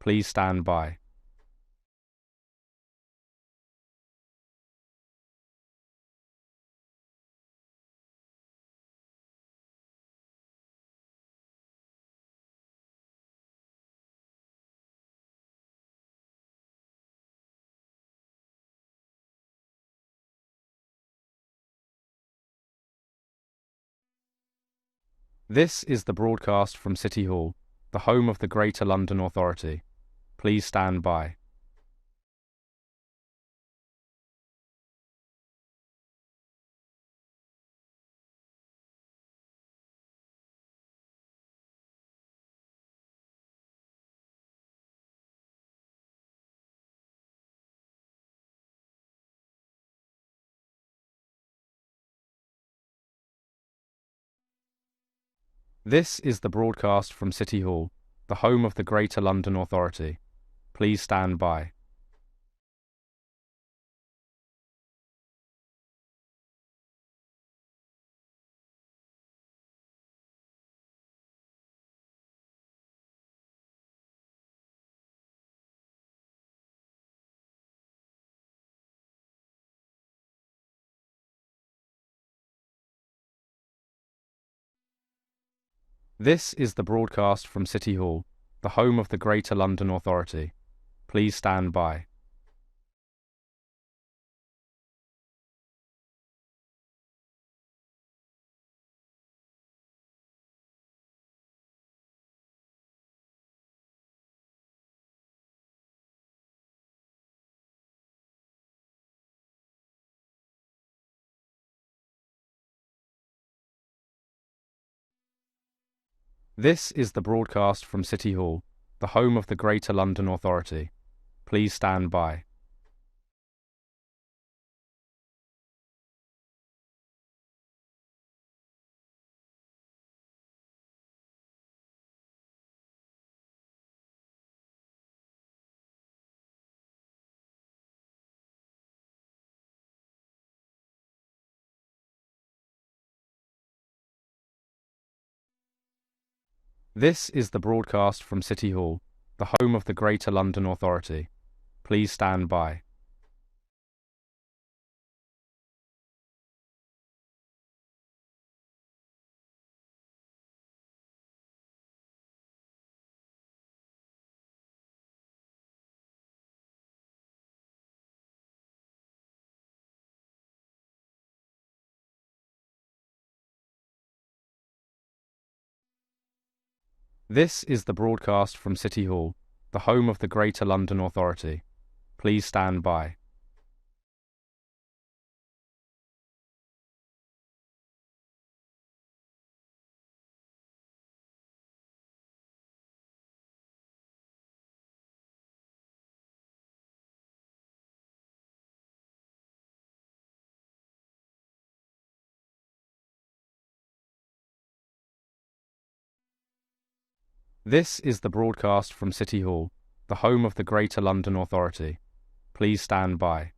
Please stand by. This is the broadcast from City Hall, the home of the Greater London Authority. Please stand by. This is the broadcast from City Hall, the home of the Greater London Authority. Please stand by. This is the broadcast from City Hall, the home of the Greater London Authority. Please stand by. This is the broadcast from City Hall, the home of the Greater London Authority. Please stand by. This is the broadcast from City Hall, the home of the Greater London Authority. Please stand by. This is the broadcast from City Hall, the home of the Greater London Authority. Please stand by. This is the broadcast from City Hall, the home of the Greater London Authority. Please stand by.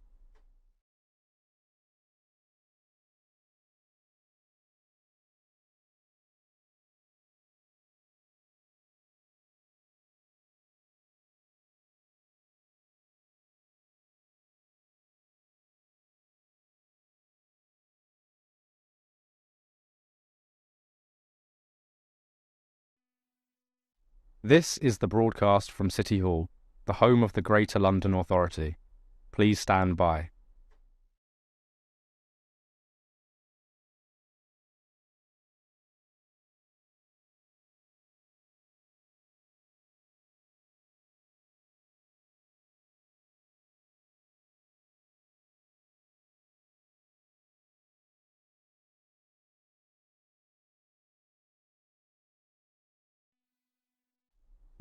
This is the broadcast from City Hall, the home of the Greater London Authority. Please stand by.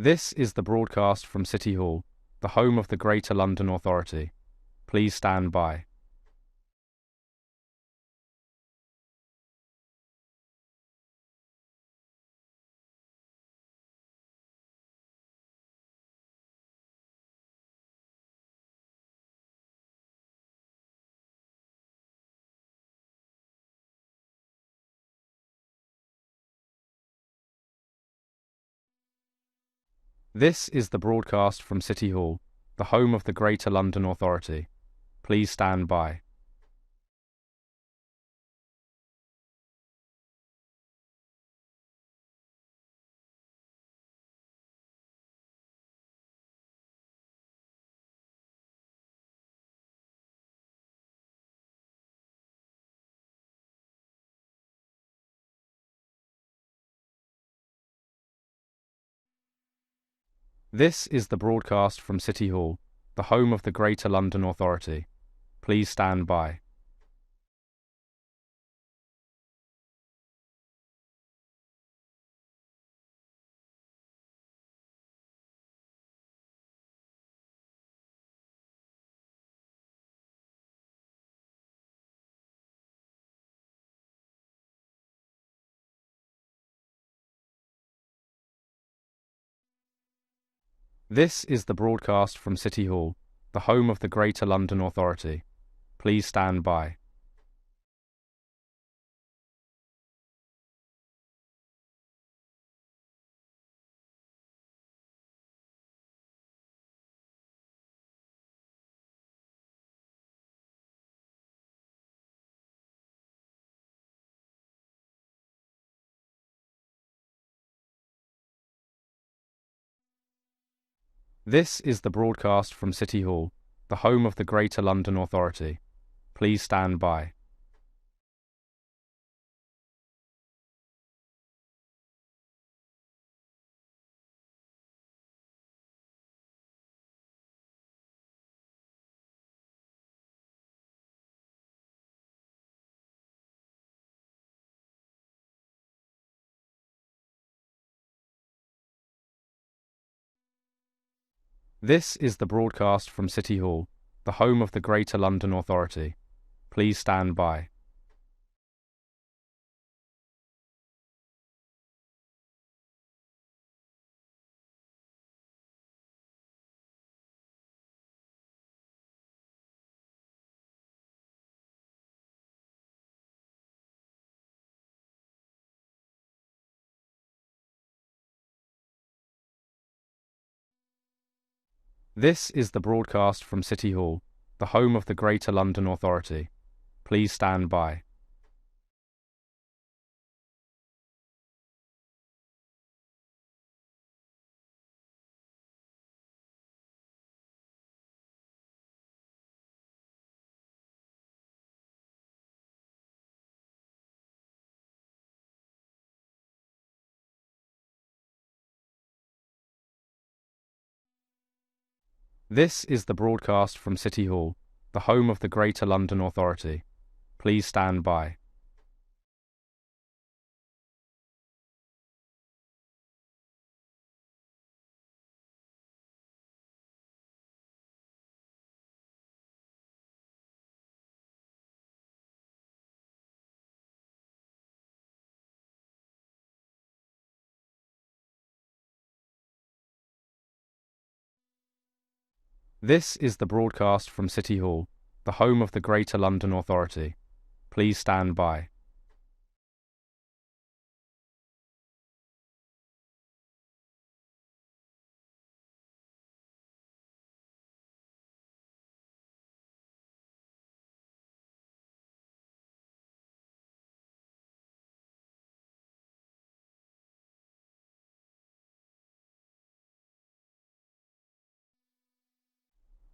This is the broadcast from City Hall, the home of the Greater London Authority. Please stand by. This is the broadcast from City Hall, the home of the Greater London Authority. Please stand by. This is the broadcast from City Hall, the home of the Greater London Authority. Please stand by. This is the broadcast from City Hall, the home of the Greater London Authority. Please stand by. This is the broadcast from City Hall, the home of the Greater London Authority. Please stand by. This is the broadcast from City Hall, the home of the Greater London Authority. Please stand by. This is the broadcast from City Hall, the home of the Greater London Authority. Please stand by. This is the broadcast from City Hall, the home of the Greater London Authority. Please stand by. This is the broadcast from City Hall, the home of the Greater London Authority. Please stand by.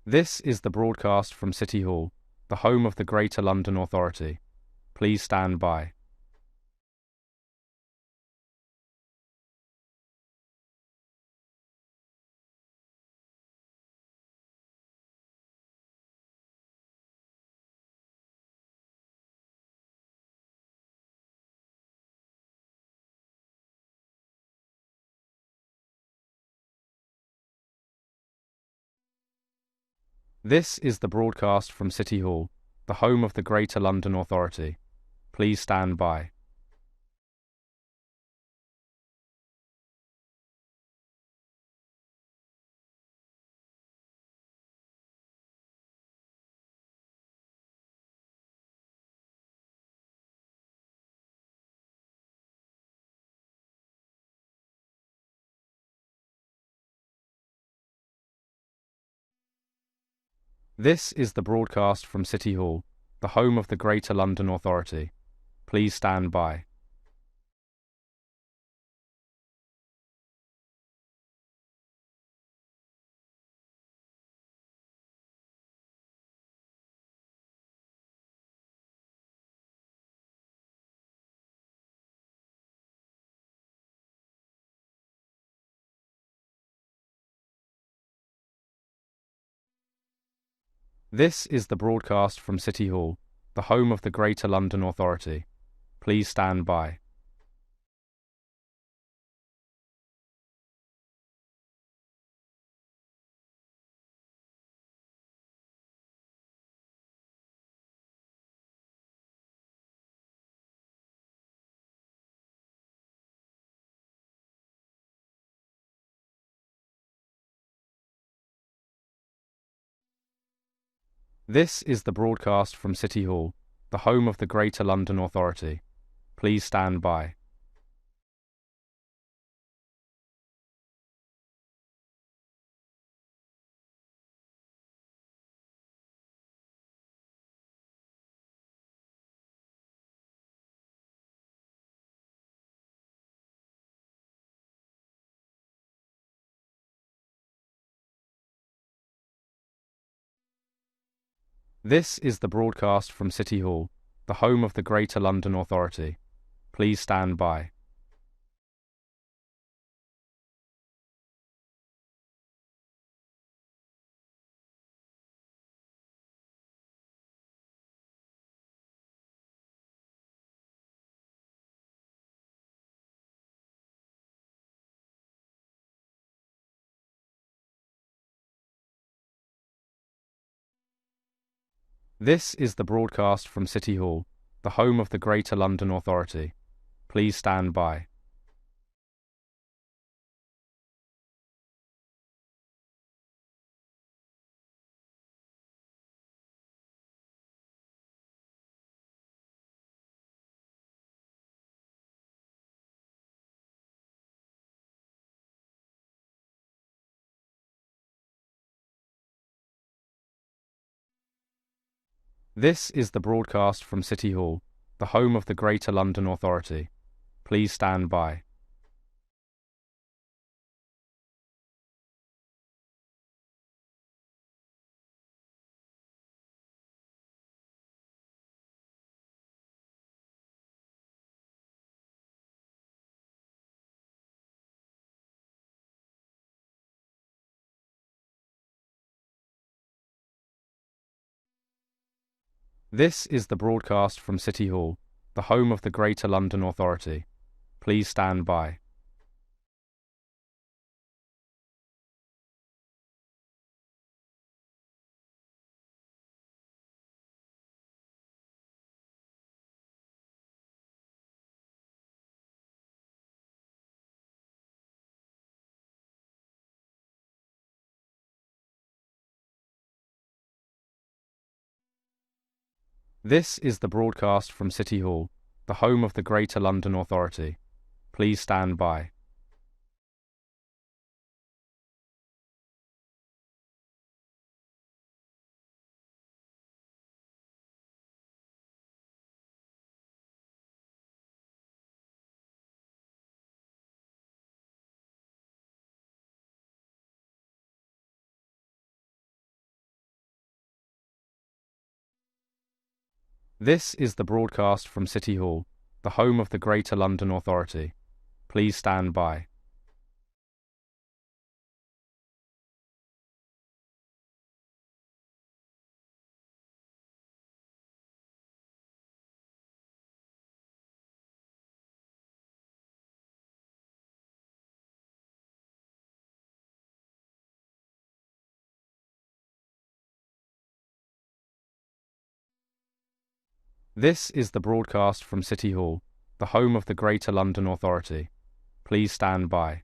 This is the broadcast from City Hall, the home of the Greater London Authority. Please stand by. This is the broadcast from City Hall, the home of the Greater London Authority. Please stand by. This is the broadcast from City Hall, the home of the Greater London Authority. Please stand by. This is the broadcast from City Hall, the home of the Greater London Authority. Please stand by. This is the broadcast from City Hall, the home of the Greater London Authority. Please stand by. This is the broadcast from City Hall, the home of the Greater London Authority. Please stand by. This is the broadcast from City Hall, the home of the Greater London Authority. Please stand by. This is the broadcast from City Hall, the home of the Greater London Authority. Please stand by. This is the broadcast from City Hall, the home of the Greater London Authority. Please stand by. This is the broadcast from City Hall, the home of the Greater London Authority. Please stand by. This is the broadcast from City Hall, the home of the Greater London Authority. Please stand by. This is the broadcast from City Hall, the home of the Greater London Authority. Please stand by.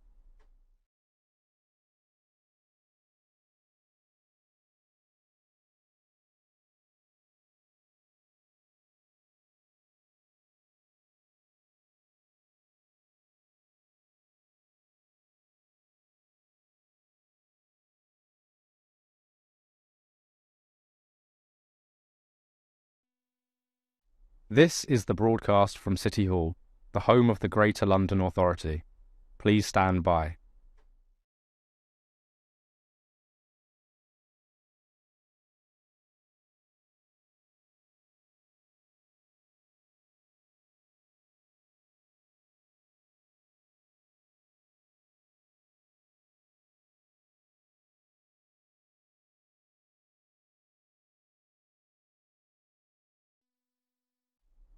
This is the broadcast from City Hall, the home of the Greater London Authority. Please stand by.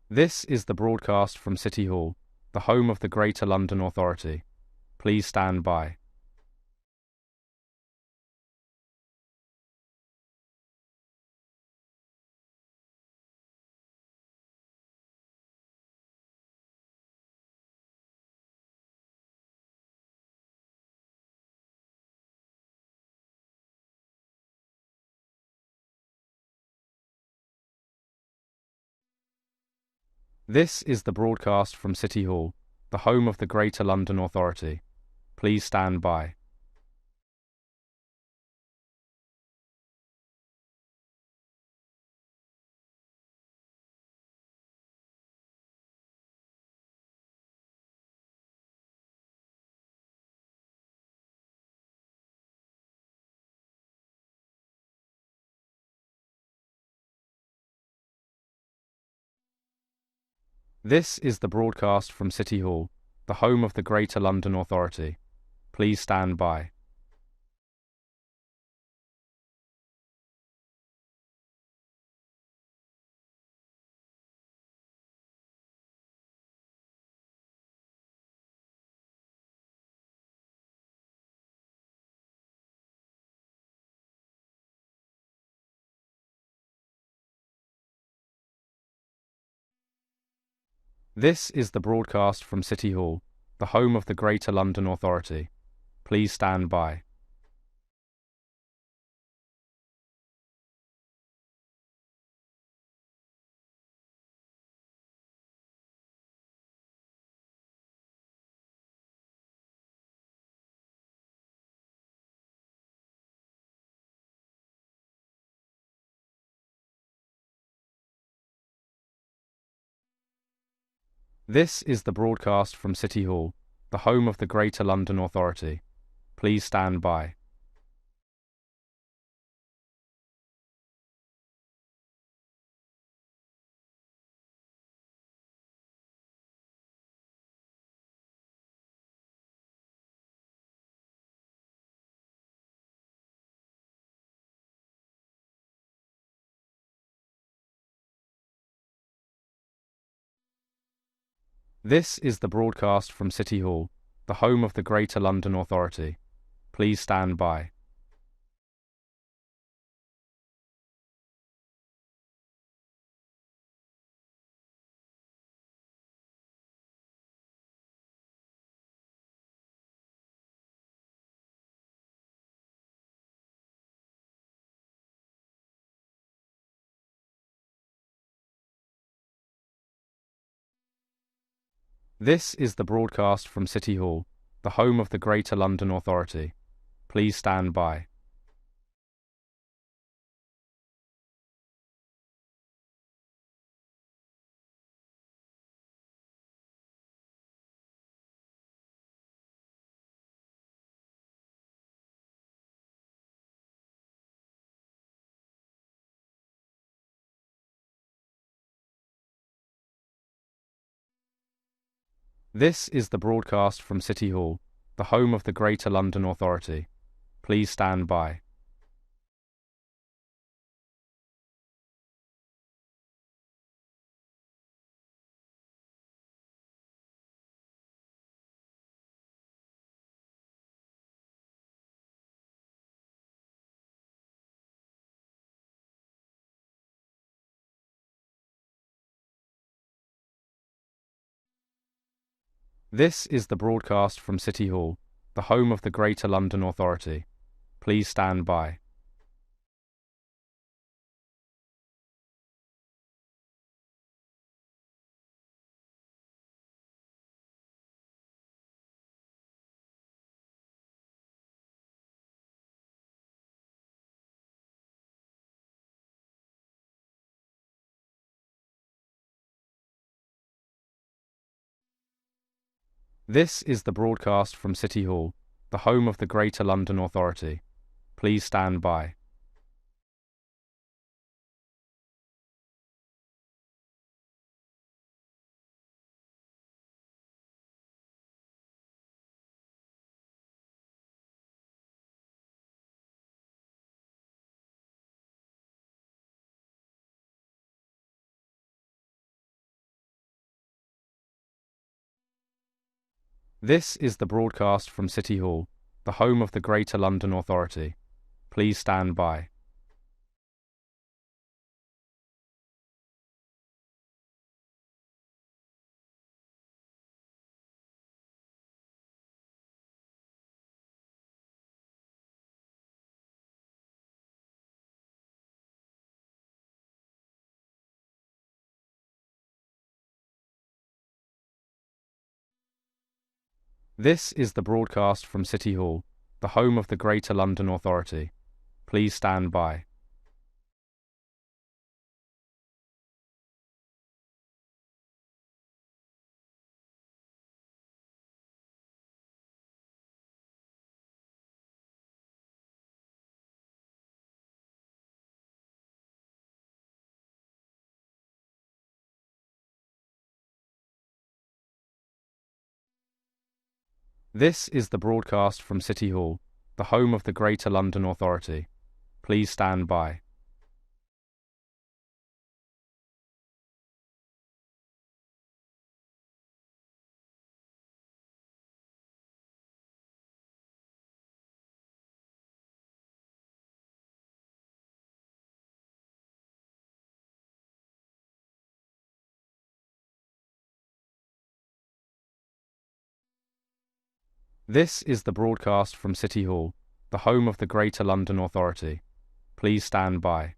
This is the broadcast from City Hall, the home of the Greater London Authority. Please stand by. This is the broadcast from City Hall, the home of the Greater London Authority. Please stand by. This is the broadcast from City Hall, the home of the Greater London Authority. Please stand by. This is the broadcast from City Hall, the home of the Greater London Authority. Please stand by. This is the broadcast from City Hall, the home of the Greater London Authority. Please stand by. This is the broadcast from City Hall, the home of the Greater London Authority. Please stand by. This is the broadcast from City Hall, the home of the Greater London Authority. Please stand by. This is the broadcast from City Hall, the home of the Greater London Authority. Please stand by. This is the broadcast from City Hall, the home of the Greater London Authority. Please stand by. This is the broadcast from City Hall, the home of the Greater London Authority. Please stand by. This is the broadcast from City Hall, the home of the Greater London Authority. Please stand by. This is the broadcast from City Hall, the home of the Greater London Authority. Please stand by. This is the broadcast from City Hall, the home of the Greater London Authority. Please stand by. This is the broadcast from City Hall, the home of the Greater London Authority. Please stand by.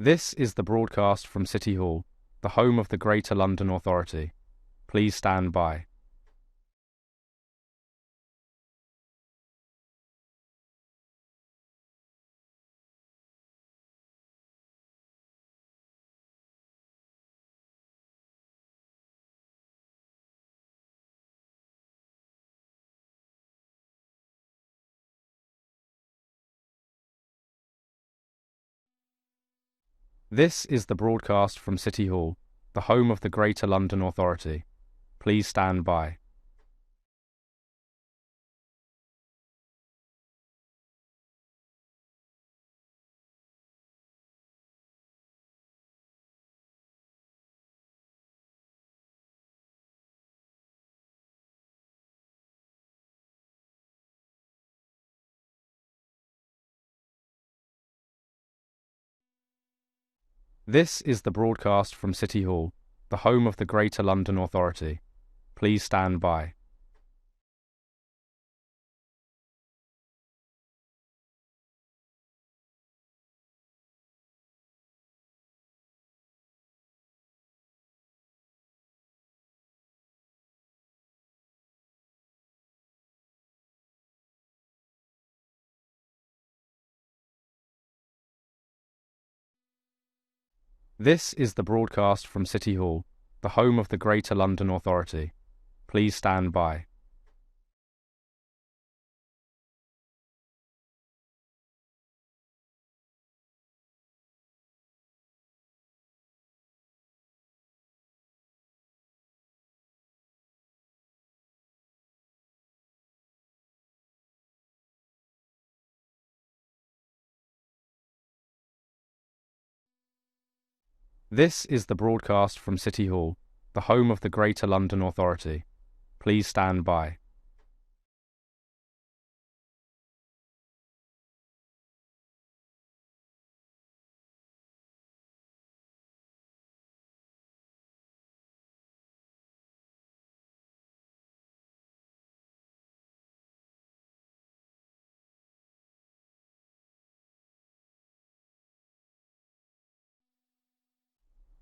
This is the broadcast from City Hall, the home of the Greater London Authority. Please stand by. This is the broadcast from City Hall, the home of the Greater London Authority. Please stand by. This is the broadcast from City Hall, the home of the Greater London Authority. Please stand by. This is the broadcast from City Hall, the home of the Greater London Authority. Please stand by. This is the broadcast from City Hall, the home of the Greater London Authority. Please stand by.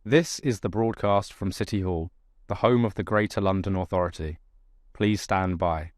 This is the broadcast from City Hall, the home of the Greater London Authority. Please stand by.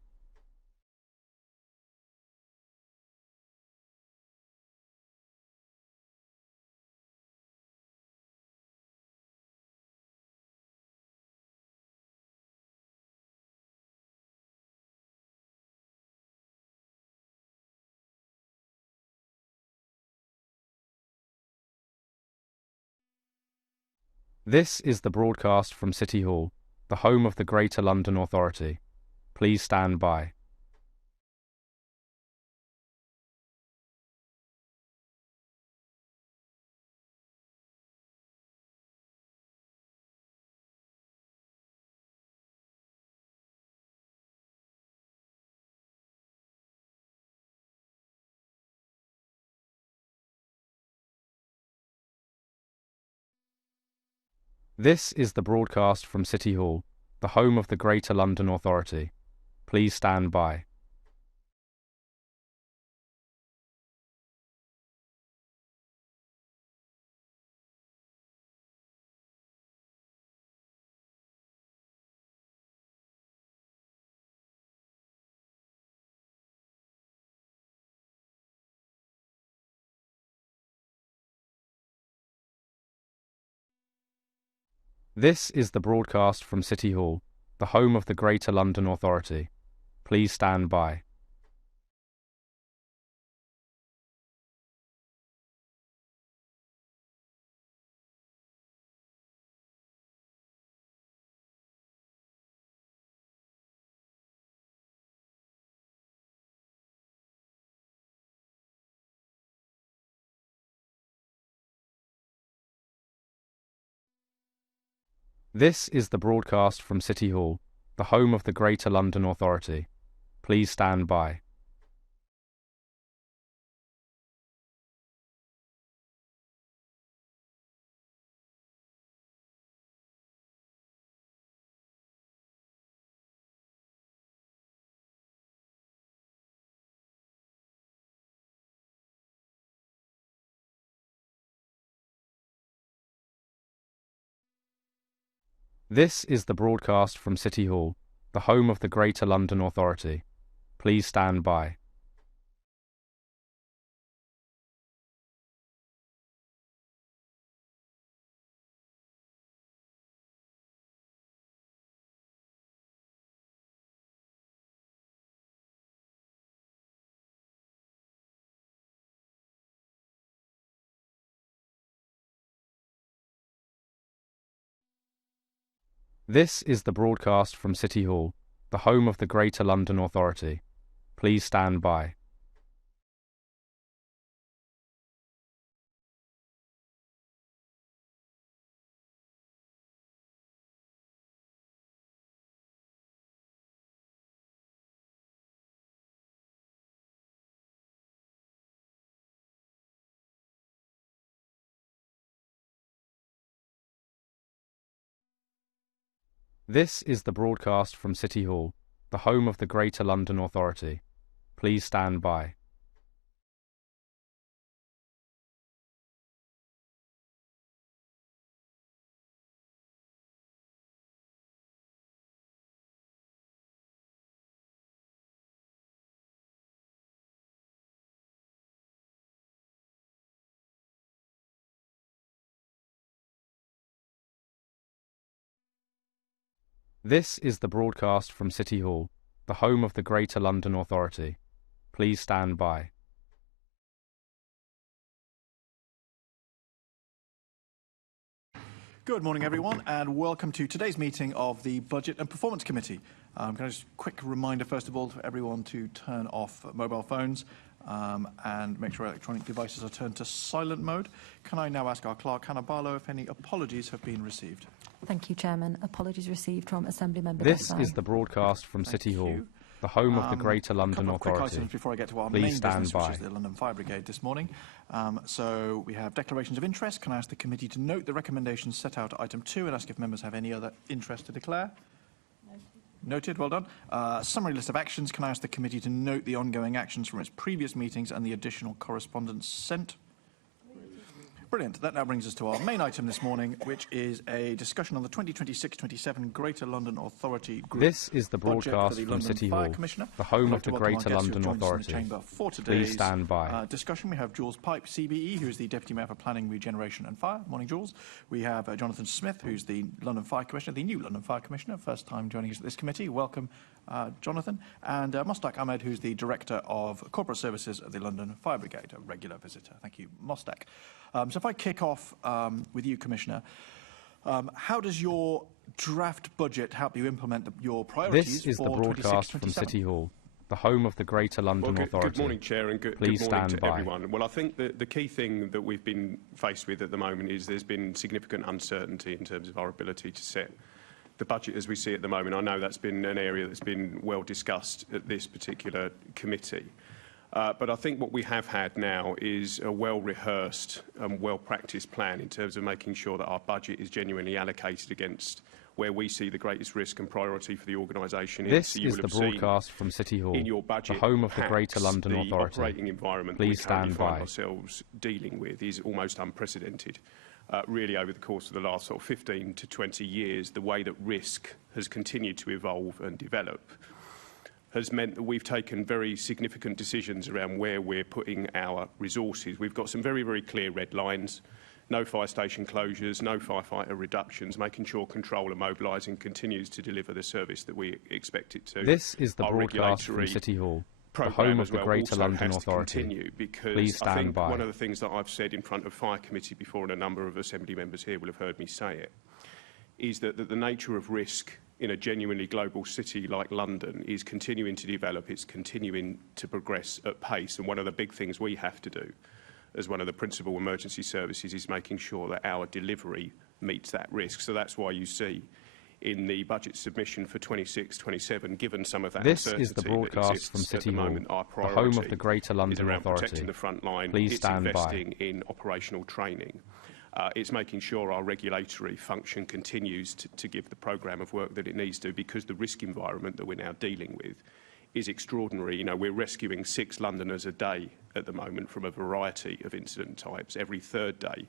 This is the broadcast from City Hall, the home of the Greater London Authority. Please stand by. This is the broadcast from City Hall, the home of the Greater London Authority. Please stand by. This is the broadcast from City Hall, the home of the Greater London Authority. Please stand by. This is the broadcast from City Hall, the home of the Greater London Authority. Please stand by. This is the broadcast from City Hall, the home of the Greater London Authority. Please stand by. This is the broadcast from City Hall, the home of the Greater London Authority. Please stand by. This is the broadcast from City Hall, the home of the Greater London Authority. Please stand by. This is the broadcast from City Hall, the home of the Greater London Authority. Please stand by. Good morning, everyone, and welcome to today's meeting of the Budget and Performance Committee. Can I just quick reminder, first of all, for everyone to turn off mobile phones and make sure electronic devices are turned to silent mode. Can I now ask our clerk, Hannah Barlow, if any apologies have been received? Thank you, Chairman. Apologies received from Assembly Member This Beckman. is the broadcast from City Hall, the home of the Greater London A couple of quick Authority. items before I get to our Please main stand business, by. which is the London Fire Brigade this morning. So we have declarations of interest. Can I ask the committee to note the recommendations set out at item 2 and ask if members have any other interest to declare? Noted, well done. Summary list of actions. Can I ask the committee to note the ongoing actions from its previous meetings and the additional correspondence sent? Brilliant. That now brings us to our main item this morning, which is a discussion on the 2026-27 Greater London Authority Group. This is the budget broadcast for the from London City Fire Hall, Commissioner. the home I'd like of to the welcome our Greater guests who London have joined us in the Authority. chamber for Please today's stand by. discussion. We have Jules Pipe, CBE, who is the Deputy Mayor for Planning, Regeneration and Fire. Morning, Jules. We have Jonathan Smith, who's the London Fire Commissioner, the new London Fire Commissioner, first time joining us at this committee. Welcome, Jonathan. And Mostak Ahmed, who's the Director of Corporate Services at the London Fire Brigade, a regular visitor. Thank you, Mostak. So if I kick off with you, Commissioner, how does your draft budget help you implement your priorities This is for the broadcast 26-27? from City Hall, the home of the Greater London Authority. Good morning, Chair, and good Please morning stand to by. everyone. Well, I think the key thing that we've been faced with at the moment is there's been significant uncertainty in terms of our ability to set the budget as we see it at the moment. I know that's been an area that's been well discussed at this particular committee. But I think what we have had now is a well-rehearsed and well-practiced plan in terms of making sure that our budget is genuinely allocated against where we see the greatest risk and priority for the organisation. This is the broadcast from City Hall, in your budget, the home of the perhaps Greater London the Authority. operating environment Please we currently stand find by. ourselves dealing with is almost unprecedented. Really, over the course of the last sort of 15 to 20 years, the way that risk has continued to evolve and develop has meant that we've taken very significant decisions around where we're putting our resources. We've got some very, very clear red lines. No fire station closures, no firefighter reductions, making sure Control and Mobilising continues to deliver the service that we expect it to. This is the Our broadcast from regulatory City Hall, the programme home of as the well Greater also London has to Authority. continue, because Please I stand think by. one of the things that I've said in front of Fire Committee before, and a number of Assembly members here will have heard me say it, is that the nature of risk in a genuinely global city like London is continuing to develop, it's continuing to progress at pace, and one of the big things we have to do as one of the principal emergency services is making sure that our delivery meets that risk. So that's why you see in the budget submission for 26-27, given some of that This uncertainty is the broadcast that exists from at City the Hall, moment, our the home of priority the Greater is London around Authority. protecting the front line. Please it's stand by. investing in operational training. It's making sure our regulatory function continues to give the programme of work that it needs to, because the risk environment that we're now dealing with is extraordinary. You know, we're rescuing 6 Londoners a day at the moment from a variety of incident types. Every third day,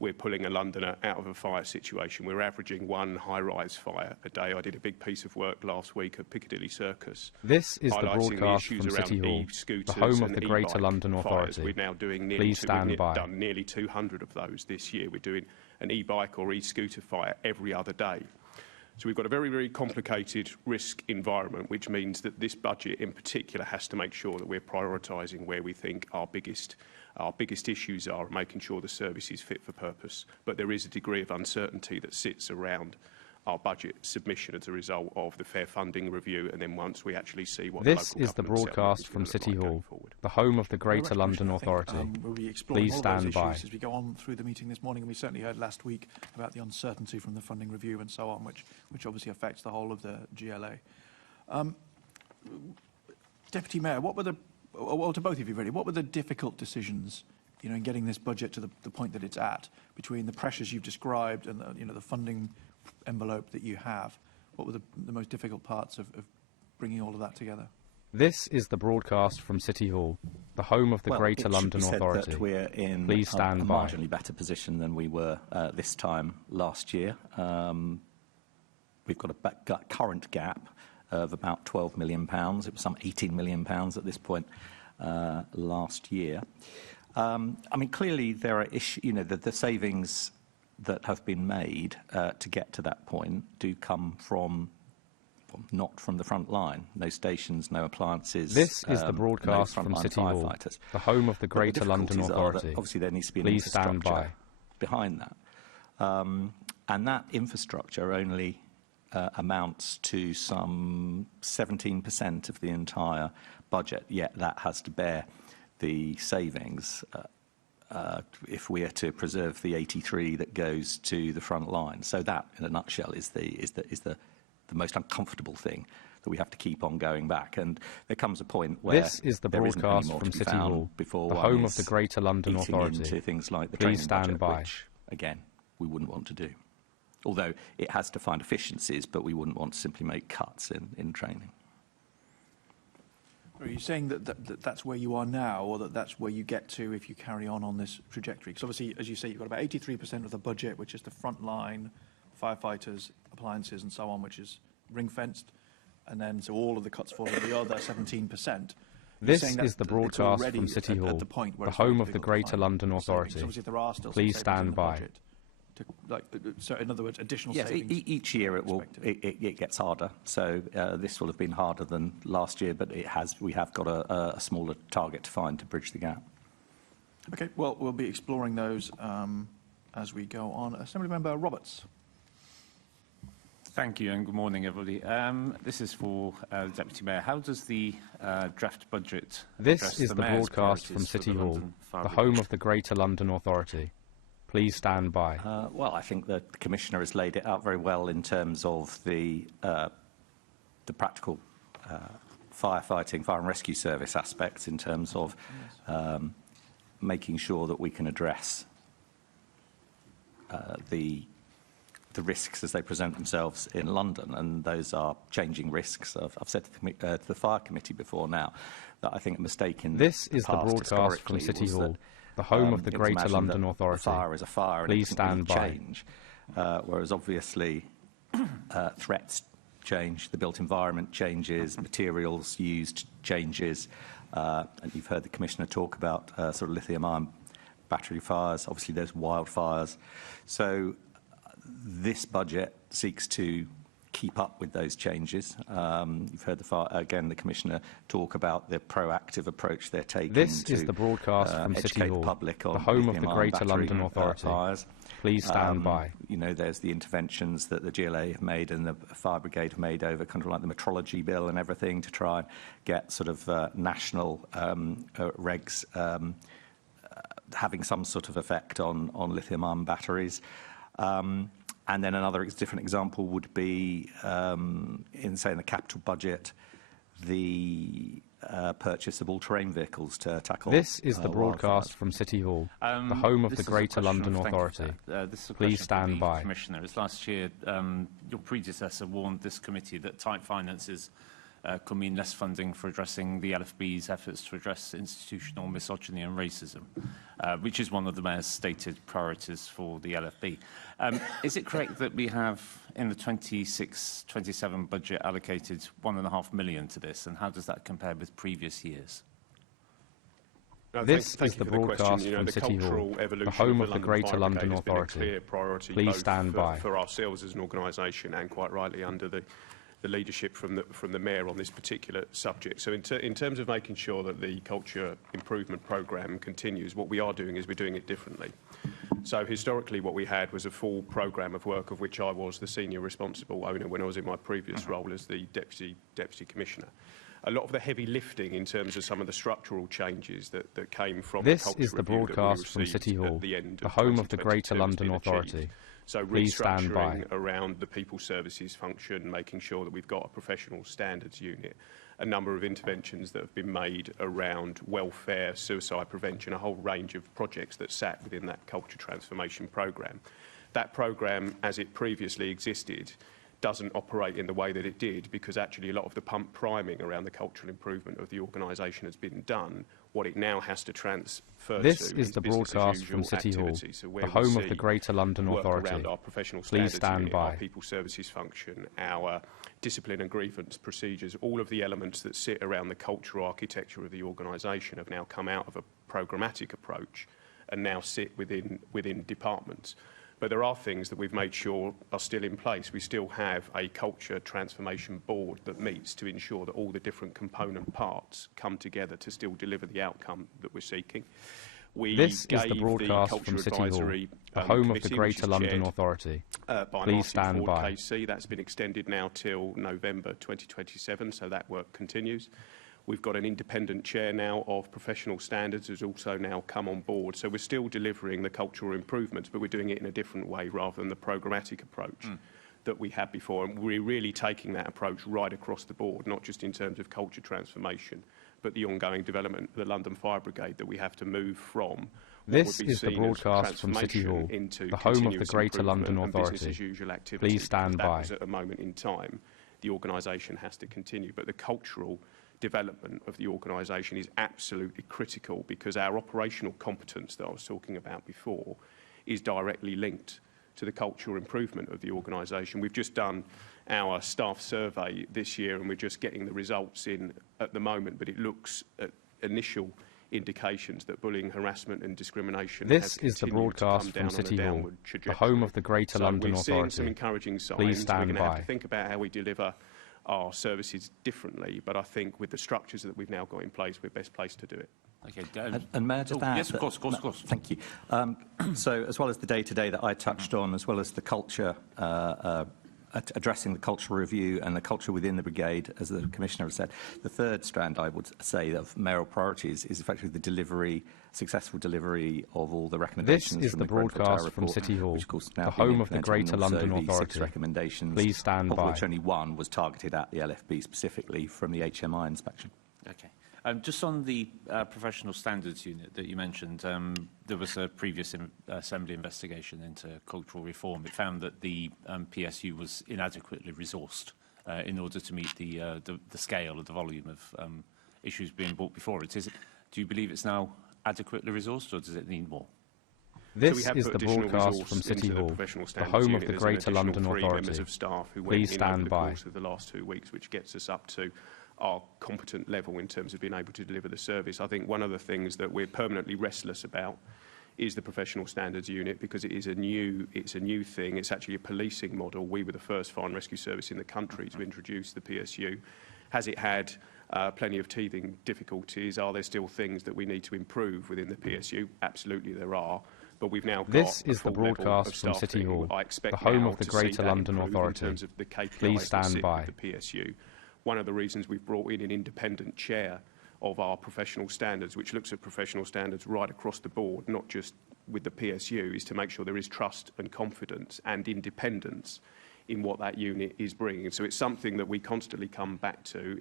we're pulling a Londoner out of a fire situation. We're averaging 1 high-rise fire a day. I did a big piece of work last week at Piccadilly Circus, This is the highlighting broadcast issues from around City Hall, the e-scooters home of and the Greater e-bike London fires. Authority. We're now doing nearly Please stand by. done nearly 200 of those this year. We're doing an e-bike or e-scooter fire every other day. So we've got a very, very complicated risk environment, which means that this budget in particular has to make sure that we're prioritising where we think our biggest issues are, and making sure the service is fit for purpose. But there is a degree of uncertainty that sits around our budget submission as a result of the fair funding review, and then once we actually see what This the local is the government settlement broadcast is from gonna look City like going Hall, forward. the home of the Very Greater much, London Commissioner. I think, Authority. we'll be exploring Please all of those stand by. issues as we go on through the meeting this morning, and we certainly heard last week about the uncertainty from the funding review and so on, which obviously affects the whole of the GLA. Deputy Mayor, well, to both of you really, what were the difficult decisions, you know, in getting this budget to the point that it's at, between the pressures you've described and the funding envelope that you have? What were the most difficult parts of bringing all of that together? This is the broadcast from City Hall, the home of the Greater London It should be said Authority. that we're in Please a stand by. marginally better position than we were this time last year. We've got a current gap of about £12 million. It was some £18 million at this point last year. I mean, clearly there are issues. You know, the savings that have been made to get to that point do come from not from the front line. No stations, no appliances. This is the no broadcast from frontline City Hall, firefighters. the home of the But Greater London difficulties are that Authority. obviously, there needs to be an Please stand infrastructure by. behind that. And that infrastructure only amounts to some 17% of the entire budget, yet that has to bear the savings if we are to preserve the 83 that goes to the front line. So that, in a nutshell, is the most uncomfortable thing that we have to keep on going back. And there comes a point where This is the there isn't any broadcast more from to be City found Hall, before the one home of is the Greater London eating Authority. into things like the Please training stand budget, by. which, again, we wouldn't want to do. Although it has to find efficiencies, but we wouldn't want to simply make cuts in training. Are you saying that that's where you are now, or that's where you get to if you carry on this trajectory? Because obviously, as you say, you've got about 83% of the budget, which is the front line, firefighters, appliances, and so on, which is ring-fenced, and then so all of the cuts fall in the other 17%. This is the broadcast from City Hall, the home of the Greater London Authority. Obviously, there are still Please some savings in stand the by. budget. So, in other words, additional Yes, savings. each year expected. it gets harder. So this will have been harder than last year, but we have got a smaller target to find to bridge the gap. Okay, well, we'll be exploring those as we go on. Assemblymember Roberts. Thank you and good morning, everybody. This is for the Deputy Mayor. How does the draft budget This address is the Mayor's broadcast from priorities for City the Hall, London Fire the Brigade? home of the Greater London Authority. Please stand by. Well, I think the Commissioner has laid it out very well in terms of the practical firefighting, fire and rescue service aspects in terms of making sure that we can address the risks as they present themselves in London, and those are changing risks. I've said to the Fire Committee before now that I think a mistake in This the is the past broadcast from historically City was Hall, that, the home of the it was Greater imagined London that Authority. A fire is a fire, and Please it doesn't really stand by. change. Whereas obviously threats change, the built environment changes, materials used changes, and you've heard the Commissioner talk about sort of lithium-ion battery fires. Obviously, there's wildfires. So this budget seeks to keep up with those changes. You've heard the Commissioner talk about the proactive approach they're taking This to is the broadcast from educate City the Hall, public on the home of the lithium-ion Greater battery, London Authority. fires. Please stand by. You know, there's the interventions that the GLA have made and the Fire Brigade have made over kind of like the metrology bill and everything to try and get sort of national regs having some sort of effect on lithium-ion batteries. And then another different example would be, in, say, in the capital budget, the purchase of all-terrain vehicles to tackle This is the broadcast wildfires. from City Hall, the home of the Greater London Authority. This is a Please question for stand the by. Commissioner. As last year, your predecessor warned this committee that tight finances could mean less funding for addressing the LFB's efforts to address institutional misogyny and racism, which is one of the Mayor's stated priorities for the LFB. Is it correct that we have, in the 26-27 budget, allocated £1.5 million to this, and how does that compare with previous years? No, This thank is you the for the question. broadcast You know, from the City Hall, cultural the evolution home of the London Greater Fire London Brigade has been a Authority. clear priority Please both stand by. for ourselves as an organisation and quite rightly under the leadership from the Mayor on this particular subject. So in terms of making sure that the culture improvement programme continues, what we are doing is we're doing it differently. So historically what we had was a full programme of work of which I was the senior responsible owner when I was in my previous role as the Deputy Commissioner. A lot of the heavy lifting in terms of some of the structural changes that came from This the culture is the review that we broadcast from received City Hall, at the end the home of the 2022 Greater has London been Authority. achieved. So Please stand by. restructuring around the people services function, making sure that we've got a professional standards unit, a number of interventions that have been made around welfare, suicide prevention, a whole range of projects that sat within that culture transformation programme. That programme, as it previously existed, doesn't operate in the way that it did because actually a lot of the pump priming around the cultural improvement of the organisation has been done. What it now has to transfer This to is the business as broadcast from usual City Hall, activity. So where the we home of see the Greater London work Authority. around our professional Please standards stand unit, by. our people services function, our discipline and grievance procedures, all of the elements that sit around the cultural architecture of the organisation have now come out of a programmatic approach and now sit within departments. But there are things that we've made sure are still in place. We still have a culture transformation board that meets to ensure that all the different component parts come together to still deliver the outcome that we're seeking. We This is gave the broadcast Culture from City Hall, Advisory, the home of committee, the which Greater is London chaired, Authority. by Please Martin stand Ford by. KC. That's been extended now till November 2027, so that work continues. We've got an independent chair now of professional standards who's also now come on board. So we're still delivering the cultural improvements, but we're doing it in a different way rather than the programmatic approach that we had before. And we're really taking that approach right across the board, not just in terms of culture transformation, but the ongoing development of the London Fire Brigade that we have to move from. This is the broadcast from City Hall, the home of the Greater London Authority. Please stand by. At a moment in time, the organisation has to continue, but the cultural development of the organisation is absolutely critical, because our operational competence that I was talking about before is directly linked to the cultural improvement of the organisation. We've just done our staff survey this year and we're just getting the results in at the moment, but it looks at initial indications that bullying, harassment and discrimination This has is the continued to broadcast come from down City on a Hall, downward the trajectory. home of the Greater So London we're seeing some Authority. encouraging signs. Please We're stand going to have by. to think about how we deliver our services differently, but I think with the structures that we've now got in place, we're best placed to do it. Okay, And may I just add? yes, of course, of course, of course. Thank you. So as well as the day-to-day that I touched on, as well as the culture, addressing the cultural review and the culture within the brigade, as the Commissioner has said, the third strand, I would say, of mayoral priorities is effectively the delivery, successful delivery of all the recommendations. This is from the Grenfell broadcast Tower from report, City Hall, which of course the now being home of the implemented, Greater and also London the 6 Authority. recommendations, Please stand of by. which only one was targeted at the LFB specifically from the HMI inspection. Okay. Just on the professional standards unit that you mentioned, there was a previous Assembly investigation into cultural reform. It found that the PSU was inadequately resourced in order to meet the scale of the volume of issues being brought before it. Do you believe it's now adequately resourced, or does it need more? This So we is have the put additional broadcast resource from City into the Hall, professional the standards home of unit. the There's an Greater additional London 3 members Authority. of staff who Please went in stand over the by. course of the last 2 weeks, which gets us up to our competent level in terms of being able to deliver the service. I think one of the things that we're permanently restless about is the professional standards unit, because it's a new thing. It's actually a policing model. We were the first fire and rescue service in the country to introduce the PSU. Has it had plenty of teething difficulties? Are there still things that we need to improve within the PSU? Absolutely there are. But we've now got This a is the full level broadcast of from City staffing. Hall, I expect the home now of the to see Greater that London improve Authority. in terms of the KPIs Please that stand sit by. with the PSU. One of the reasons we've brought in an independent chair of our professional standards, which looks at professional standards right across the board, not just with the PSU, is to make sure there is trust and confidence and independence in what that unit is bringing. So it's something that we constantly come back to.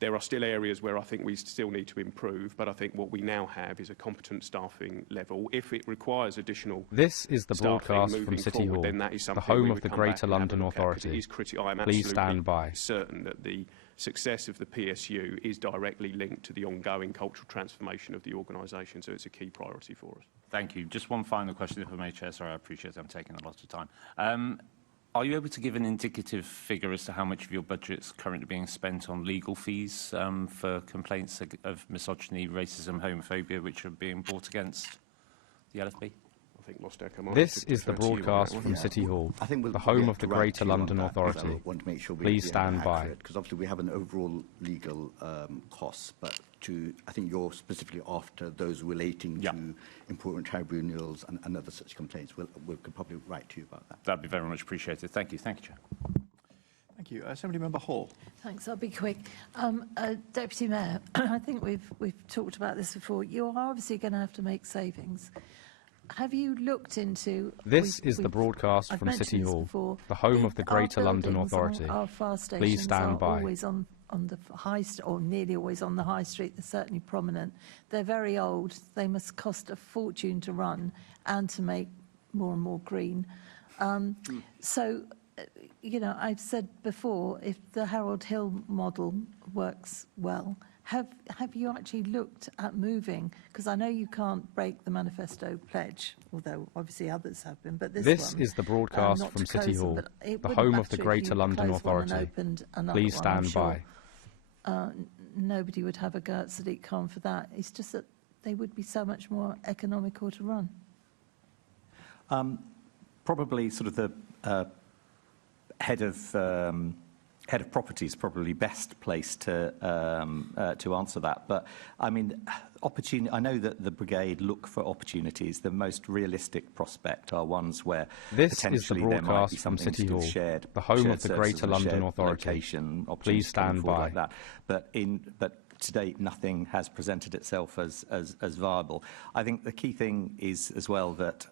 There are still areas where I think we still need to improve, but I think what we now have is a competent staffing level. If it requires additional This is the staffing broadcast moving from City forward, Hall, then that is the something home we of would the come back Greater and have a London look at, 'cause Authority. It is critical. I'm Please stand absolutely by. certain that the success of the PSU is directly linked to the ongoing cultural transformation of the organisation, so it's a key priority for us. Thank you. Just one final question, if I may, Chair. Sorry, I appreciate I'm taking a lot of time. Are you able to give an indicative figure as to how much of your budget is currently being spent on legal fees for complaints of misogyny, racism, homophobia, which are being brought against the LFB? I think Mostek, I might This have to is the defer to you on that broadcast one. from City Hall, I think we'll the home get of the to write Greater to you on London that, because I Authority. want to make sure Please stand by. because obviously we have an overall legal costs, but I think you're specifically after those relating to important tribunals and other such complaints. We could probably write to you about that. That'd be very much appreciated. Thank you. Thank you, Chair. Thank you. Assembly Member Hall. Thanks. I'll be quick. Deputy Mayor, I think we've talked about this before. You're obviously going to have to make savings. Have you looked into... This is the broadcast I've from mentioned City this Hall, before. the home of If the our Greater London buildings Authority. Our fire stations Please stand are by. always on the high street, or nearly always on the high street. They're certainly prominent. They're very old. They must cost a fortune to run and to make more and more green. You know, I've said before, if the Harold Hill model works well, have you actually looked at moving? Because I know you can't break the manifesto pledge, although obviously others have been, but This one, is the broadcast not from to close City them, Hall, but it the wouldn't home of the matter if Greater you London closed one and Authority. opened another Please one. I'm stand sure, by. nobody would have a go at Sadiq Khan for that. It's just that they would be so much more economical to run. Probably sort of the head of property is probably best placed to answer that. But I mean, I know that the brigade look for opportunities. The most realistic prospect are ones where This is the potentially there might be broadcast from something City to do with Hall, shared, the home shared of the services Greater and London shared Authority. location, Please opportunities stand going forward by. like that. But to date, nothing has presented itself as viable. I think the key thing is as well that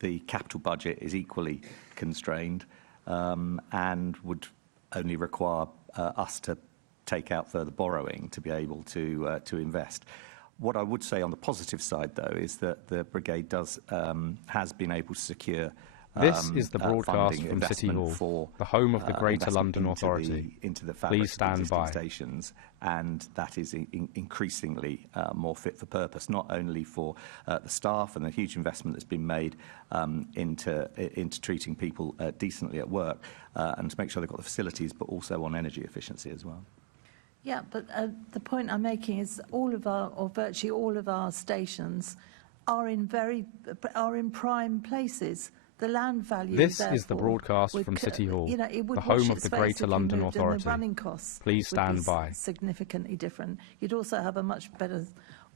the capital budget is equally constrained and would only require us to take out further borrowing to be able to invest. What I would say on the positive side, though, is that the brigade has been able to secure This is the broadcast funding, from City investment Hall, for, the home of the Greater investment London into Authority. into the fabric Please stand of existing by. stations, and that is increasingly more fit for purpose, not only for the staff and the huge investment that's been made into treating people decently at work and to make sure they've got the facilities, but also on energy efficiency as well. Yeah, but the point I'm making is all of our, or virtually all of our stations are in prime places. The land value. This is the therefore, broadcast would from City Hall, you know, it would the home wash of its the face Greater if you London moved, and Authority. the running costs Please would stand be by. significantly different. You'd also have a much better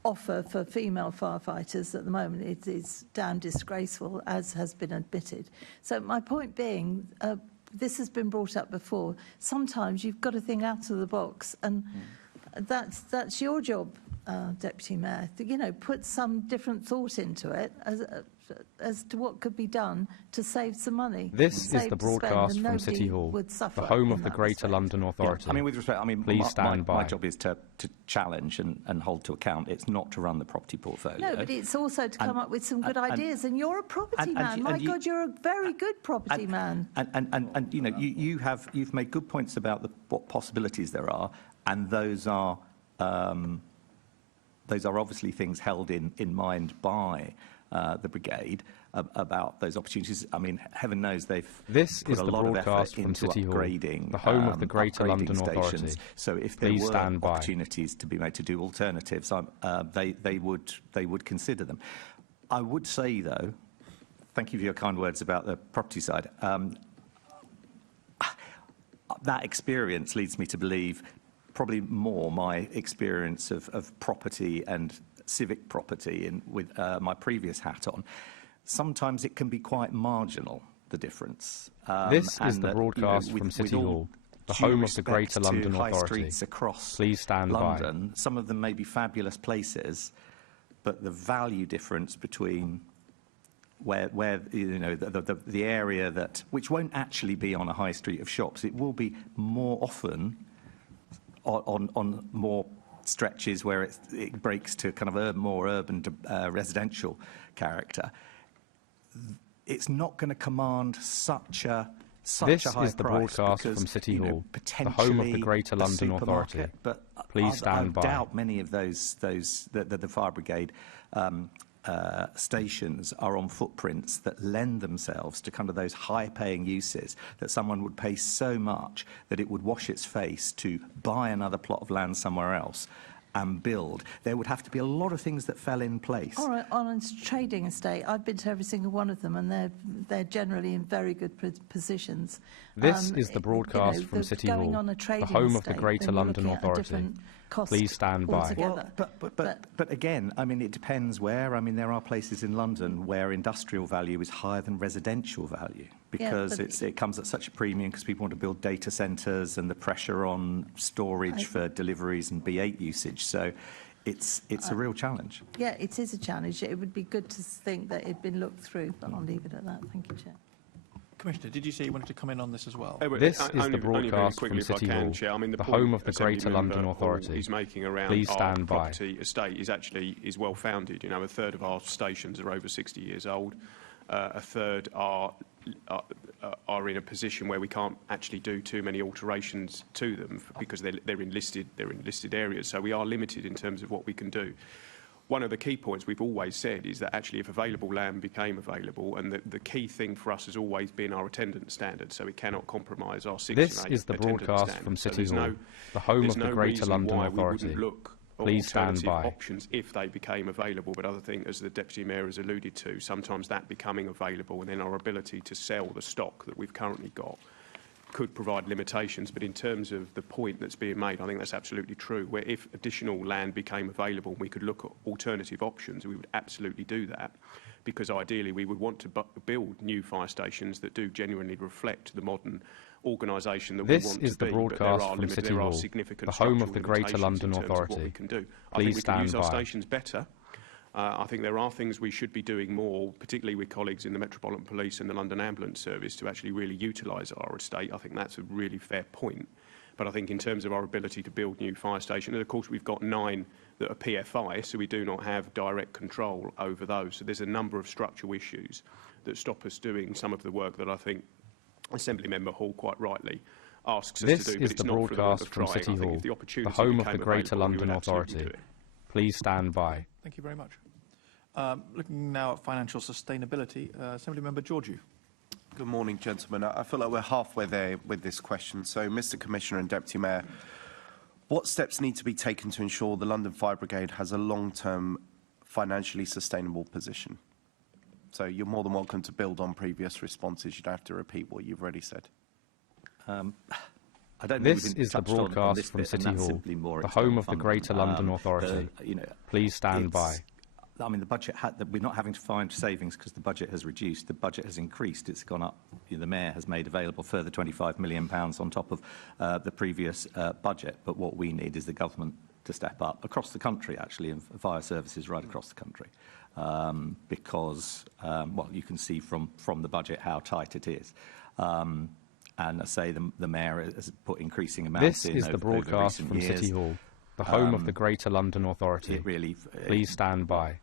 offer for female firefighters. At the moment, it is damn disgraceful, as has been admitted. So my point being, this has been brought up before. Sometimes you've got to think out of the box, and that's your job, Deputy Mayor. You know, put some different thought into it as to what could be done to save some money. This is the broadcast from City Hall, the home of the Greater London Authority. Yeah, I mean, with respect, Please stand by. my job is to challenge and hold to account. It's not to run the property portfolio. No, but it's also to come up with some good ideas. And you're a property man. My God, you're a very good property man. And you know, you've made good points about what possibilities there are, and those are obviously things held in mind by the brigade about those opportunities. I mean, heaven knows they've put a lot of effort into upgrading the home of the Greater London stations. Authority. So if there Please were stand by. opportunities to be made to do alternatives, they would consider them. I would say, though, thank you for your kind words about the property side. That experience leads me to believe probably more my experience of property and civic property with my previous hat on. Sometimes it can be quite marginal, the difference. This is the broadcast from City Hall, the home of the Greater London high Authority. streets across Please stand by. London, some of them may be fabulous places, but the value difference between where you know the area which won't actually be on a high street of shops, it will be more often on more stretches where it breaks to kind of more urban residential character. It's not going to command such a high price. This is the broadcast because, from City Hall, the home of potentially the Greater a London supermarket, Authority. But Please stand by. I doubt many of the fire brigade stations are on footprints that lend themselves to kind of those high-paying uses that someone would pay so much that it would wash its face to buy another plot of land somewhere else and build. There would have to be a lot of things that fell in place. On a trading estate, I've been to every single one of them, and they're generally in very good positions. This is the broadcast from City Hall, the home of the Greater London Authority. Please stand by. Well, but again, I mean, it depends where. I mean, there are places in London where industrial value is higher than residential value because it comes at such a premium because people want to build data centres and the pressure on storage for deliveries and B8 usage. So it's a real challenge. Yeah, it is a challenge. It would be good to think that it'd been looked through, but I'll leave it at that. Thank you, Chair. Commissioner, did you say you wanted to come in on this as well? This is the broadcast from City Hall, the home of the Greater London Authority. Is making around Please stand our by. property estate is well founded. You know, a third of our stations are over 60 years old. A third are in a position where we can't actually do too many alterations to them because they're in listed areas. So we are limited in terms of what we can do. One of the key points we've always said is that actually if available land became available, and the key thing for us has always been our attendance standard, so we cannot compromise our 6 and 8 This is the broadcast standard. from City So Hall, the home of the Greater London why Authority. We wouldn't look at Please stand alternative by. options if they became available, but other thing, as the Deputy Mayor has alluded to, sometimes that becoming available and then our ability to sell the stock that we've currently got could provide limitations. But in terms of the point that's being made, I think that's absolutely true, where if additional land became available and we could look at alternative options, we would absolutely do that, because ideally we would want to build new fire stations that do genuinely reflect the modern organisation that we want to be. This is the broadcast from City Hall, the home of the Greater London Authority. Please stand by. I think we can use our stations better. I think there are things we should be doing more, particularly with colleagues in the Metropolitan Police and the London Ambulance Service, to actually really utilise our estate. I think that's a really fair point. But I think in terms of our ability to build new fire stations, and of course we've got 9 that are PFI, so we do not have direct control over those. So there's a number of structural issues that stop us doing some of the work that I think Assembly Member Hall quite rightly asks us This to do. is But it's the not for the want broadcast of from trying. City I think Hall, if the the opportunity home of the became Greater available, we would London absolutely do Authority. it. Please stand by. Thank you very much. Looking now at financial sustainability, Assembly Member Georgiou. Good morning, gentlemen. I feel like we're halfway there with this question. So, Mr. Commissioner and Deputy Mayor, what steps need to be taken to ensure the London Fire Brigade has a long-term financially sustainable position? So you're more than welcome to build on previous responses. You don't have to repeat what you've already said. I don't This think we've is the touched on broadcast this from bit, and City that's Hall, simply more the external home of the funding. Greater London Authority. Please stand by. I mean, the budget we're not having to find savings because the budget has reduced. The budget has increased. It's gone up. The Mayor has made available further £25 million on top of the previous budget. But what we need is the government to step up across the country, actually, and fire services right across the country. Because, well, you can see from the budget how tight it is. And I say the Mayor has put increasing amounts This in is the over broadcast recent from years. City Hall, the home of the Greater London Authority. It really, Please stand by.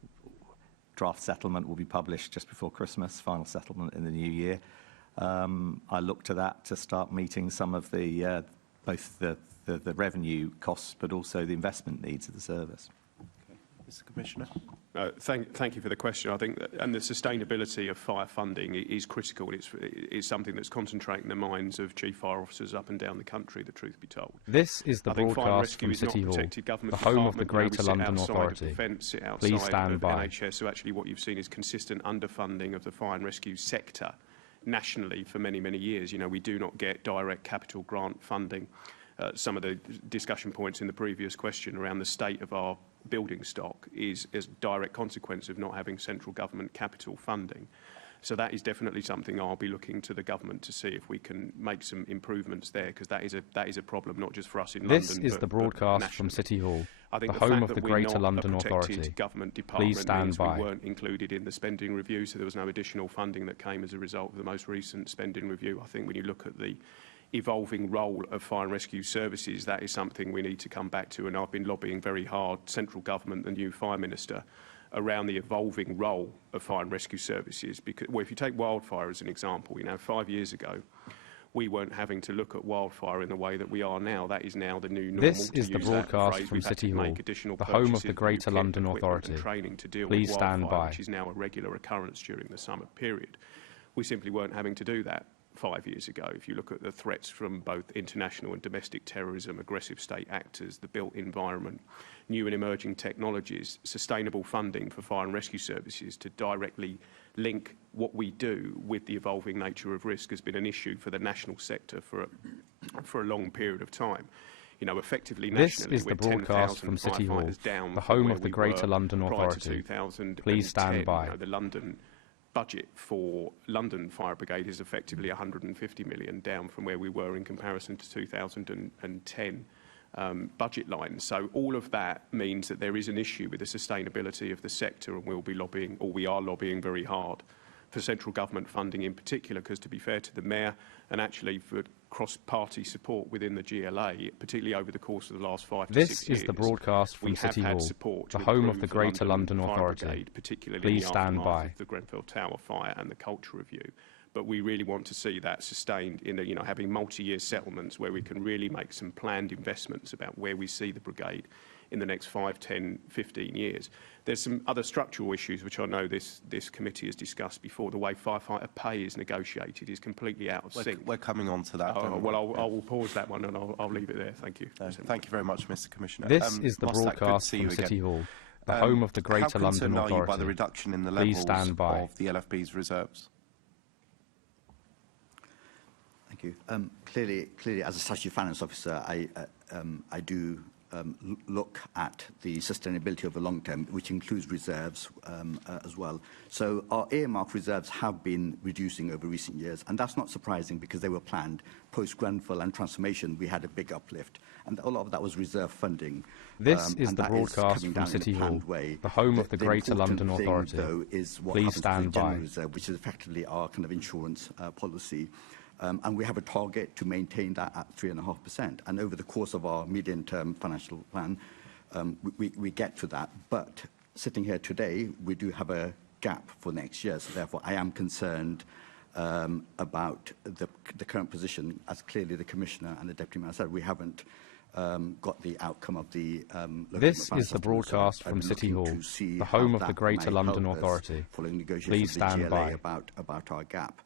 Draft settlement will be published just before Christmas, final settlement in the new year. I look to that to start meeting some of the both the revenue costs but also the investment needs of the service. Okay. Mr. Commissioner. Thank you for the question. I think and the sustainability of fire funding is critical. It's something that's concentrating the minds of chief fire officers up and down the country, the truth be told. This is the I think fire broadcast rescue from is not City a Hall, protected government the home of the department. Greater We sit London outside Authority. Of defence, sit outside Please stand of by. NHS. So actually what you've seen is consistent underfunding of the fire and rescue sector nationally for many, many years. You know, we do not get direct capital grant funding. Some of the discussion points in the previous question around the state of our building stock is a direct consequence of not having central government capital funding. So that is definitely something I'll be looking to the government to see if we can make some improvements there, because that is a problem not just for us in London. This is the broadcast from City Hall, I think the the home fact of that the we're Greater not London a protected Authority. government department Please stand means by. we weren't included in the spending review, so there was no additional funding that came as a result of the most recent spending review. I think when you look at the evolving role of fire and rescue services, that is something we need to come back to, and I've been lobbying very hard, central government, the new Fire Minister, around the evolving role of fire and rescue services. Because, well, if you take wildfire as an example, 5 years ago, we weren't having to look at wildfire in the way that we are now. That is now the new normal. This is the broadcast from City Hall, the home of the Greater London Authority. Training to deal Please with stand wildfire, by. which is now a regular occurrence during the summer period. We simply weren't having to do that 5 years ago. If you look at the threats from both international and domestic terrorism, aggressive state actors, the built environment, new and emerging technologies, sustainable funding for fire and rescue services to directly link what we do with the evolving nature of risk has been an issue for the national sector for a long period of time. Effectively nationally, This is the we're broadcast 10,000 from City Hall, firefighters down the from home where of the we Greater were London prior to Authority. 2010. Please stand by. The London budget for London Fire Brigade is effectively 150 million, down from where we were in comparison to 2010 budget lines. So all of that means that there is an issue with the sustainability of the sector, and we'll be lobbying, or we are lobbying very hard for central government funding in particular, because to be fair to the Mayor, and actually for cross-party support within the GLA, particularly over the course of the last 5 to 6 years. This is the broadcast from City Hall, the home of the Greater London Authority. Brigade, particularly Please in the stand aftermath by. of the Grenfell Tower fire and the culture review. But we really want to see that sustained in having multi-year settlements where we can really make some planned investments about where we see the brigade in the next 5, 10, 15 years. There's some other structural issues which I know this committee has discussed before. The way firefighter pay is negotiated is completely out of sync. We're coming on to that. Well, I will pause that one and I'll leave it there. Thank you. Thank you very much, Mr. Commissioner. This is the Mostak, good to broadcast see from you City again. Hall, the home of the Greater How London concerned are you by the Authority. reduction in the Please levels stand by. of the LFB's reserves? Thank you. Clearly, as a statutory finance officer, I do look at the sustainability of the long term, which includes reserves as well. So our earmark reserves have been reducing over recent years, and that's not surprising because they were planned. Post-Grenfell and transformation, we had a big uplift, and a lot of that was reserve funding. This is and the that broadcast coming from down in a City Hall, planned way. the home of the Greater important London thing, Authority. though, is what Please happens to the stand general by. reserve, which is effectively our kind of insurance policy. And we have a target to maintain that at 3.5%. And over the course of our medium-term financial plan, we get to that. But sitting here today, we do have a gap for next year. So therefore, I am concerned about the current position, as clearly the Commissioner and the Deputy Mayor said, we haven't got the outcome of the... This is the broadcast from City Hall, the home of the Greater London Authority. Please stand by. About our gap.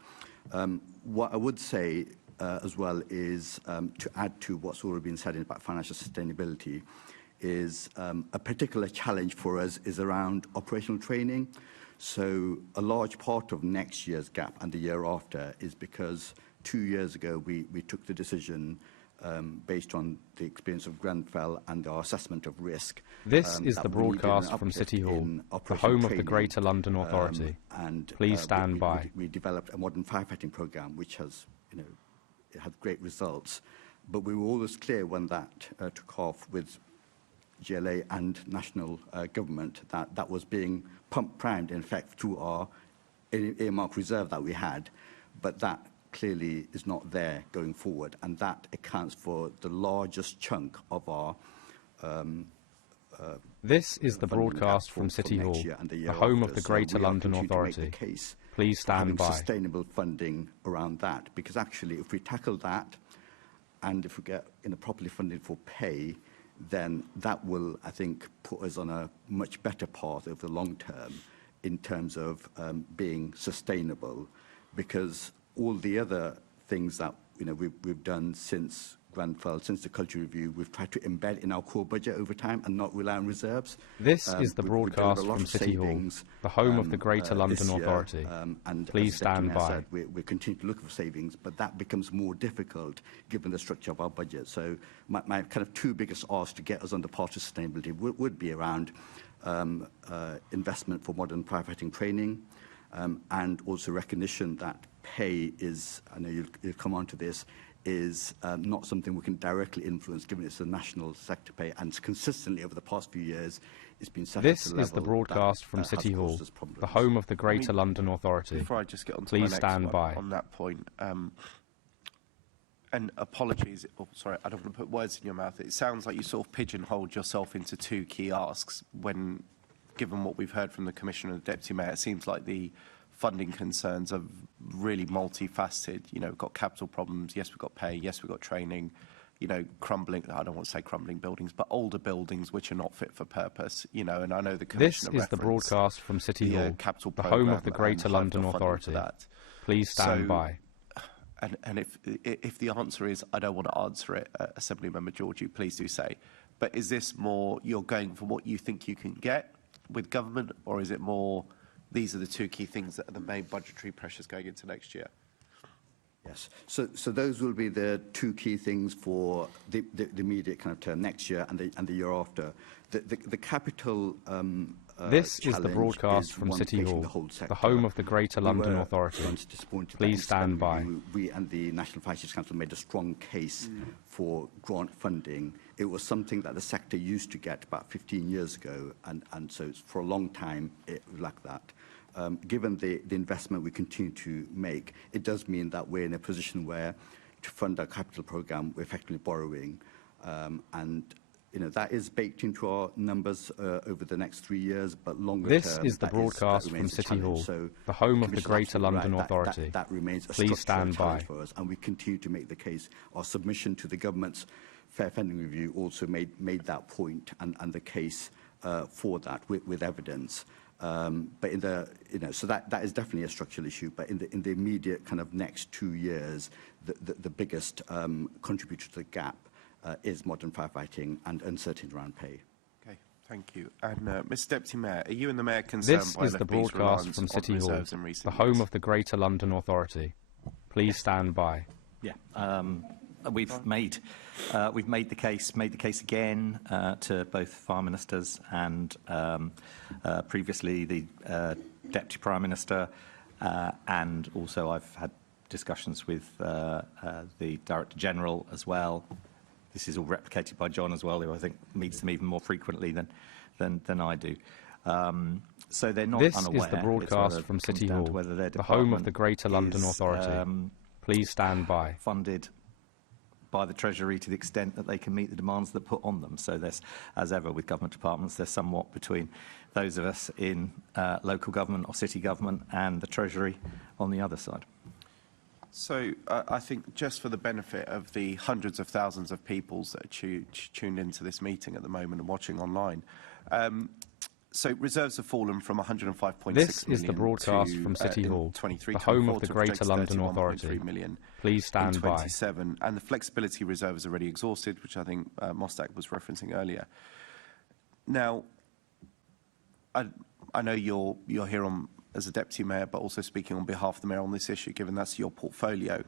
What I would say as well is, to add to what's already been said about financial sustainability, is a particular challenge for us is around operational training. So a large part of next year's gap and the year after is because 2 years ago we took the decision based on the experience of Grenfell and our assessment of risk. This is the broadcast from City Hall, the home of the Greater London Authority. Please stand by. We developed a modern firefighting programme which has, it had great results. But we were always clear when that took off with GLA and national government that was being primed, in effect, through our earmark reserve that we had. But that clearly is not there going forward, and that accounts for the largest chunk of our This is the broadcast from City Hall, the home of the Greater London Authority. Please stand by. Sustainable funding around that, because actually if we tackle that and if we get properly funded for pay, then that will, I think, put us on a much better path over the long term in terms of being sustainable, because all the other things that we've done since Grenfell, since the Culture Review, we've tried to embed in our core budget over time and not rely on reserves. This is the broadcast from City Hall, the home of the Greater London Authority. Please stand by. We continue to look for savings, but that becomes more difficult given the structure of our budget. So my kind of two biggest asks to get us on the path to sustainability would be around investment for modern firefighting training, and also recognition that pay is, I know you'll come on to this, is not something we can directly influence, given it's a national sector pay, and consistently over the past few years it's been set This is the broadcast from City Hall, the home of the Greater London Authority. Before I just get on to Please my next stand one by. on that point, and apologies, sorry, I don't want to put words in your mouth. It sounds like you sort of pigeonholed yourself into two key asks when, given what we've heard from the Commissioner and the Deputy Mayor, it seems like the funding concerns are really multifaceted. We've got capital problems, yes, we've got pay, yes, we've got training, crumbling, I don't want to say crumbling buildings, but older buildings which are not fit for purpose, and I know the Commissioner This is the broadcast from City Hall, the home of the Greater London Authority. Please stand by. And if the answer is, I don't want to answer it, Assembly Member Georgiou, please do say. But is this more you're going for what you think you can get with government, or is it more these are the two key things that are the main budgetary pressures going into next year? Yes. So those will be the two key things for the immediate kind of term next year and the year after. The capital This is the broadcast from City Hall, the home of the Greater London Authority. Please stand by. We and the National Fire Chiefs Council made a strong case for grant funding. It was something that the sector used to get about 15 years ago, and so for a long time it lacked that. Given the investment we continue to make, it does mean that we're in a position where, to fund our capital programme, we're effectively borrowing, and that is baked into our numbers over the next 3 years, but longer term. This is the broadcast from City Hall, the home of the Greater London Authority. That remains a Please stand by. for us, and we continue to make the case. Our submission to the government's fair funding review also made that point and the case for that with evidence. But in the so that is definitely a structural issue. But in the immediate kind of next 2 years, the biggest contributor to the gap is modern firefighting and uncertainty around pay. Okay, thank you. And Mr. Deputy Mayor, are you and the Mayor concerned this by is the broadcast from City Hall, the home of the Greater London Authority. Please stand by. Yeah. We've made the case again to both Fire Ministers and previously the Deputy Prime Minister, and also I've had discussions with the Director General as well. This is all replicated by John as well, who I think meets them even more frequently than I do. So they're not this unaware. This is the broadcast from City Hall, the home of the Greater London Authority. Please stand by. Funded by the Treasury to the extent that they can meet the demands that put on them. So there's, as ever with government departments, there's somewhat between those of us in local government or city government and the Treasury on the other side. So I think just for the benefit of the hundreds of thousands of people that are tuned into this meeting at the moment and watching online, so reserves have fallen from 105.6 million. This is the broadcast from City Hall, the home of the Greater London Authority. Please stand by. 27, and the flexibility reserve is already exhausted, which I think Mostak was referencing earlier. Now, I know you're here on as a deputy mayor, but also speaking on behalf of the mayor on this issue, given that's your portfolio.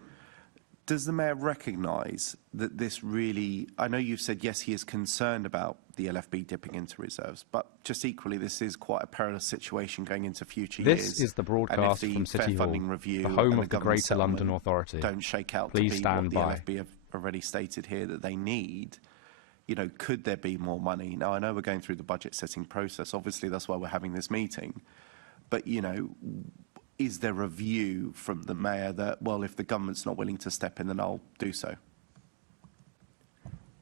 Does the mayor recognise that this really, I know you've said, yes, he is concerned about the LFB dipping into reserves, but just equally, this is quite a perilous situation going into future years. This is the broadcast from City Hall, the home of the Greater London Authority. Don't shake out Please to be stand what by. the LFB have already stated here that they need. You know, could there be more money? Now, I know we're going through the budget setting process. Obviously, that's why we're having this meeting. But, you know, is there a view from the mayor that, well, if the government's not willing to step in, then I'll do so?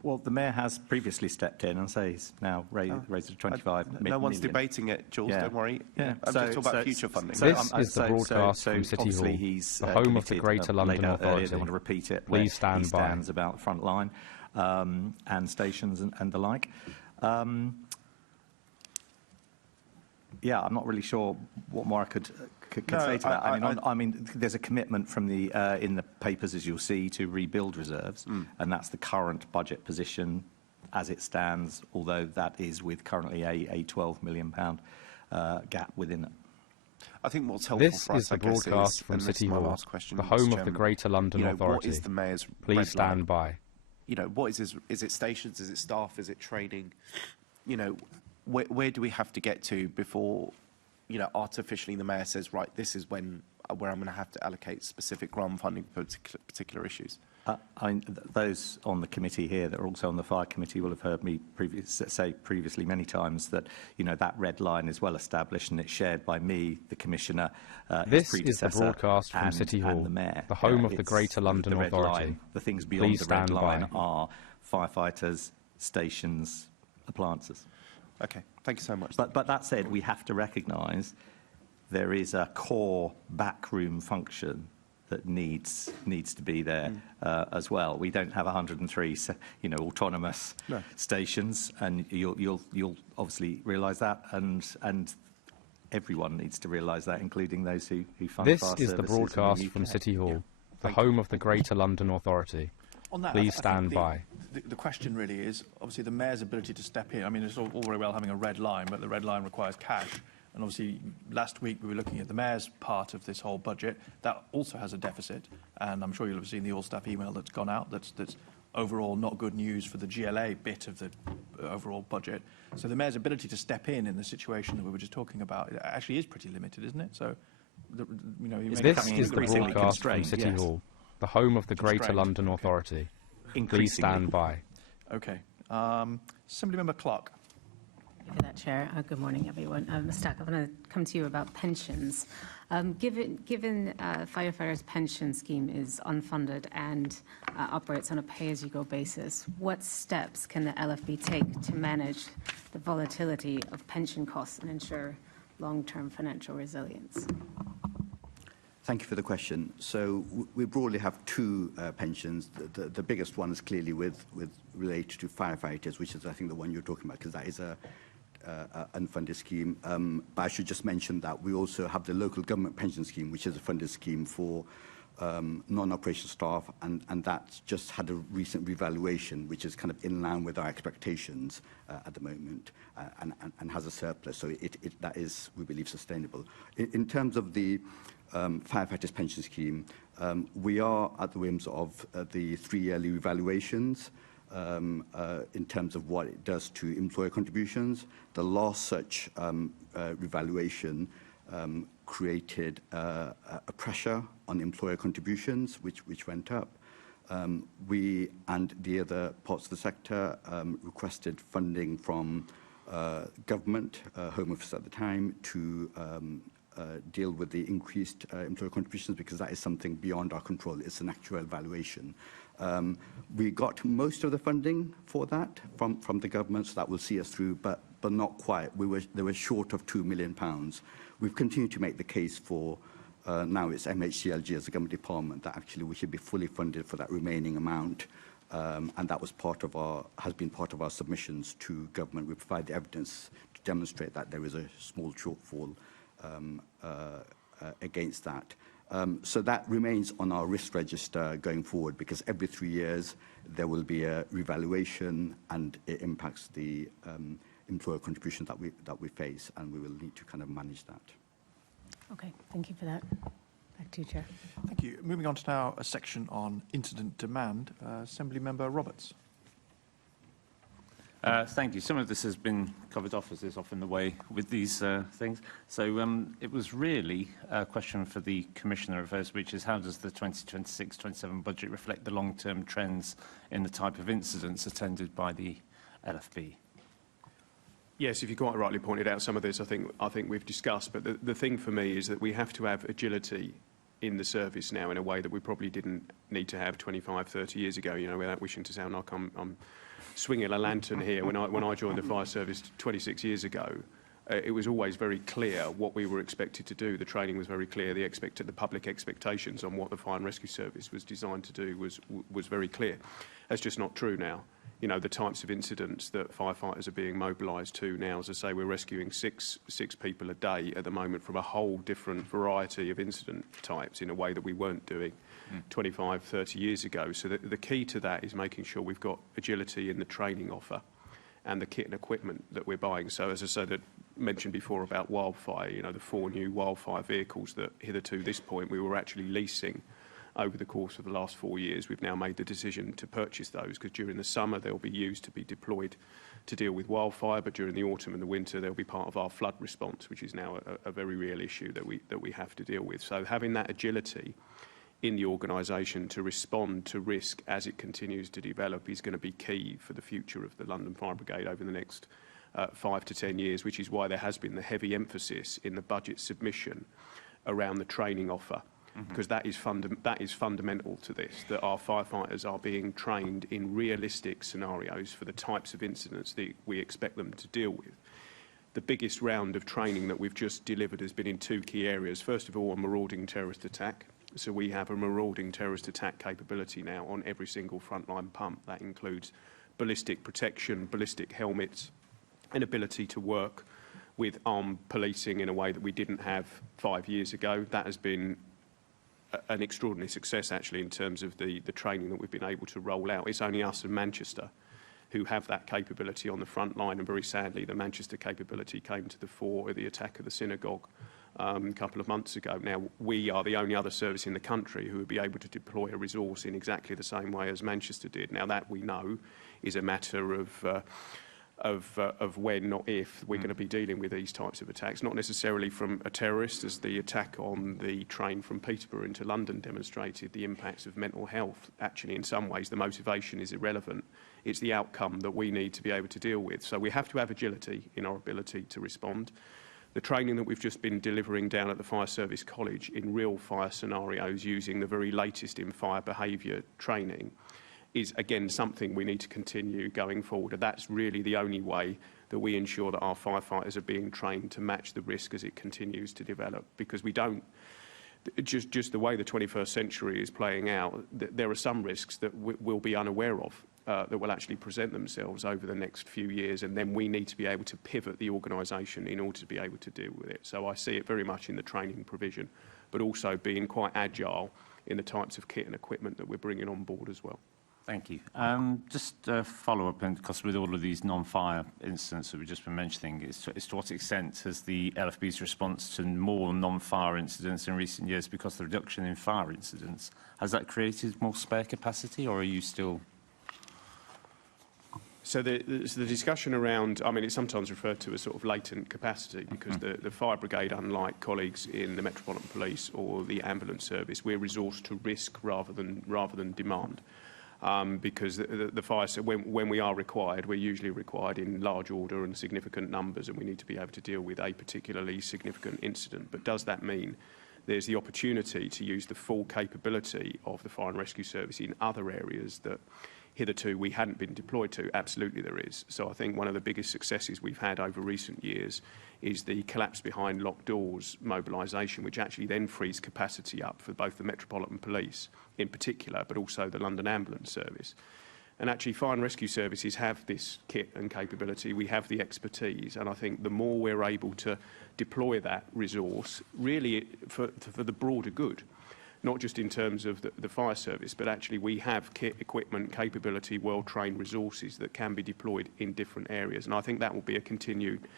Well, the mayor has previously stepped in and say he's now raised it to 25 million. No one's debating it, Jules, don't worry. Yeah. I'm just talking about future funding. This is the broadcast from City Hall, the home of the Greater London Authority. I don't want to repeat it. Please stand he by. stands about the front line and stations and the like. Yeah, I'm not really sure what more I could say to that. I mean, there's a commitment from the in the papers, as you'll see, to rebuild reserves, and that's the current budget position as it stands. Although that is with currently a £12 million gap within it. I think what's helpful This for us, is the I guess, broadcast from and this is City my Hall, last question, the Mr. home of the Chairman, Greater London you know, Authority. What is the mayor's Please red stand line? by. You know, what is it stations? Is it staff? Is it training? You know, where do we have to get to before, you know, artificially the mayor says, right, this is where I'm going to have to allocate specific grant funding for particular issues? Those on the committee here that are also on the fire committee will have heard me say previously many times that, you know, that red line is well established and it's shared by me, the commissioner, This his is the predecessor, broadcast from and, City Hall, and the mayor. the home of the It's Greater London the red Authority. line. The things beyond Please the red stand line by. are firefighters, stations, appliances. Okay, thank you so much. But that said, we have to recognise there is a core backroom function that needs to be there as well. We don't have 103, you know, autonomous stations, and you'll obviously realise that, and everyone needs to realise that, including those who fund This fire is the services in broadcast UK. from City Hall, the Thank home of the Greater London Authority. On that, Please I think stand by. The question really is, obviously, the mayor's ability to step in. I mean, it's all very well having a red line, but the red line requires cash. And obviously, last week we were looking at the mayor's part of this whole budget. That also has a deficit. And I'm sure you'll have seen the all-staff email that's gone out that's overall not good news for the GLA bit of the overall budget. So the mayor's ability to step in the situation that we were just talking about actually is pretty limited, isn't it? So, you know, This is the broadcast from City Hall, the home of the Greater Constrained. London Authority. Please stand by. Okay. Assemblymember Clark. Thank you for that, Chair. Good morning, everyone. Mr. I want to come to you about pensions. Given firefighters' pension scheme is unfunded and operates on a pay-as-you-go basis, what steps can the LFB take to manage the volatility of pension costs and ensure long-term financial resilience? Thank you for the question. So we broadly have two pensions. The biggest one is clearly related to firefighters, which is, I think, the one you're talking about, because that is a unfunded scheme. But I should just mention that we also have the local government pension scheme, which is a funded scheme for non-operational staff, and that's just had a recent revaluation, which is kind of in line with our expectations at the moment, and has a surplus. So that is, we believe, sustainable. In terms of the firefighters pension scheme, we are at the whims of the 3-yearly revaluations in terms of what it does to employer contributions. The last such revaluation created a pressure on employer contributions, which went up. We and the other parts of the sector requested funding from government, Home Office at the time, to deal with the increased employer contributions, because that is something beyond our control. It's an actual valuation. We got most of the funding for that from the government, so that will see us through, but not quite. They were short of £2 million. We've continued to make the case for, now it's MHCLG as a government department, that actually we should be fully funded for that remaining amount. And that was has been part of our submissions to government. We provide the evidence to demonstrate that there is a small shortfall against that. So that remains on our risk register going forward, because every 3 years there will be a revaluation and it impacts the employer contribution that we face, and we will need to kind of manage that. Okay, thank you for that. Back to you, Chair. Thank you. Moving on to now a section on incident demand. Assembly Member Roberts. Thank you. Some of this has been covered off, as is often the way with these things. So it was really a question for the Commissioner of Affairs, which is how does the 2026-27 budget reflect the long-term trends in the type of incidents attended by the LFB? Yes, if you quite rightly pointed out some of this, I think we've discussed. But the thing for me is that we have to have agility in the service now in a way that we probably didn't need to have 25, 30 years ago. You know, without wishing to sound like I'm swinging a lantern here. When I joined the fire service 26 years ago, it was always very clear what we were expected to do. The training was very clear. The public expectations on what the fire and rescue service was designed to do was very clear. That's just not true now. You know, the types of incidents that firefighters are being mobilised to now, as I say, we're rescuing six people a day at the moment from a whole different variety of incident types in a way that we weren't doing 25, 30 years ago. So the key to that is making sure we've got agility in the training offer and the kit and equipment that we're buying. So as I said, mentioned before about wildfire, you know, the 4 new wildfire vehicles that hitherto this point we were actually leasing over the course of the last 4 years. We've now made the decision to purchase those because during the summer they'll be used to be deployed to deal with wildfire, but during the autumn and the winter they'll be part of our flood response, which is now a very real issue that we have to deal with. So having that agility in the organisation to respond to risk as it continues to develop is going to be key for the future of the London Fire Brigade over the next 5 to 10 years, which is why there has been the heavy emphasis in the budget submission around the training offer. Because that is fundamental to this, that our firefighters are being trained in realistic scenarios for the types of incidents that we expect them to deal with. The biggest round of training that we've just delivered has been in 2 key areas. First of all, a marauding terrorist attack. So we have a marauding terrorist attack capability now on every single frontline pump. That includes ballistic protection, ballistic helmets, an ability to work with armed policing in a way that we didn't have 5 years ago. That has been an extraordinary success, actually, in terms of the training that we've been able to roll out. It's only us and Manchester who have that capability on the front line, and very sadly, the Manchester capability came to the fore at the attack of the synagogue a couple of months ago. Now, we are the only other service in the country who would be able to deploy a resource in exactly the same way as Manchester did. Now, that we know is a matter of when, not if, we're going to be dealing with these types of attacks, not necessarily from a terrorist, as the attack on the train from Peterborough into London demonstrated the impacts of mental health. Actually, in some ways, the motivation is irrelevant. It's the outcome that we need to be able to deal with. So we have to have agility in our ability to respond. The training that we've just been delivering down at the Fire Service College in real fire scenarios using the very latest in fire behaviour training is, again, something we need to continue going forward. And that's really the only way that we ensure that our firefighters are being trained to match the risk as it continues to develop. Because we don't, just the way the 21st century is playing out, there are some risks that we'll be unaware of that will actually present themselves over the next few years. And then we need to be able to pivot the organisation in order to be able to deal with it. So I see it very much in the training provision, but also being quite agile in the types of kit and equipment that we're bringing on board as well. Thank you. Just a follow-up, because with all of these non-fire incidents that we've just been mentioning, is to what extent has the LFB's response to more non-fire incidents in recent years, because of the reduction in fire incidents, has that created more spare capacity, or are you still... So the discussion around, I mean, it's sometimes referred to as sort of latent capacity, because the fire brigade, unlike colleagues in the Metropolitan Police or the ambulance service, we're resourced to risk rather than demand. Because the fire, when we are required, we're usually required in large order and significant numbers, and we need to be able to deal with a particularly significant incident. But does that mean there's the opportunity to use the full capability of the Fire and Rescue Service in other areas that hitherto we hadn't been deployed to. Absolutely there is. So I think one of the biggest successes we've had over recent years is the collapse behind locked doors mobilisation, which actually then frees capacity up for both the Metropolitan Police in particular, but also the London Ambulance Service. And actually, Fire and Rescue Services have this kit and capability. We have the expertise, and I think the more we're able to deploy that resource, really for the broader good, not just in terms of the fire service, but actually we have kit, equipment, capability, well-trained resources that can be deployed in different areas. And I think that will be a continued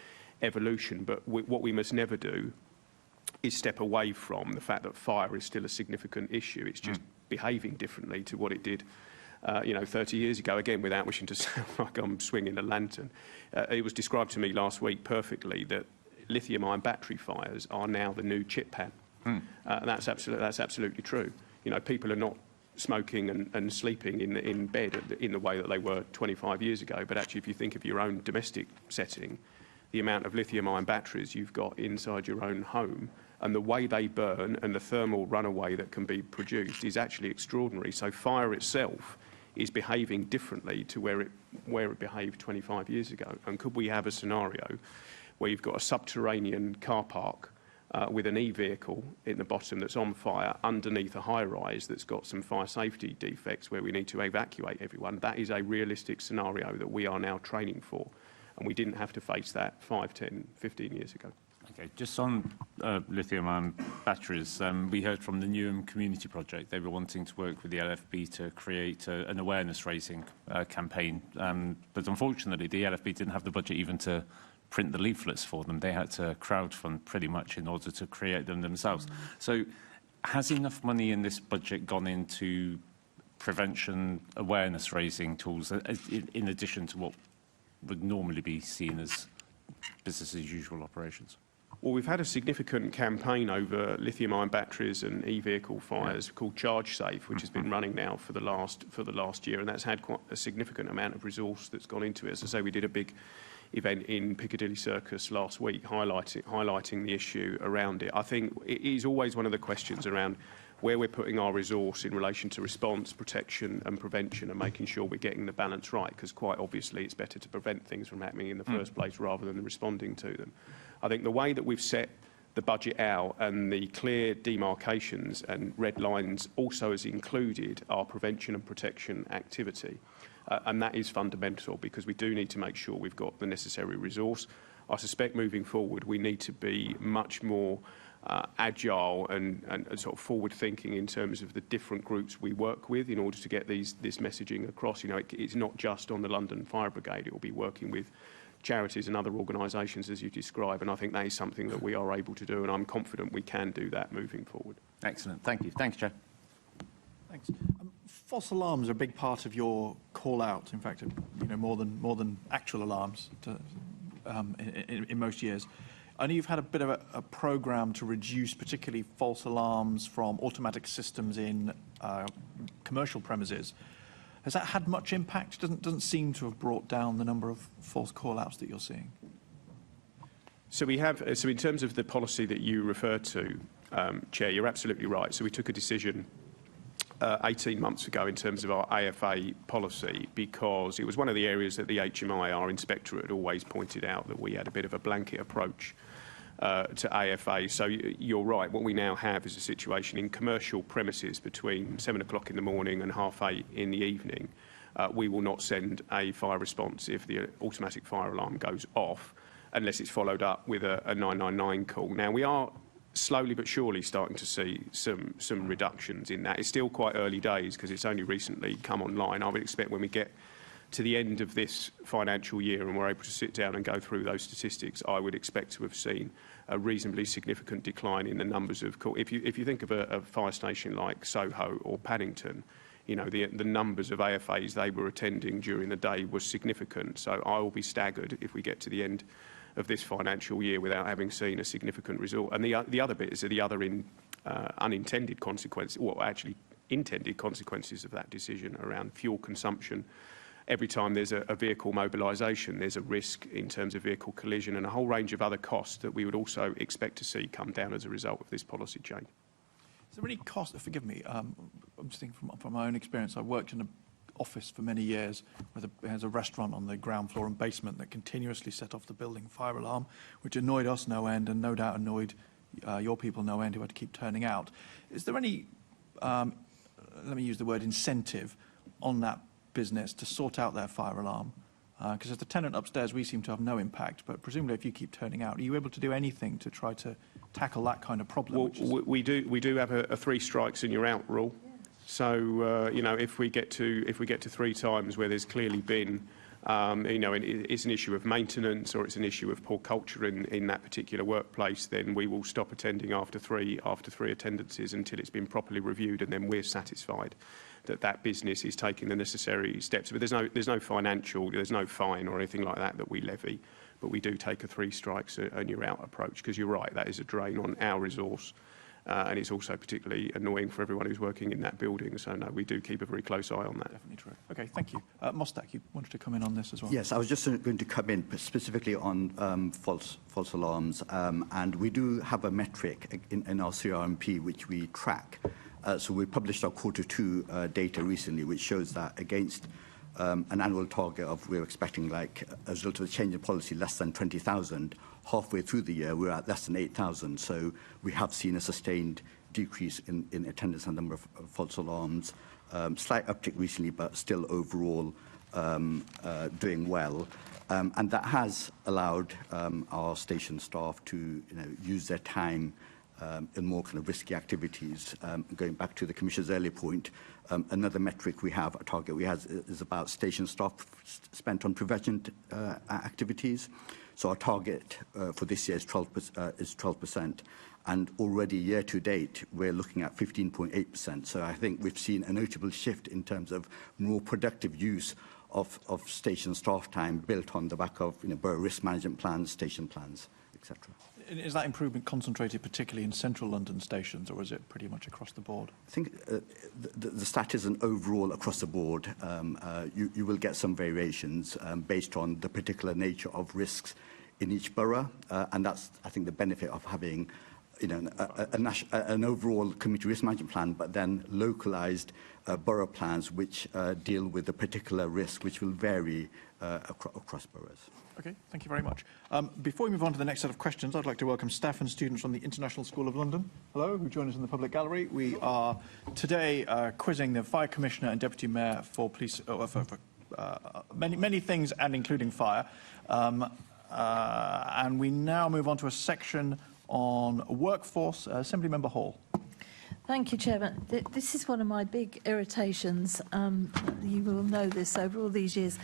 evolution. But what we must never do is step away from the fact that fire is still a significant issue. It's just behaving differently to what it did 30 years ago, again, without wishing to sound like I'm swinging a lantern. It was described to me last week perfectly that lithium-ion battery fires are now the new chip pan. That's absolutely true. You know, people are not smoking and sleeping in bed in the way that they were 25 years ago, but actually if you think of your own domestic setting, the amount of lithium-ion batteries you've got inside your own home and the way they burn and the thermal runaway that can be produced is actually extraordinary. So fire itself is behaving differently to where it behaved 25 years ago. And could we have a scenario where you've got a subterranean car park with an e-vehicle in the bottom that's on fire underneath a high-rise that's got some fire safety defects where we need to evacuate everyone? That is a realistic scenario that we are now training for, and we didn't have to face that 5, 10, 15 years ago. Okay, just on lithium-ion batteries, we heard from the Newham Community Project. They were wanting to work with the LFB to create an awareness-raising campaign. But unfortunately, the LFB didn't have the budget even to print the leaflets for them. They had to crowdfund pretty much in order to create them themselves. So has enough money in this budget gone into prevention awareness-raising tools in addition to what would normally be seen as business-as-usual operations? Well, we've had a significant campaign over lithium-ion batteries and e-vehicle fires called Charge Safe, which has been running now for the last year, and that's had quite a significant amount of resource that's gone into it. As I say, we did a big event in Piccadilly Circus last week highlighting the issue around it. I think it is always one of the questions around where we're putting our resource in relation to response, protection and prevention, and making sure we're getting the balance right, because quite obviously it's better to prevent things from happening in the first place rather than responding to them. I think the way that we've set the budget out and the clear demarcations and red lines also has included our prevention and protection activity. And that is fundamental, because we do need to make sure we've got the necessary resource. I suspect moving forward we need to be much more agile and sort of forward-thinking in terms of the different groups we work with in order to get this messaging across. You know, it's not just on the London Fire Brigade. It will be working with charities and other organisations, as you describe, and I think that is something that we are able to do, and I'm confident we can do that moving forward. Excellent. Thank you. Thanks, Chair. Thanks. False alarms are a big part of your call-out. In fact, more than actual alarms in most years. I know you've had a bit of a programme to reduce particularly false alarms from automatic systems in commercial premises. Has that had much impact? Doesn't seem to have brought down the number of false call-outs that you're seeing. So we have. So in terms of the policy that you referred to, Chair, you're absolutely right. So we took a decision 18 months ago in terms of our AFA policy, because it was one of the areas that the HMI, our inspectorate, had always pointed out that we had a bit of a blanket approach to AFA. So you're right. What we now have is a situation in commercial premises between 7 o'clock in the morning and 8:30 in the evening. We will not send a fire response if the automatic fire alarm goes off, unless it's followed up with a 999 call. Now, we are slowly but surely starting to see some reductions in that. It's still quite early days because it's only recently come online. I would expect when we get to the end of this financial year and we're able to sit down and go through those statistics, I would expect to have seen a reasonably significant decline in the numbers of calls. If you think of a fire station like Soho or Paddington, you know, the numbers of AFAs they were attending during the day was significant. So I will be staggered if we get to the end of this financial year without having seen a significant result. And the other bit is the other unintended consequences, well, actually intended consequences of that decision around fuel consumption every time there's a vehicle mobilisation, there's a risk in terms of vehicle collision and a whole range of other costs that we would also expect to see come down as a result of this policy change. Is there any cost, forgive me, I'm just thinking from my own experience, I worked in an office for many years where there's a restaurant on the ground floor and basement that continuously set off the building fire alarm, which annoyed us no end and no doubt annoyed your people no end who had to keep turning out. Is there any, let me use the word incentive, on that business to sort out their fire alarm? Because as the tenant upstairs, we seem to have no impact, but presumably if you keep turning out, are you able to do anything to try to tackle that kind of problem? Well, we do have a 3 strikes and you're out rule. So you know, if we get to 3 times where there's clearly been you know, it's an issue of maintenance or it's an issue of poor culture in that particular workplace, then we will stop attending after three attendances until it's been properly reviewed, and then we're satisfied that that business is taking the necessary steps. But there's no fine or anything like that we levy, but we do take a 3 strikes and you're out approach, because you're right, that is a drain on our resource. And it's also particularly annoying for everyone who's working in that building. So, no, we do keep a very close eye on that. Definitely true. OK, thank you. Mostak, you wanted to come in on this as well? Yes, I was just going to come in specifically on false alarms. And we do have a metric in our CRMP which we track. So we published our Q2 data recently, which shows that against an annual target of we're expecting, like, as a result of a change in policy, less than 20,000. Halfway through the year, we're at less than 8,000. So we have seen a sustained decrease in attendance and number of false alarms. Slight uptick recently, but still overall doing well. And that has allowed our station staff to use their time in more kind of risky activities. Going back to the Commissioner's earlier point, another metric we have, a target we have, is about station staff spent on prevention activities. So our target for this year is 12%, and already year to date we're looking at 15.8%. So I think we've seen a notable shift in terms of more productive use of station staff time built on the back of borough risk management plans, station plans, etc. Is that improvement concentrated particularly in central London stations, or is it pretty much across the board? I think the stat isn't overall across the board. You will get some variations based on the particular nature of risks in each borough, and that's, I think, the benefit of having an overall community risk management plan, but then localised borough plans which deal with the particular risk, which will vary across boroughs. OK, thank you very much. Before we move on to the next set of questions, I'd like to welcome staff and students from the International School of London. Hello, who join us in the public gallery. We are today quizzing the Fire Commissioner and Deputy Mayor for police, for many things, and including fire. And we now move on to a section on workforce. Assembly Member Hall. Thank you, Chairman. This is one of my big irritations. You will know this over all these years.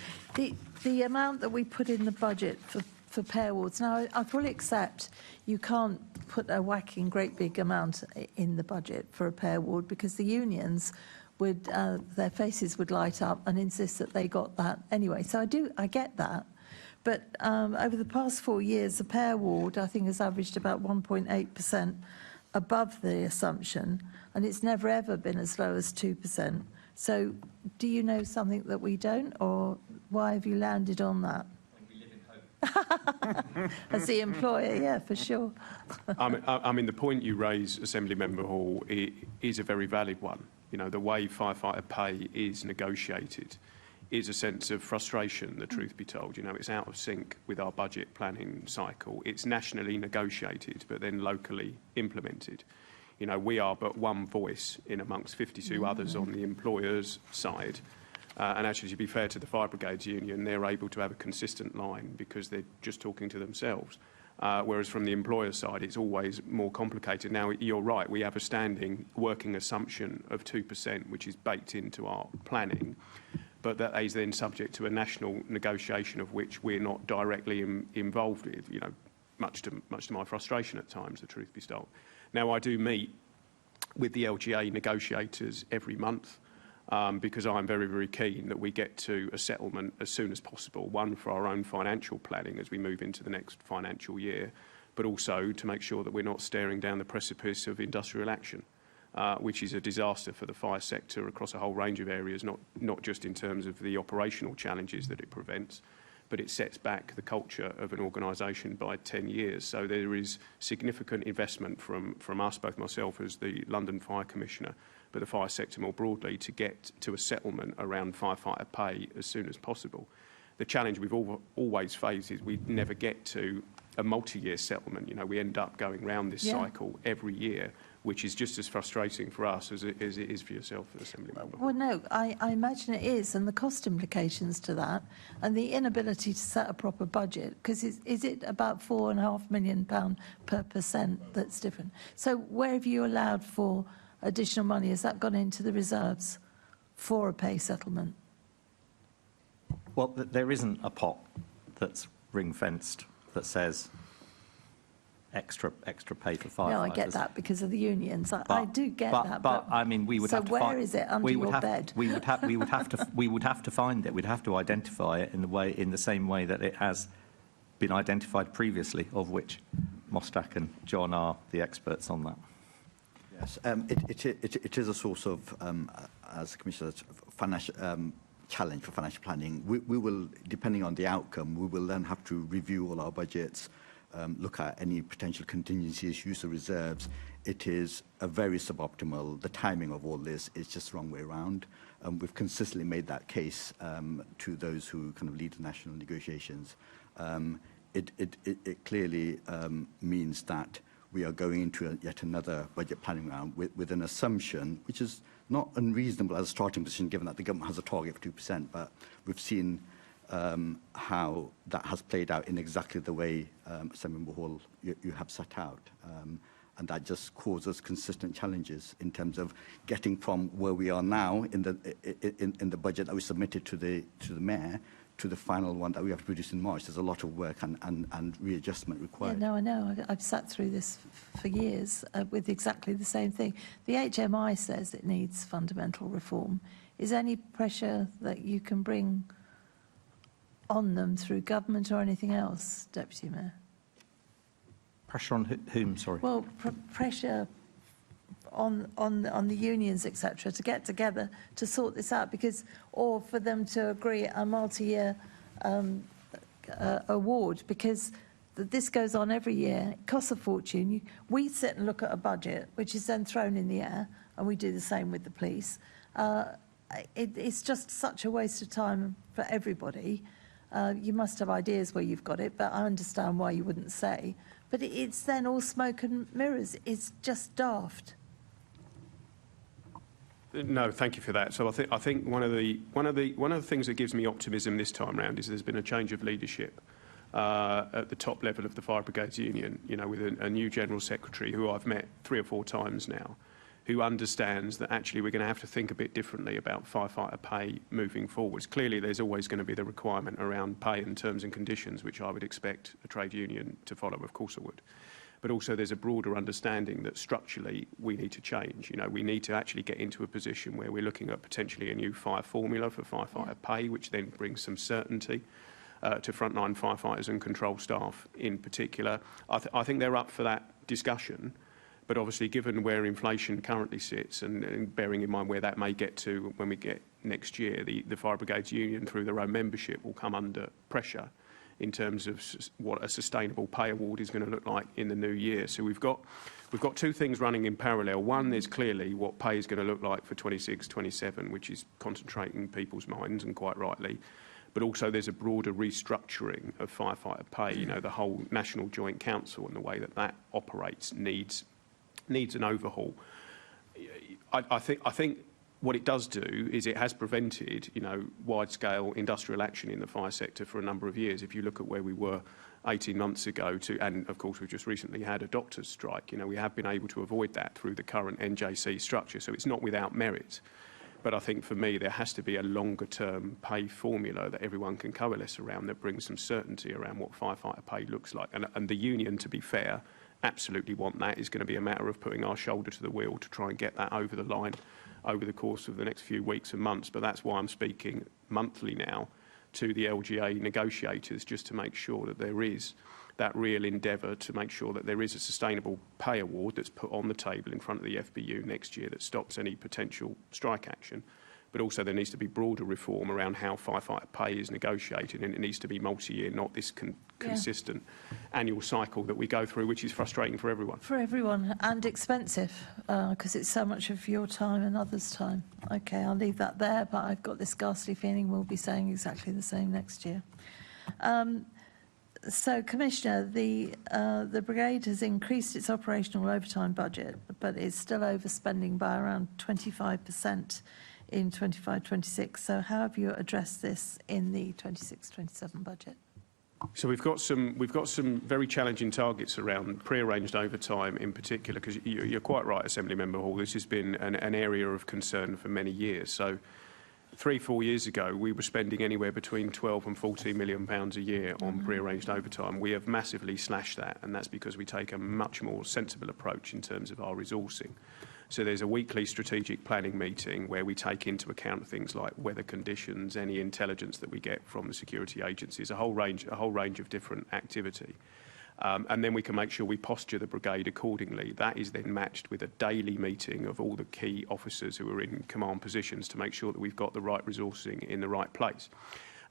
The amount that we put in the budget for pay awards. Now, I fully accept you can't put a whacking great big amount in the budget for a pay award, because the unions would, their faces would light up and insist that they got that anyway. So I get that. But over the past 4 years, the pay award, I think, has averaged about 1.8% above the assumption, and it's never ever been as low as 2%. So do you know something that we don't, or why have you landed on that? When we live in hope. As the employer, yeah, for sure. I mean, the point you raise, Assembly Member Hall, is a very valid one. The way firefighter pay is negotiated is a sense of frustration, the truth be told. It's out of sync with our budget planning cycle. It's nationally negotiated, but then locally implemented. We are but one voice in amongst 52 others on the employer's side. And actually, to be fair to the Fire Brigades Union, they're able to have a consistent line because they're just talking to themselves. Whereas from the employer's side, it's always more complicated. Now, you're right, we have a standing working assumption of 2%, which is baked into our planning. But that is then subject to a national negotiation of which we're not directly involved with, much to my frustration at times, the truth be told. Now, I do meet with the LGA negotiators every month because I'm very, very keen that we get to a settlement as soon as possible, one, for our own financial planning as we move into the next financial year, but also to make sure that we're not staring down the precipice of industrial action. which is a disaster for the fire sector across a whole range of areas, not just in terms of the operational challenges that it prevents, but it sets back the culture of an organisation by 10 years. So there is significant investment from us, both myself as the London Fire Commissioner, but the fire sector more broadly, to get to a settlement around firefighter pay as soon as possible. The challenge we've always faced is we never get to a multi-year settlement. You know, we end up going round this cycle every year, which is just as frustrating for us as it is for yourself, as Assembly Member. Well, no, I imagine it is, and the cost implications to that, and the inability to set a proper budget, because is it about £4.5 million per percent that's different? So where have you allowed for additional money? Has that gone into the reserves for a pay settlement? Well, there isn't a pot that's ring-fenced that says extra pay for firefighters. No, I get that because of the unions. I do get that. But I mean, we would so have to where find, is it under your bed? We would have to find it. We'd have to identify it in the same way that it has been identified previously, of which Mostak and John are the experts on that. Yes, it is a source of, as the Commissioner said, financial challenge for financial planning. We will, depending on the outcome, we will then have to review all our budgets, look at any potential contingencies, use of reserves. It is a very suboptimal. The timing of all this is just the wrong way around. We've consistently made that case to those who kind of lead the national negotiations. It clearly means that we are going into yet another budget planning round with an assumption, which is not unreasonable as a starting position, given that the government has a target of 2%, but we've seen how that has played out in exactly the way, Assembly Member Hall, you have set out. And that just causes consistent challenges in terms of getting from where we are now in the budget that we submitted to the Mayor to the final one that we have to produce in March. There's a lot of work and readjustment required. Yeah, no, I know. I've sat through this for years with exactly the same thing. The HMI says it needs fundamental reform. Is there any pressure that you can bring on them through government or anything else, Deputy Mayor? Pressure on whom, sorry? Well, pressure on the unions, etc., to get together to sort this out, because, or for them to agree a multi-year award, because this goes on every year. It costs a fortune. We sit and look at a budget, which is then thrown in the air, and we do the same with the police. It's just such a waste of time for everybody. You must have ideas where you've got it, but I understand why you wouldn't say. But it's then all smoke and mirrors. It's just daft. No, thank you for that. So I think one of the things that gives me optimism this time round is there's been a change of leadership at the top level of the Fire Brigades Union. You know, with a new General Secretary who I've met 3 or 4 times now, who understands that actually we're going to have to think a bit differently about firefighter pay moving forwards. Clearly, there's always going to be the requirement around pay and terms and conditions, which I would expect a trade union to follow. Of course, I would. But also there's a broader understanding that structurally we need to change. You know, we need to actually get into a position where we're looking at potentially a new fire formula for firefighter pay, which then brings some certainty to frontline firefighters and control staff in particular. I think they're up for that discussion. But obviously, given where inflation currently sits and bearing in mind where that may get to when we get next year, the Fire Brigades Union, through their own membership, will come under pressure in terms of what a sustainable pay award is going to look like in the new year. So we've got 2 things running in parallel. One, there's clearly what pay is going to look like for 26, 27, which is concentrating people's minds, and quite rightly. But also there's a broader restructuring of firefighter pay. You know, the whole National Joint Council and the way that operates needs an overhaul. I think what it does do is it has prevented, you know, wide-scale industrial action in the fire sector for a number of years. If you look at where we were 18 months ago and of course we've just recently had a doctors' strike, you know, we have been able to avoid that through the current NJC structure, so it's not without merit. But I think for me there has to be a longer-term pay formula that everyone can coalesce around that brings some certainty around what firefighter pay looks like. And the union, to be fair, absolutely want that. It's going to be a matter of putting our shoulder to the wheel to try and get that over the line over the course of the next few weeks and months. But that's why I'm speaking monthly now to the LGA negotiators, just to make sure that there is that real endeavour to make sure that there is a sustainable pay award that's put on the table in front of the FBU next year that stops any potential strike action. But also there needs to be broader reform around how firefighter pay is negotiated, and it needs to be multi-year, not this consistent annual cycle that we go through, which is frustrating for everyone. For everyone, and expensive, because it's so much of your time and others' time. Okay, I'll leave that there, but I've got this ghastly feeling we'll be saying exactly the same next year. So, Commissioner, the brigade has increased its operational overtime budget, but is still overspending by around 25% in 25-26. So how have you addressed this in the 26-27 budget? So we've got some very challenging targets around pre-arranged overtime in particular, because you're quite right, Assembly Member Hall. This has been an area of concern for many years. So 3-4 years ago, we were spending anywhere between 12 and 14 million pounds a year on pre-arranged overtime. We have massively slashed that, and that's because we take a much more sensible approach in terms of our resourcing. So there's a weekly strategic planning meeting where we take into account things like weather conditions, any intelligence that we get from the security agencies, a whole range of different activity. And then we can make sure we posture the brigade accordingly. That is then matched with a daily meeting of all the key officers who are in command positions to make sure that we've got the right resourcing in the right place.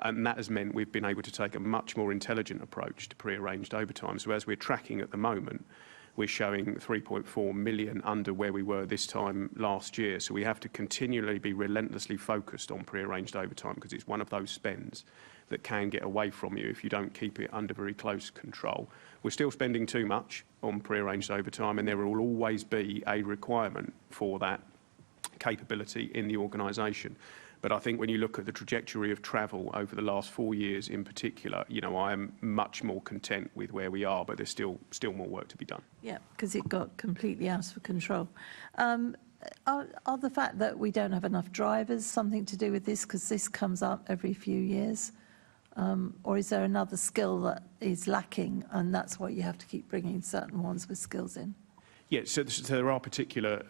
And that has meant we've been able to take a much more intelligent approach to pre-arranged overtime. So as we're tracking at the moment, we're showing 3.4 million under where we were this time last year. So we have to continually be relentlessly focused on pre-arranged overtime, because it's one of those spends that can get away from you if you don't keep it under very close control. We're still spending too much on pre-arranged overtime, and there will always be a requirement for that capability in the organisation. But I think when you look at the trajectory of travel over the last 4 years in particular, you know, I am much more content with where we are, but there's still more work to be done. Yeah, because it got completely out of control. Are the fact that we don't have enough drivers something to do with this, because this comes up every few years? Or is there another skill that is lacking, and that's why you have to keep bringing certain ones with skills in? Yeah, so there are particular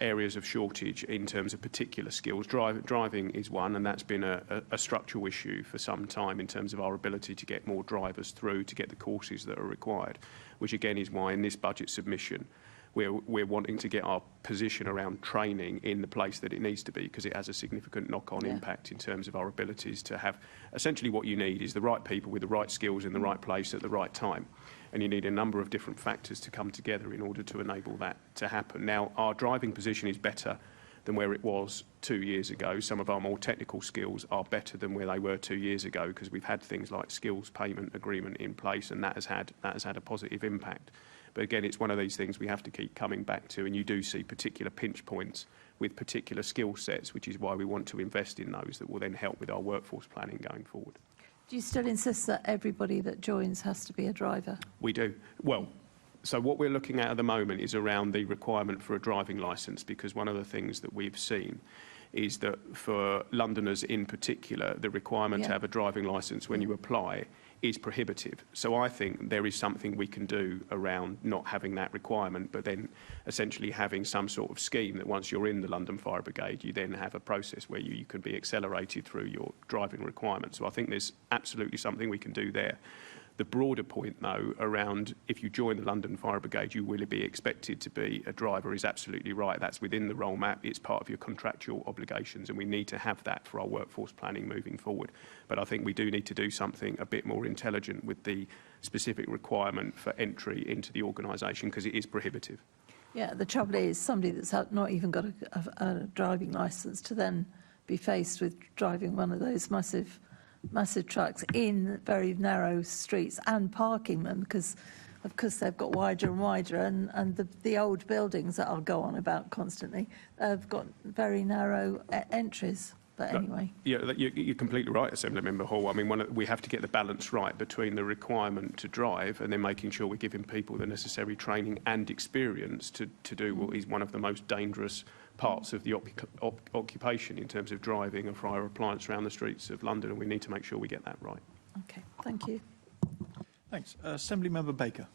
areas of shortage in terms of particular skills. Driving is one, and that's been a structural issue for some time in terms of our ability to get more drivers through, to get the courses that are required, which again is why in this budget submission we're wanting to get our position around training in the place that it needs to be, because it has a significant knock-on impact in terms of our abilities to have essentially what you need is the right people with the right skills in the right place at the right time. And you need a number of different factors to come together in order to enable that to happen. Now, our driving position is better than where it was 2 years ago. Some of our more technical skills are better than where they were 2 years ago, because we've had things like skills payment agreement in place, and that has had a positive impact. But again, it's one of these things we have to keep coming back to, and you do see particular pinch points with particular skill sets, which is why we want to invest in those that will then help with our workforce planning going forward. Do you still insist that everybody that joins has to be a driver? We do. Well, so what we're looking at the moment is around the requirement for a driving licence, because one of the things that we've seen is that for Londoners in particular, the requirement to have a driving licence when you apply is prohibitive. So I think there is something we can do around not having that requirement, but then essentially having some sort of scheme that once you're in the London Fire Brigade, you then have a process where you can be accelerated through your driving requirements. So I think there's absolutely something we can do there. The broader point, though, around if you join the London Fire Brigade, you will be expected to be a driver is absolutely right. That's within the role map. It's part of your contractual obligations, and we need to have that for our workforce planning moving forward. But I think we do need to do something a bit more intelligent with the specific requirement for entry into the organisation, because it is prohibitive. Yeah, the trouble is somebody that's not even got a driving licence to then be faced with driving one of those massive trucks in very narrow streets and parking them, because of course they've got wider and wider, and the old buildings that I'll go on about constantly have got very narrow entries. But anyway. Yeah, you're completely right, Assembly Member Hall. I mean, we have to get the balance right between the requirement to drive and then making sure we're giving people the necessary training and experience to do what is one of the most dangerous parts of the occupation in terms of driving a fire appliance around the streets of London, and we need to make sure we get that right. Okay, thank you. Thanks. Assembly Member Baker.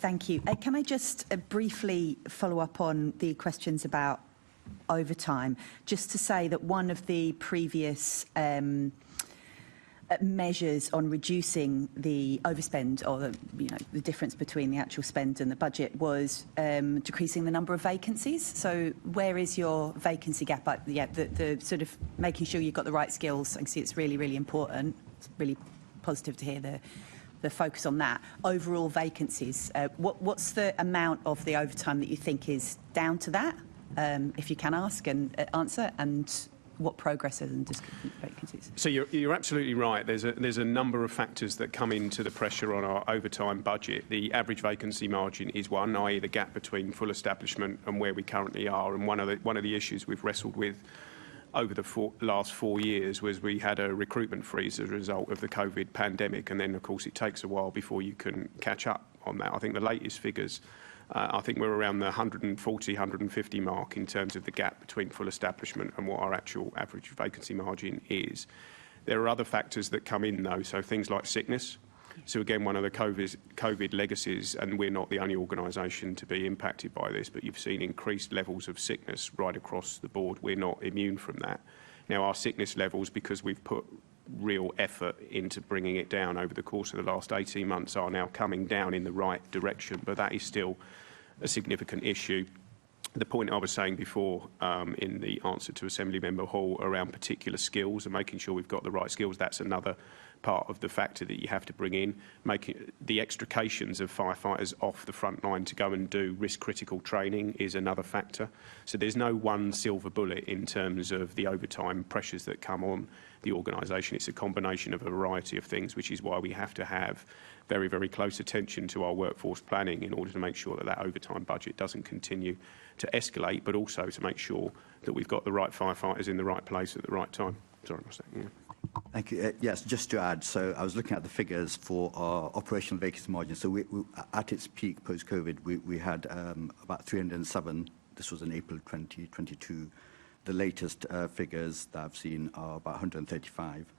Thank you. Can I just briefly follow up on the questions about overtime, just to say that one of the previous measures on reducing the overspend, or the difference between the actual spend and the budget, was decreasing the number of vacancies. So where is your vacancy gap? The sort of making sure you've got the right skills. I can see it's really, really important. It's really positive to hear the focus on that. Overall vacancies, what's the amount of the overtime that you think is down to that, if you can ask and answer, and what progress is in vacancies? So you're absolutely right. There's a number of factors that come into the pressure on our overtime budget. The average vacancy margin is one, i.e. the gap between full establishment and where we currently are. And one of the issues we've wrestled with over the last 4 years was we had a recruitment freeze as a result of the COVID pandemic, and then of course it takes a while before you can catch up on that. I think the latest figures, I think we're around the 140, 150 mark in terms of the gap between full establishment and what our actual average vacancy margin is. There are other factors that come in though, so things like sickness. So again, one of the COVID legacies, and we're not the only organisation to be impacted by this, but you've seen increased levels of sickness right across the board. We're not immune from that. Now our sickness levels, because we've put real effort into bringing it down over the course of the last 18 months, are now coming down in the right direction, but that is still a significant issue. The point I was saying before in the answer to Assemblymember Hall around particular skills and making sure we've got the right skills, that's another part of the factor that you have to bring in. Making the extrications of firefighters off the front line to go and do risk critical training is another factor. So there's no one silver bullet in terms of the overtime pressures that come on the organisation. It's a combination of a variety of things, which is why we have to have very, very close attention to our workforce planning in order to make sure that that overtime budget doesn't continue to escalate, but also to make sure that we've got the right firefighters in the right place at the right time. Sorry, Mr. Yeah. Thank you. Yes, just to add, so I was looking at the figures for our operational vacancy margin. So we at its peak post-COVID, we had about 307. This was in April 2022. The latest figures that I've seen are about 135.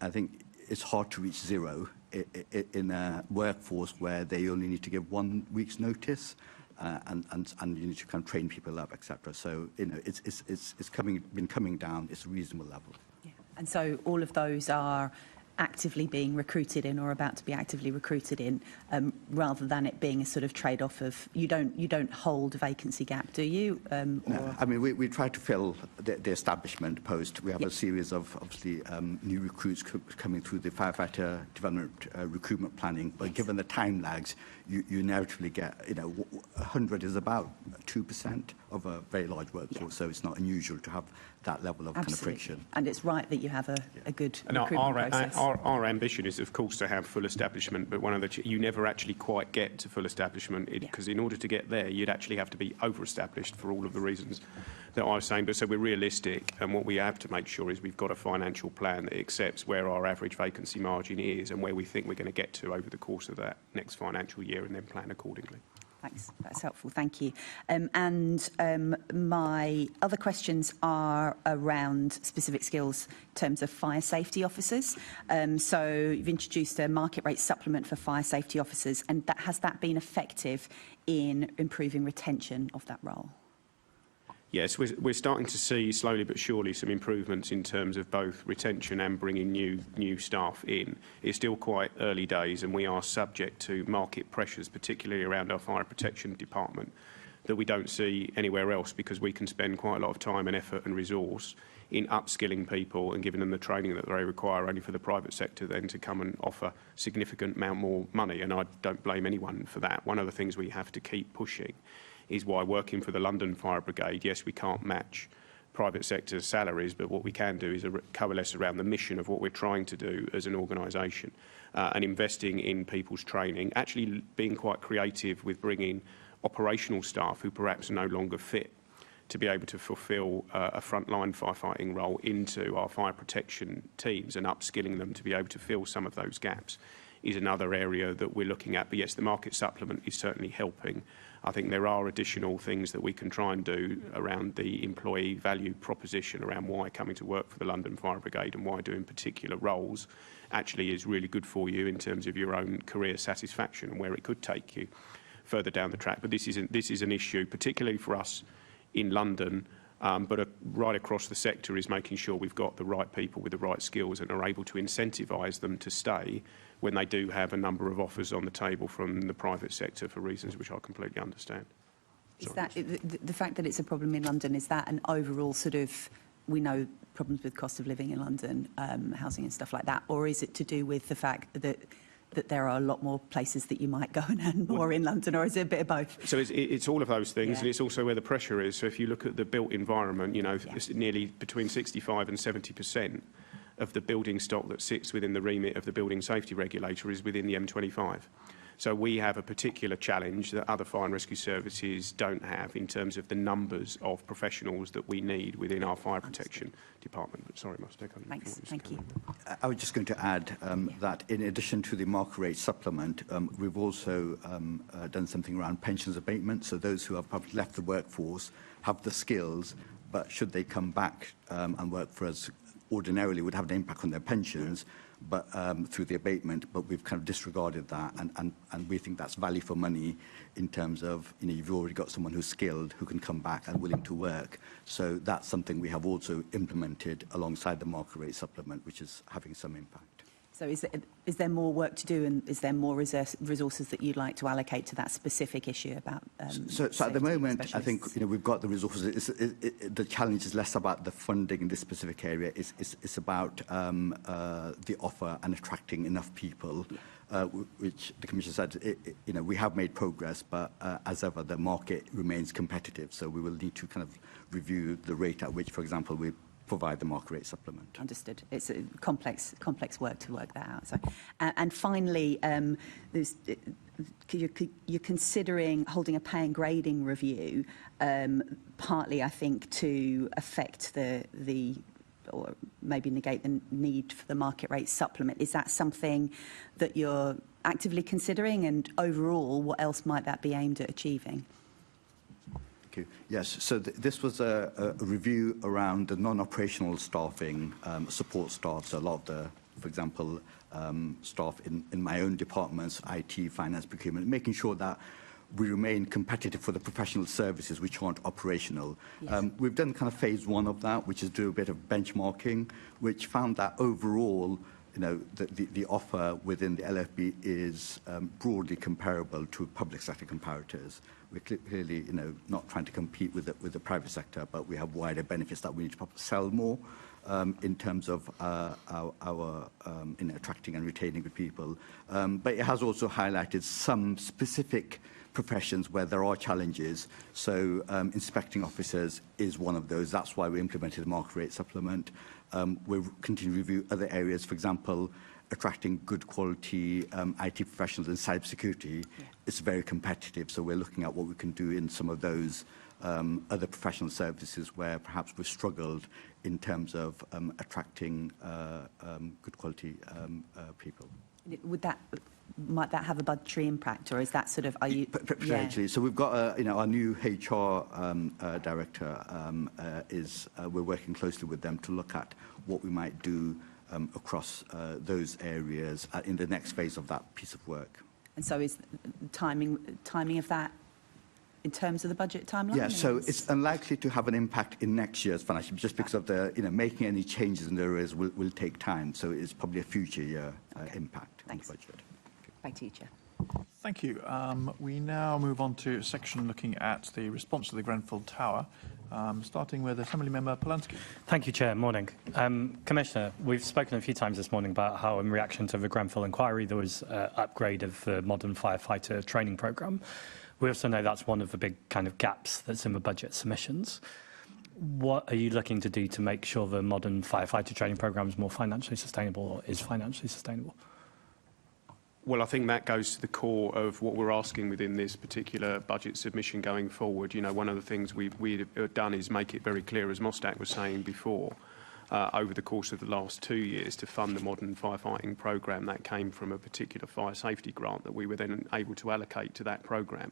I think it's hard to reach zero in a workforce where they only need to give 1 week's notice, and you need to kind of train people up, etc. So it's been coming down. It's a reasonable level. Yeah. And so all of those are actively being recruited in or about to be actively recruited in, rather than it being a sort of trade-off of you don't hold a vacancy gap, do you? No, I mean we try to fill the establishment post. We have a series of obviously new recruits coming through the firefighter development recruitment planning, but given the time lags, you inevitably get 100 is about 2% of a very large workforce, so it's not unusual to have that level of kind of friction. And it's right that you have a good recruitment process. Our ambition is, of course, to have full establishment, but you never actually quite get to full establishment, because in order to get there, you'd actually have to be over-established for all of the reasons that I was saying. But so we're realistic, and what we have to make sure is we've got a financial plan that accepts where our average vacancy margin is and where we think we're going to get to over the course of that next financial year, and then plan accordingly. Thanks, that's helpful, thank you. My other questions are around specific skills in terms of fire safety officers. So you've introduced a market rate supplement for fire safety officers, and has that been effective in improving retention of that role? Yes, we're starting to see slowly but surely some improvements in terms of both retention and bringing new staff in. It's still quite early days, and we are subject to market pressures, particularly around our fire protection department, that we don't see anywhere else, because we can spend quite a lot of time and effort and resource in upskilling people and giving them the training that they require, only for the private sector then to come and offer significant amount more money, and I don't blame anyone for that. One of the things we have to keep pushing is why working for the London Fire Brigade, yes, we can't match private sector salaries, but what we can do is coalesce around the mission of what we're trying to do as an organisation, and investing in people's training, actually being quite creative with bringing operational staff who perhaps are no longer fit to be able to fulfil a frontline firefighting role into our fire protection teams, and upskilling them to be able to fill some of those gaps is another area that we're looking at. But yes, the market supplement is certainly helping. I think there are additional things that we can try and do around the employee value proposition, around why coming to work for the London Fire Brigade and why doing particular roles actually is really good for you in terms of your own career satisfaction and where it could take you further down the track. But this is an issue, particularly for us in London, But right across the sector is making sure we've got the right people with the right skills and are able to incentivise them to stay when they do have a number of offers on the table from the private sector for reasons which I completely understand. Is that the fact that it's a problem in London, is that an overall sort of, we know problems with cost of living in London, housing and stuff like that, or is it to do with the fact that there are a lot more places that you might go and earn more in London, or is it a bit of both? So it's all of those things, Yeah. and it's also where the pressure is. So if you look at the built environment, you know, it's nearly between 65 and 70% of the building stock that sits within the remit of the building safety regulator is within the M25. So we have a particular challenge that other fire and rescue services don't have in terms of the numbers of professionals that we need within our fire protection department. But sorry, Mustak. Thanks, thank you. I was just going to add that in addition to the market rate supplement, we've also done something around pensions abatement. So those who have probably left the workforce have the skills, but should they come back and work for us ordinarily would have an impact on their pensions, but through the abatement, but we've kind of disregarded that, and we think that's value for money in terms of, you know, you've already got someone who's skilled, who can come back and willing to work. So that's something we have also implemented alongside the market rate supplement, which is having some impact. So is there more work to do, and is there more resources that you'd like to allocate to that specific issue about So at the moment, I think, you know, we've got the resources. The challenge is less about the funding in this specific area. It's about the offer and attracting enough people, which the Commissioner said, you know, we have made progress, but as ever, the market remains competitive. So we will need to kind of review the rate at which, for example, we provide the market rate supplement. Understood. It's a complex work to work that out. So, and finally, you're considering holding a pay and grading review, partly, I think, to affect the or maybe negate the need for the market rate supplement. Is that something that you're actively considering? And overall, what else might that be aimed at achieving? Yes, so this was a review around the non-operational staffing, support staff, so a lot of the, for example, staff in my own departments, IT, finance, procurement, making sure that we remain competitive for the professional services which aren't operational. Yes. We've done kind of phase one of that, which is do a bit of benchmarking, which found that overall, you know, the offer within the LFB is broadly comparable to public sector comparators. We're clearly, you know, not trying to compete with the private sector, but we have wider benefits that we need to sell more in terms of our in attracting and retaining good people. But it has also highlighted some specific professions where there are challenges. So inspecting officers is one of those. That's why we implemented the market rate supplement. We'll continue to review other areas, for example, attracting good quality IT professionals in cybersecurity. Yeah. It's very competitive, so we're looking at what we can do in some of those other professional services where perhaps we've struggled in terms of attracting good quality people. Might that have a budgetary impact, or is that sort of, are you... Potentially. Yeah. So we've got, you know, our new HR director we're working closely with them to look at what we might do across those areas in the next phase of that piece of work. And so is the timing of that in terms of the budget timeline? Yeah, so it's unlikely to have an impact in next year's financial, just because of the, you know, making any changes in the areas will take time. So it's probably a future year impact on the budget. Back to you, Chair. Thank you. We now move on to a section looking at the response to the Grenfell Tower, starting with Assembly Member Polanski. Thank you, Chair. Morning. Commissioner, we've spoken a few times this morning about how, in reaction to the Grenfell inquiry, there was an upgrade of the modern firefighter training programme. We also know that's one of the big kind of gaps that's in the budget submissions. What are you looking to do to make sure the modern firefighter training programme is more financially sustainable, or is financially sustainable? Well, I think that goes to the core of what we're asking within this particular budget submission going forward. You know, one of the things we've done is make it very clear, as Mustak was saying before, over the course of the last 2 years to fund the modern firefighting programme that came from a particular fire safety grant that we were then able to allocate to that programme.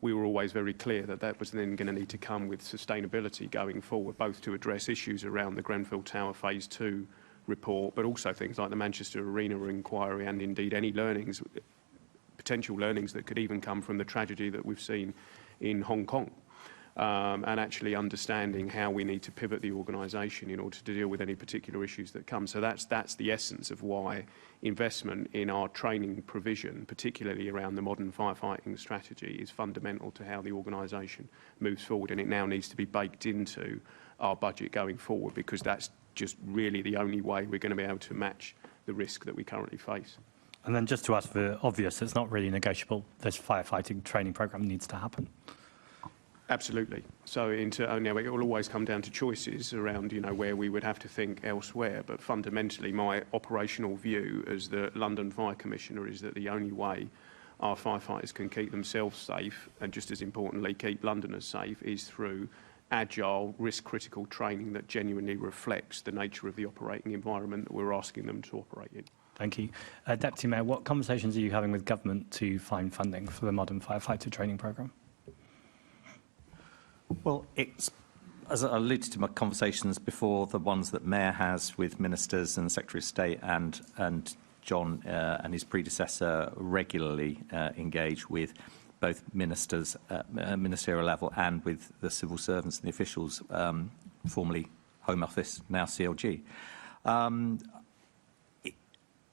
We were always very clear that that was then going to need to come with sustainability going forward, both to address issues around the Grenfell Tower Phase 2 report, but also things like the Manchester Arena inquiry and indeed any learnings, potential learnings that could even come from the tragedy that we've seen in Hong Kong. and actually understanding how we need to pivot the organisation in order to deal with any particular issues that come. So that's the essence of why investment in our training provision, particularly around the modern firefighting strategy, is fundamental to how the organisation moves forward, and it now needs to be baked into our budget going forward, because that's just really the only way we're going to be able to match the risk that we currently face. And then just to ask for obvious, it's not really negotiable. This firefighting training programme needs to happen. Absolutely. So it will always come down to choices around, where we would have to think elsewhere. But fundamentally, my operational view as the London Fire Commissioner is that the only way our firefighters can keep themselves safe, and just as importantly, keep Londoners safe, is through agile, risk-critical training that genuinely reflects the nature of the operating environment that we're asking them to operate in. Thank you. Deputy Mayor, what conversations are you having with government to find funding for the modern firefighter training programme? Well, it's, as I alluded to my conversations before, the ones that Mayor has with ministers and Secretary of State and John and his predecessor regularly engage with both ministers at ministerial level and with the civil servants and the officials, formerly Home Office, now CLG.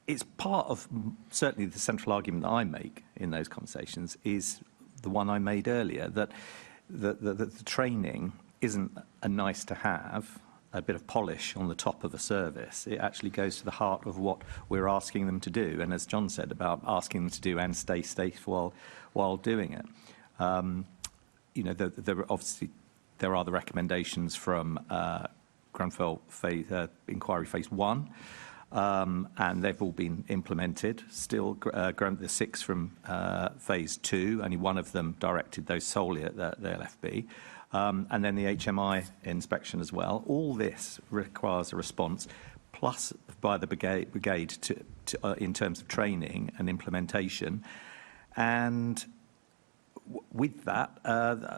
It's part of, certainly the central argument that I make in those conversations is the one I made earlier, that the training isn't a nice to have, a bit of polish on the top of a service. It actually goes to the heart of what we're asking them to do, and as John said, about asking them to do and stay safe while doing it. Obviously there are the recommendations from Grenfell Inquiry Phase 1, and they've all been implemented. Still, the 6 from Phase 2, only one of them directed those solely at the LFB. And then the HMI inspection as well. All this requires a response, plus by the brigade in terms of training and implementation. And with that,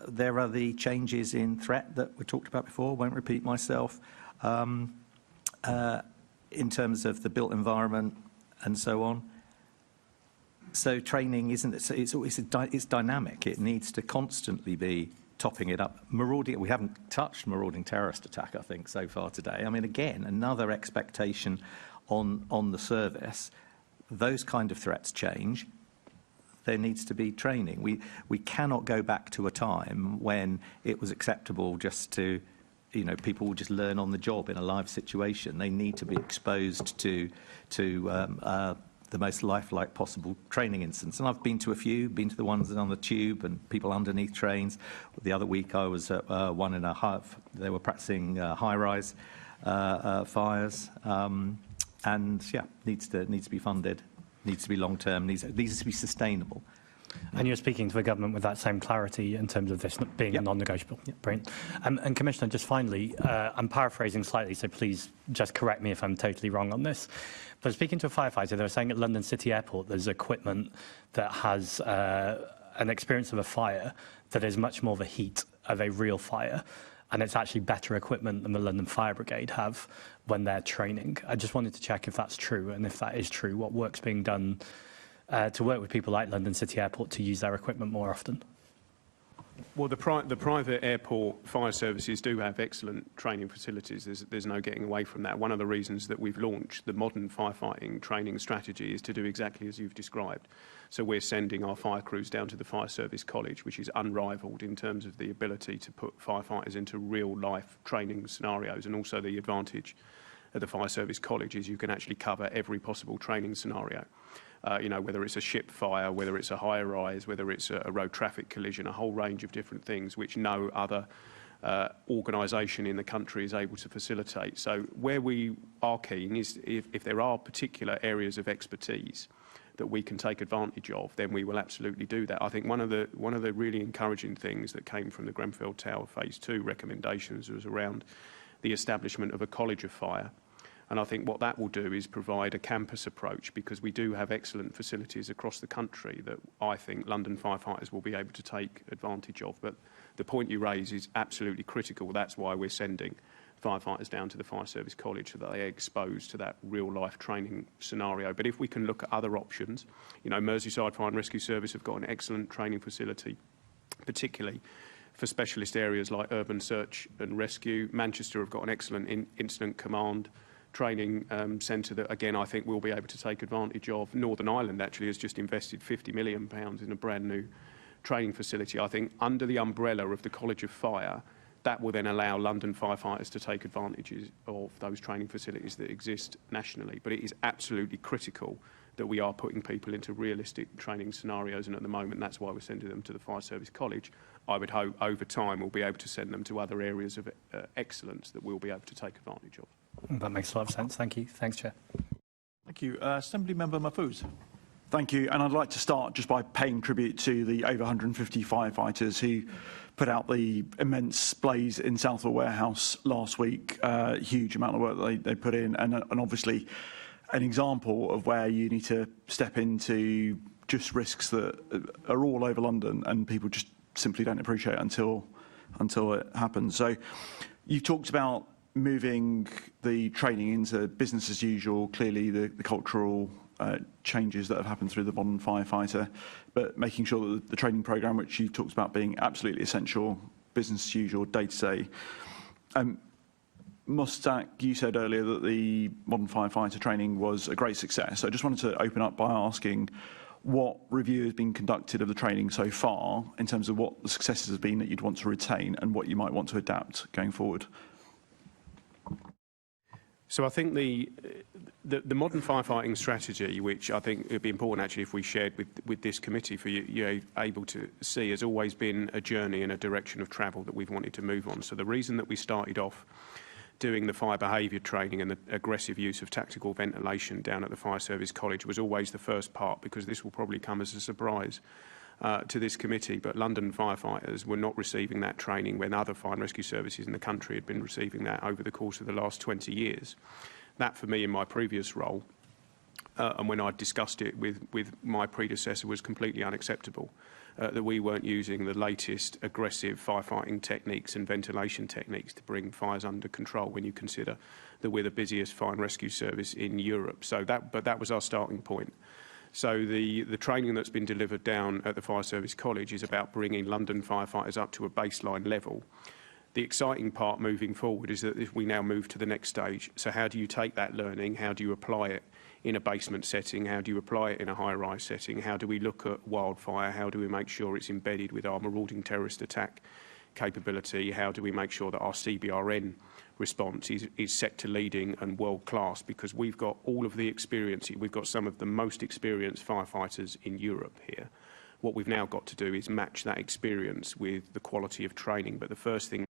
there are the changes in threat that we talked about before. Won't repeat myself. In terms of the built environment and so on. So training it's dynamic. It needs to constantly be topping it up. Marauding, we haven't touched marauding terrorist attack, I think, so far today. I mean, again, another expectation on the service. Those kind of threats change. There needs to be training. We cannot go back to a time when it was acceptable just to, people will just learn on the job in a live situation. They need to be exposed to the most lifelike possible training incidents. And I've been to a few, been to the ones on the tube and people underneath trains. The other week I was at one in they were practicing high-rise fires. And yeah, needs to be funded, needs to be long-term, needs to be sustainable. And you're speaking to the government with that same clarity in terms of this being non-negotiable. Yep. Brilliant. And Commissioner, just finally, I'm paraphrasing slightly, so please just correct me if I'm totally wrong on this. But speaking to a firefighter, they were saying at London City Airport there's equipment that has an experience of a fire that is much more the heat of a real fire. And it's actually better equipment than the London Fire Brigade have when they're training. I just wanted to check if that's true, and if that is true, what work's being done to work with people like London City Airport to use their equipment more often? Well, the private airport fire services do have excellent training facilities. There's no getting away from that. One of the reasons that we've launched the modern firefighting training strategy is to do exactly as you've described. So we're sending our fire crews down to the Fire Service College, which is unrivalled in terms of the ability to put firefighters into real-life training scenarios, and also the advantage of the Fire Service College is you can actually cover every possible training scenario. Whether it's a ship fire, whether it's a high-rise, whether it's a road traffic collision, a whole range of different things which no other organisation in the country is able to facilitate. So where we are keen is if there are particular areas of expertise that we can take advantage of, then we will absolutely do that. I think one of the really encouraging things that came from the Grenfell Tower Phase 2 recommendations was around the establishment of a College of Fire. And I think what that will do is provide a campus approach, because we do have excellent facilities across the country that I think London firefighters will be able to take advantage of. But the point you raise is absolutely critical. That's why we're sending firefighters down to the Fire Service College, so that they're exposed to that real-life training scenario. But if we can look at other options, Merseyside Fire and Rescue Service have got an excellent training facility, particularly for specialist areas like urban search and rescue. Manchester have got an excellent incident command training centre that, again, I think we'll be able to take advantage of. Northern Ireland actually has just invested £50 million in a brand new training facility. I think under the umbrella of the College of Fire, that will then allow London firefighters to take advantages of those training facilities that exist nationally. But it is absolutely critical that we are putting people into realistic training scenarios, and at the moment that's why we're sending them to the Fire Service College. I would hope over time we'll be able to send them to other areas of excellence that we'll be able to take advantage of. That makes a lot of sense. Thank you. Thanks, Chair. Thank you. Assembly Member Mahfouz. Thank you. And I'd like to start just by paying tribute to the over 150 firefighters who put out the immense blaze in Southall Warehouse last week. Huge amount of work that they put in, and obviously an example of where you need to step into just risks that are all over London and people just simply don't appreciate until it happens. So you've talked about moving the training into business as usual, clearly the cultural changes that have happened through the modern firefighter, but making sure that the training programme, which you've talked about being absolutely essential, business as usual, day to day. Mustak, you said earlier that the modern firefighter training was a great success. So I just wanted to open up by asking what review has been conducted of the training so far in terms of what the successes have been that you'd want to retain and what you might want to adapt going forward. So I think the modern firefighting strategy, which I think it would be important actually if we shared with this committee for you able to see, has always been a journey and a direction of travel that we've wanted to move on. So the reason that we started off doing the fire behaviour training and the aggressive use of tactical ventilation down at the Fire Service College was always the first part, because this will probably come as a surprise to this committee, but London firefighters were not receiving that training when other fire and rescue services in the country had been receiving that over the course of the last 20 years. That, for me, in my previous role, and when I discussed it with my predecessor, was completely unacceptable, that we weren't using the latest aggressive firefighting techniques and ventilation techniques to bring fires under control when you consider that we're the busiest fire and rescue service in Europe. But that was our starting point. So the training that's been delivered down at the Fire Service College is about bringing London firefighters up to a baseline level. The exciting part moving forward is that if we now move to the next stage, so how do you take that learning, how do you apply it in a basement setting, how do you apply it in a high-rise setting, how do we look at wildfire, how do we make sure it's embedded with our marauding terrorist attack capability, how do we make sure that our CBRN response is sector leading and world class, because we've got all of the experience, we've got some of the most experienced firefighters in Europe here. What we've now got to do is match that experience with the quality of training, but the first thing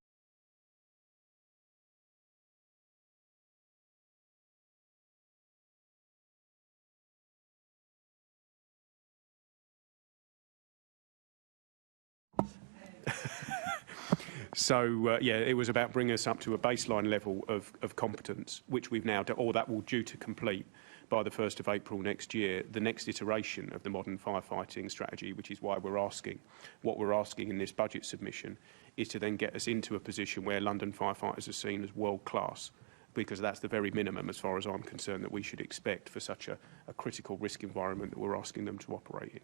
So, yeah, it was about bringing us up to a baseline level of competence, which we've now done, or that will due to complete by the 1st of April next year, the next iteration of the modern firefighting strategy, which is why what we're asking in this budget submission is to then get us into a position where London firefighters are seen as world class, because that's the very minimum, as far as I'm concerned, that we should expect for such a critical risk environment that we're asking them to operate in.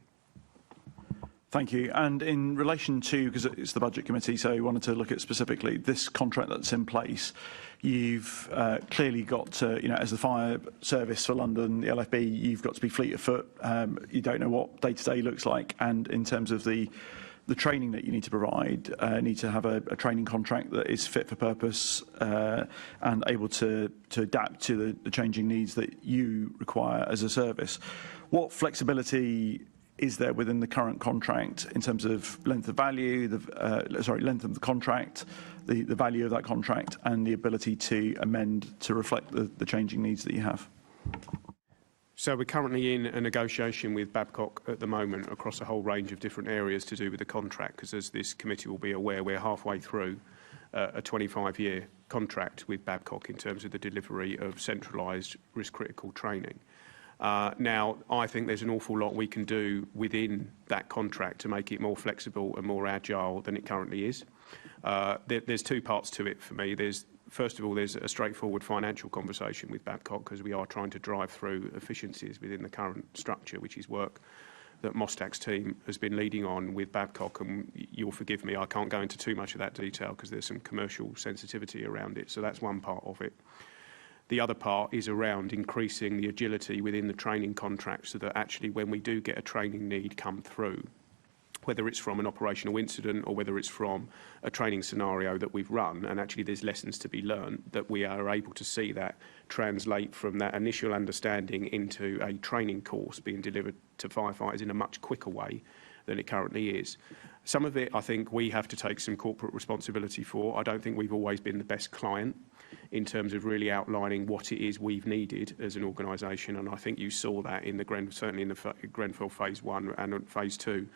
Thank you. And in relation to, because it's the Budget Committee, so we wanted to look at specifically this contract that's in place, you've clearly got to, as the fire service for London, the LFB, you've got to be fleet of foot. You don't know what day-to-day looks like. And in terms of the training that you need to provide, need to have a training contract that is fit for purpose and able to adapt to the changing needs that you require as a service. What flexibility is there within the current contract in terms of length of value, length of the contract, the value of that contract, and the ability to amend to reflect the changing needs that you have? So we're currently in a negotiation with Babcock at the moment across a whole range of different areas to do with the contract, because as this committee will be aware, we're halfway through a 25-year contract with Babcock in terms of the delivery of centralised risk-critical training. Now, I think there's an awful lot we can do within that contract to make it more flexible and more agile than it currently is. There's two parts to it for me. First of all, there's a straightforward financial conversation with Babcock, because we are trying to drive through efficiencies within the current structure, which is work that Mostac's team has been leading on with Babcock, and you'll forgive me, I can't go into too much of that detail because there's some commercial sensitivity around it, so that's one part of it. The other part is around increasing the agility within the training contract so that actually when we do get a training need come through, whether it's from an operational incident or whether it's from a training scenario that we've run, and actually there's lessons to be learned, that we are able to see that translate from that initial understanding into a training course being delivered to firefighters in a much quicker way than it currently is. Some of it, I think, we have to take some corporate responsibility for. I don't think we've always been the best client in terms of really outlining what it is we've needed as an organisation, and I think you saw that in certainly in the Grenfell Phase 1 and Phase 2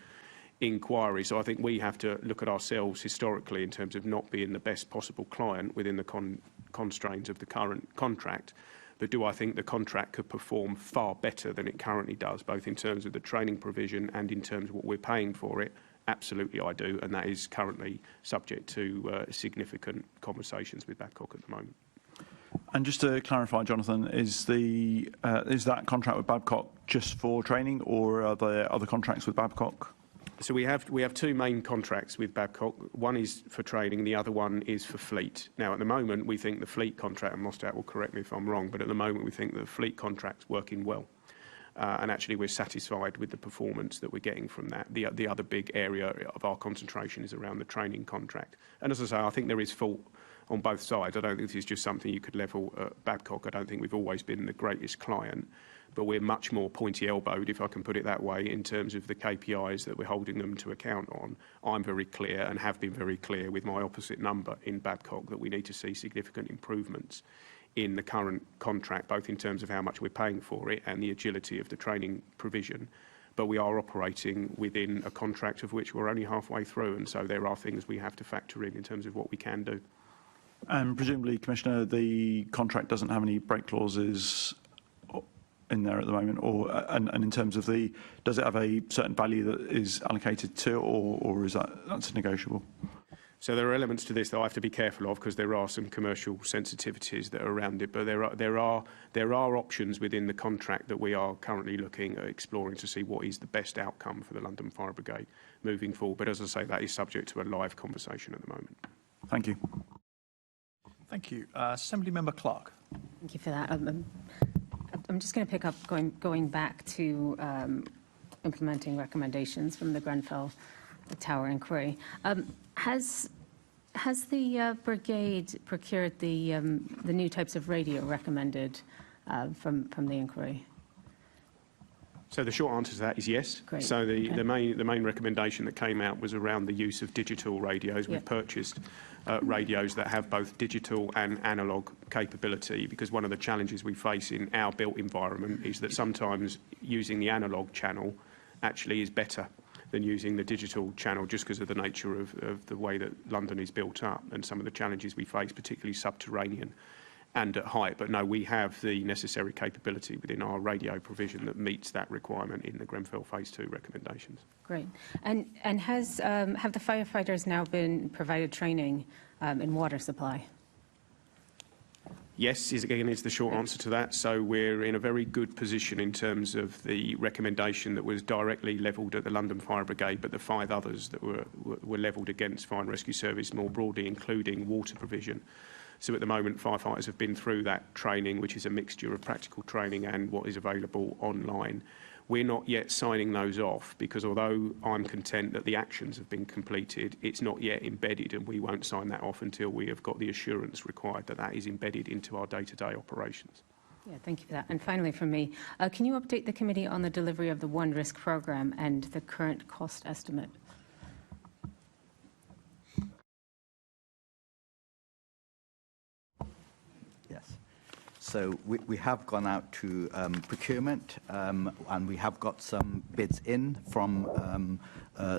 inquiry. So I think we have to look at ourselves historically in terms of not being the best possible client within the constraints of the current contract. But do I think the contract could perform far better than it currently does, both in terms of the training provision and in terms of what we're paying for it? Absolutely I do, and that is currently subject to significant conversations with Babcock at the moment. And just to clarify, Jonathan, is that contract with Babcock just for training, or are there other contracts with Babcock? So we have two main contracts with Babcock. One is for training, the other one is for fleet. Now, at the moment, we think the fleet contract, and Mostac will correct me if I'm wrong, but at the moment we think the fleet contract's working well. And actually we're satisfied with the performance that we're getting from that. The other big area of our concentration is around the training contract. And as I say, I think there is fault on both sides. I don't think this is just something you could level at Babcock. I don't think we've always been the greatest client, but we're much more pointy-elbowed, if I can put it that way, in terms of the KPIs that we're holding them to account on. I'm very clear and have been very clear with my opposite number in Babcock that we need to see significant improvements in the current contract, both in terms of how much we're paying for it and the agility of the training provision. But we are operating within a contract of which we're only halfway through, and so there are things we have to factor in terms of what we can do. And presumably, Commissioner, the contract doesn't have any break clauses in there at the moment, and in terms of does it have a certain value that is allocated to, or is that's negotiable? So there are elements to this that I have to be careful of because there are some commercial sensitivities that are around it. But there are options within the contract that we are currently looking at exploring to see what is the best outcome for the London Fire Brigade moving forward. But as I say, that is subject to a live conversation at the moment. Thank you. Thank you. Assembly Member Clark. Thank you for that. I'm just going to pick up going back to implementing recommendations from the Grenfell Tower inquiry. Has the brigade procured the new types of radio recommended from the inquiry? So the short answer to that is yes. Great. So the main recommendation that came out was around the use of digital radios. We've purchased radios that have both digital and analogue capability, because one of the challenges we face in our built environment is that sometimes using the analogue channel actually is better than using the digital channel, just because of the nature of the way that London is built up and some of the challenges we face, particularly subterranean and at height. But no, we have the necessary capability within our radio provision that meets that requirement in the Grenfell Phase 2 recommendations. Great. And have the firefighters now been provided training in water supply? Yes, is the short answer to that. So we're in a very good position in terms of the recommendation that was directly levelled at the London Fire Brigade, but the 5 others that were levelled against Fire and Rescue Service more broadly, including water provision. So at the moment, firefighters have been through that training, which is a mixture of practical training and what is available online. We're not yet signing those off because although I'm content that the actions have been completed, it's not yet embedded, and we won't sign that off until we have got the assurance required that that is embedded into our day-to-day operations. Yeah, thank you for that. And finally from me, can you update the committee on the delivery of the One Risk programme and the current cost estimate? So we have gone out to procurement, and we have got some bids in from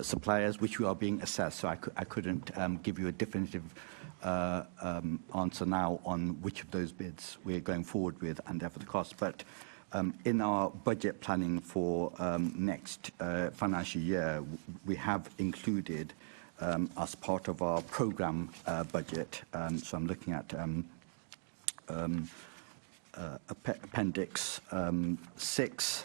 suppliers which we are being assessed. So I couldn't give you a definitive answer now on which of those bids we're going forward with and therefore the cost. But in our budget planning for next financial year, we have included as part of our programme budget. So I'm looking at Appendix 6,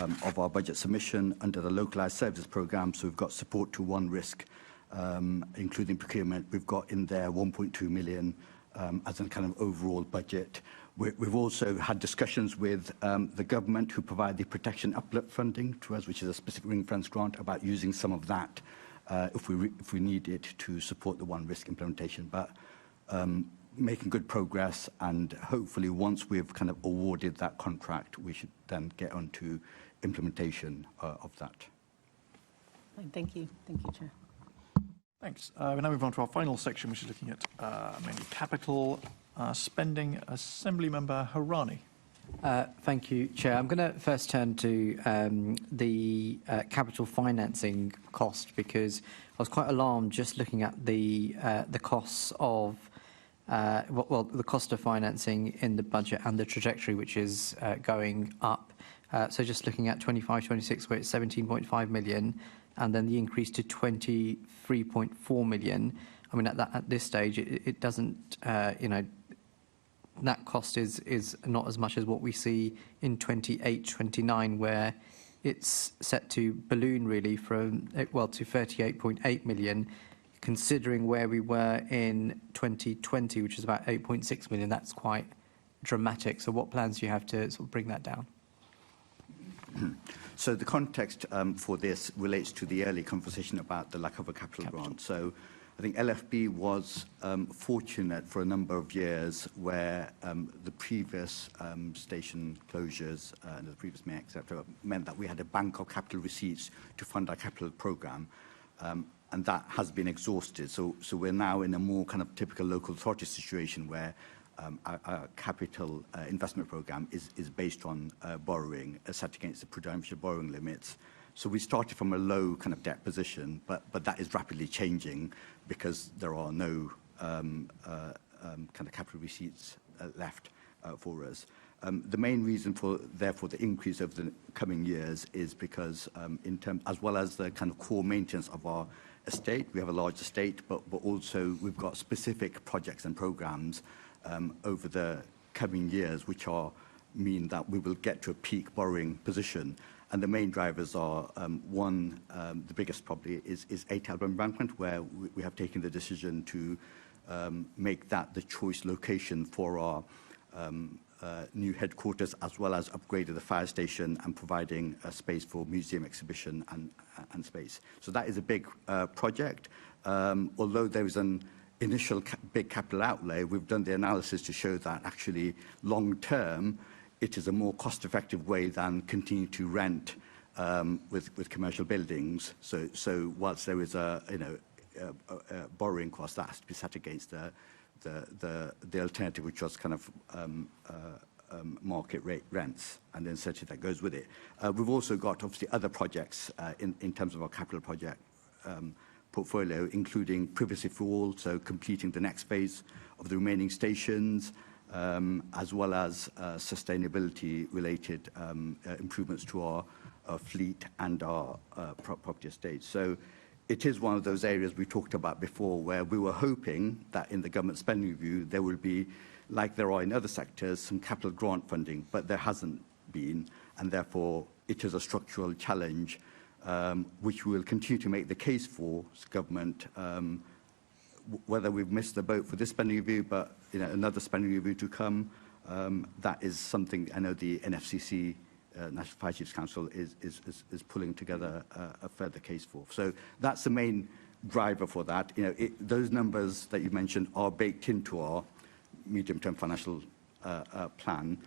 of our budget submission under the localised services programme. So we've got support to One Risk, including procurement. We've got in there 1.2 million as a kind of overall budget. We've also had discussions with the government who provide the protection uplift funding to us, which is a specific ring-fence grant, about using some of that if we need it to support the One Risk implementation. But making good progress, and hopefully once we've kind of awarded that contract, we should then get on to implementation of that. Thank you. Thank you, Chair. Thanks. We now move on to our final section, which is looking at mainly capital spending. Assembly Member Harani. Thank you, Chair. I'm going to first turn to the capital financing cost, because I was quite alarmed just looking at the costs of the cost of financing in the budget and the trajectory, which is going up. So just looking at 25-26, where it's 17.5 million, and then the increase to 23.4 million. I mean, at this stage, it doesn't, that cost is not as much as what we see in 28-29, where it's set to balloon really from, well, to 38.8 million, considering where we were in 2020, which is about 8.6 million. That's quite dramatic. So what plans do you have to sort of bring that down? So the context for this relates to the early conversation about the lack of a capital grant. So I think LFB was fortunate for a number of years where the previous station closures and the previous mayor, etc., meant that we had a bank of capital receipts to fund our capital programme, and that has been exhausted. So we're now in a more kind of typical local authority situation where our capital investment programme is based on borrowing set against the prudential borrowing limits. So we started from a low kind of debt position, but that is rapidly changing because there are no kind of capital receipts left for us. The main reason for, therefore, the increase over the coming years is because, as well as the kind of core maintenance of our estate, we have a large estate, but also we've got specific projects and programmes over the coming years, which mean that we will get to a peak borrowing position. And the main drivers are, one, the biggest probably is 8 Albion Embankment, where we have taken the decision to make that the choice location for our new headquarters, as well as upgrading the fire station and providing a space for museum exhibition and space. So that is a big project. Although there is an initial big capital outlay, we've done the analysis to show that actually long-term, it is a more cost-effective way than continue to rent with commercial buildings. So whilst there is a borrowing cost, that has to be set against the alternative, which was kind of market rate rents, and the incentive that goes with it. We've also got obviously other projects in terms of our capital project portfolio, including Privacy for All, so completing the next phase of the remaining stations, as well as sustainability-related improvements to our fleet and our property estate. So it is one of those areas we talked about before, where we were hoping that in the government spending review there will be, like there are in other sectors, some capital grant funding, but there hasn't been, and therefore it is a structural challenge which we will continue to make the case for government, whether we've missed the boat for this spending review, but another spending review to come. That is something I know the NFCC, National Fire Chiefs Council, is pulling together a further case for. So that's the main driver for that. Those numbers that you mentioned are baked into our medium-term financial plan,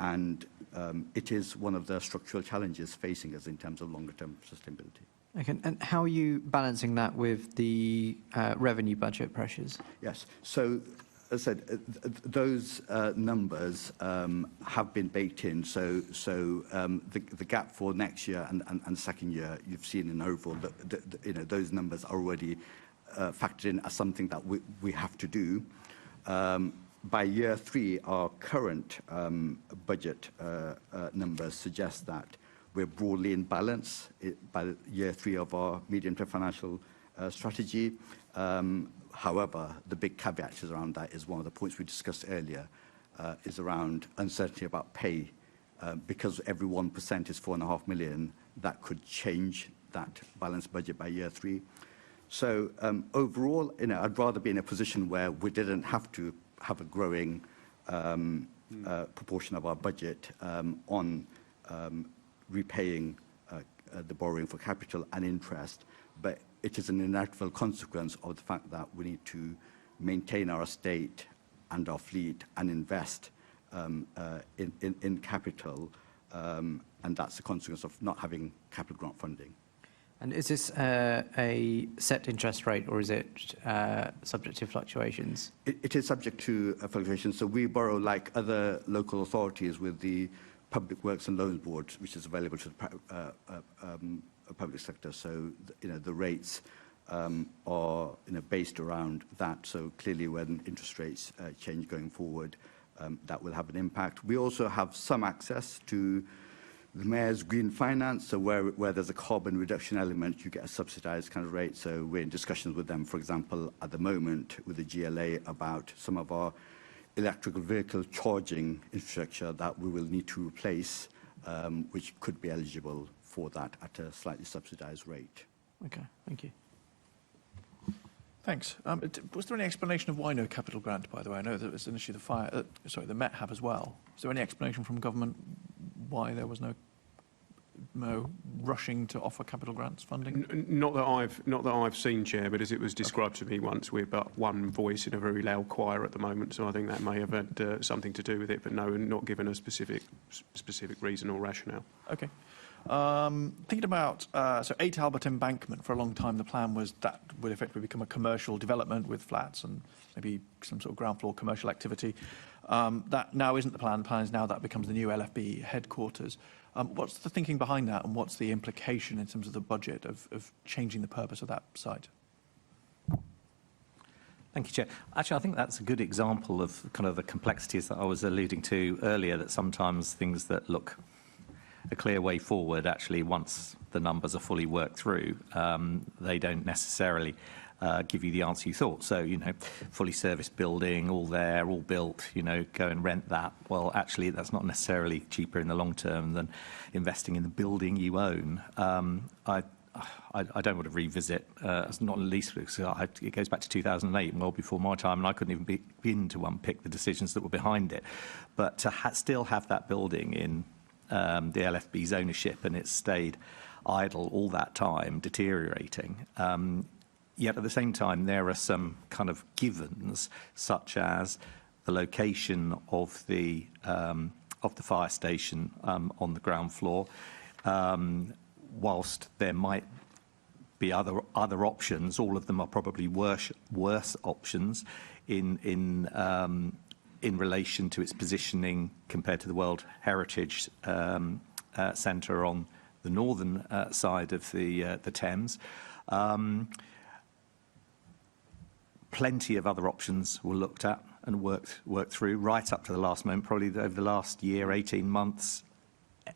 and it is one of the structural challenges facing us in terms of longer-term sustainability. Okay, and how are you balancing that with the revenue budget pressures? Yes, so as I said, those numbers have been baked in. So the gap for next year and second year, you've seen in overall that those numbers are already factored in as something that we have to do. By year 3, our current budget numbers suggest that we're broadly in balance by year 3 of our medium-term financial strategy. However, the big caveat around that is one of the points we discussed earlier, is around uncertainty about pay because every 1% is 4.5 million, that could change that balanced budget by year 3. So overall, I'd rather be in a position where we didn't have to have a growing proportion of our budget on repaying the borrowing for capital and interest, but it is an inevitable consequence of the fact that we need to maintain our estate and our fleet and invest in capital, and that's the consequence of not having capital grant funding. And is this a set interest rate, or is it subject to fluctuations? It is subject to fluctuations. So we borrow like other local authorities with the Public Works and Loans Board, which is available to the public sector. So the rates are based around that. So clearly, when interest rates change going forward, that will have an impact. We also have some access to the Mayor's Green Finance, so where there's a carbon reduction element, you get a subsidised kind of rate. So we're in discussions with them, for example, at the moment with the GLA about some of our electrical vehicle charging infrastructure that we will need to replace, which could be eligible for that at a slightly subsidised rate. Okay, thank you. Thanks. Was there any explanation of why no capital grant, by the way? I know that was an issue the Met have as well. Is there any explanation from government why there was no rushing to offer capital grants funding? Not that I've seen, Chair, but as it was described to me once, we're but one voice in a very loud choir at the moment, so I think that may have had something to do with it, but no, not given a specific reason or rationale. Okay. Thinking about, so 8 Albert Embankment, for a long time the plan was that would effectively become a commercial development with flats and maybe some sort of ground floor commercial activity. That now isn't the plan. The plan is now that becomes the new LFB headquarters. What's the thinking behind that, and what's the implication in terms of the budget of changing the purpose of that site? Thank you, Chair. Actually, I think that's a good example of kind of the complexities that I was alluding to earlier, that sometimes things that look a clear way forward, actually, once the numbers are fully worked through, they don't necessarily give you the answer you thought. So, fully serviced building, all there, all built, go and rent that. Well, actually, that's not necessarily cheaper in the long term than investing in the building you own. I don't want to revisit, not least because it goes back to 2008, well before my time, and I couldn't even begin to unpick the decisions that were behind it. But to still have that building in the LFB's ownership, and it's stayed idle all that time, deteriorating. Yet at the same time, there are some kind of givens, such as the location of the fire station on the ground floor. Whilst there might be other options, all of them are probably worse options in relation to its positioning compared to the World Heritage Centre on the northern side of the Thames. Plenty of other options were looked at and worked through right up to the last moment. Probably over the last year, 18 months,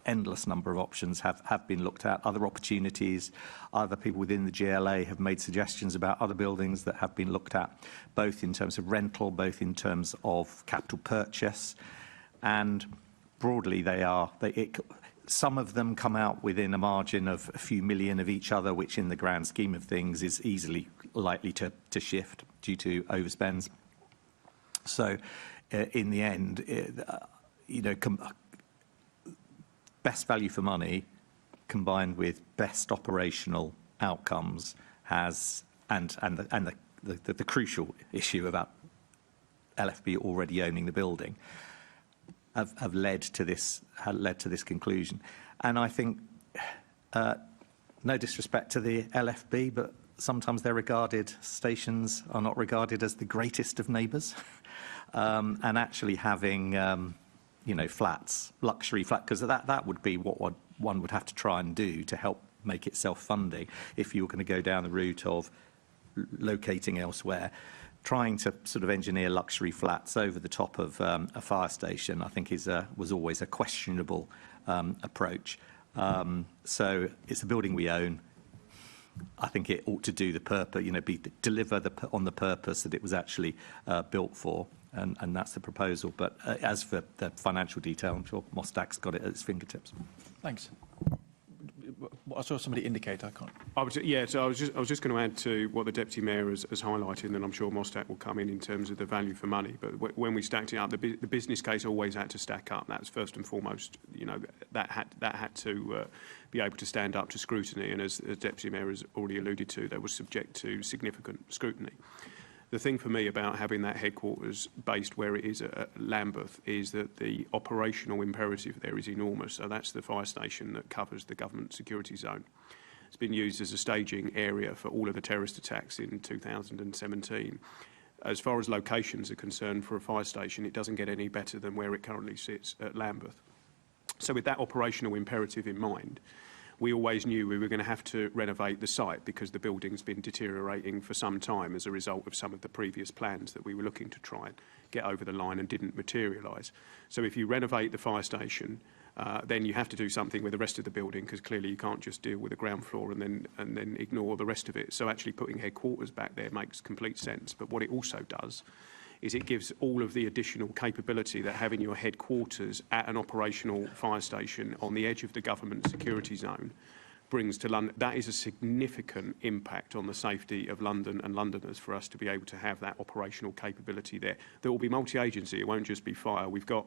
endless number of options have been looked at. Other opportunities, other people within the GLA have made suggestions about other buildings that have been looked at, both in terms of rental, both in terms of capital purchase, and broadly some of them come out within a margin of a few million of each other, which in the grand scheme of things is easily likely to shift due to overspends. So in the end, best value for money combined with best operational outcomes and the crucial issue about LFB already owning the building have led to this conclusion. And I think, no disrespect to the LFB, but sometimes stations are not regarded as the greatest of neighbours. And actually having, flats, luxury flat, because that would be what one would have to try and do to help make it self-funding if you were going to go down the route of locating elsewhere. Trying to sort of engineer luxury flats over the top of a fire station, I think, was always a questionable approach. So it's a building we own. I think it ought to do the purpose, deliver on the purpose that it was actually built for. and that's the proposal. But as for the financial detail, I'm sure Mostak's got it at its fingertips. Thanks. I saw somebody indicate. I can't. So I was just going to add to what the Deputy Mayor has highlighted, and I'm sure Mostak will come in terms of the value for money. But when we stacked it up, the business case always had to stack up. That was first and foremost. That had to be able to stand up to scrutiny, and as the Deputy Mayor has already alluded to, that was subject to significant scrutiny. The thing for me about having that headquarters based where it is at Lambeth is that the operational imperative there is enormous. So that's the fire station that covers the government security zone. It's been used as a staging area for all of the terrorist attacks in 2017. As far as locations are concerned for a fire station, it doesn't get any better than where it currently sits at Lambeth. So with that operational imperative in mind, we always knew we were going to have to renovate the site because the building's been deteriorating for some time as a result of some of the previous plans that we were looking to try and get over the line and didn't materialise. So if you renovate the fire station, then you have to do something with the rest of the building because clearly you can't just deal with the ground floor and then ignore the rest of it. So actually putting headquarters back there makes complete sense. But what it also does is it gives all of the additional capability that having your headquarters at an operational fire station on the edge of the government security zone brings to London. That is a significant impact on the safety of London and Londoners for us to be able to have that operational capability there. There will be multi-agency. It won't just be fire. We've got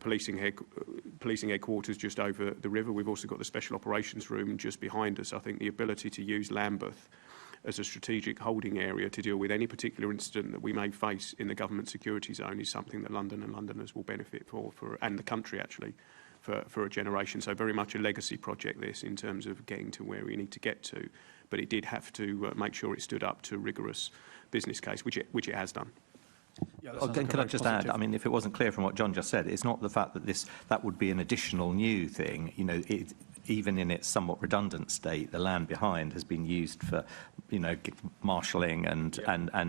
policing headquarters just over the river. We've also got the special operations room just behind us. I think the ability to use Lambeth as a strategic holding area to deal with any particular incident that we may face in the government security zone is something that London and Londoners will benefit and the country actually, for a generation. So very much a legacy project this in terms of getting to where we need to get to. But it did have to make sure it stood up to a rigorous business case, which it has done. Yeah, Can I just add, I mean, if it wasn't clear from what John just said, it's not the fact that that would be an additional new thing. Even in its somewhat redundant state, the land behind has been used for, marshalling and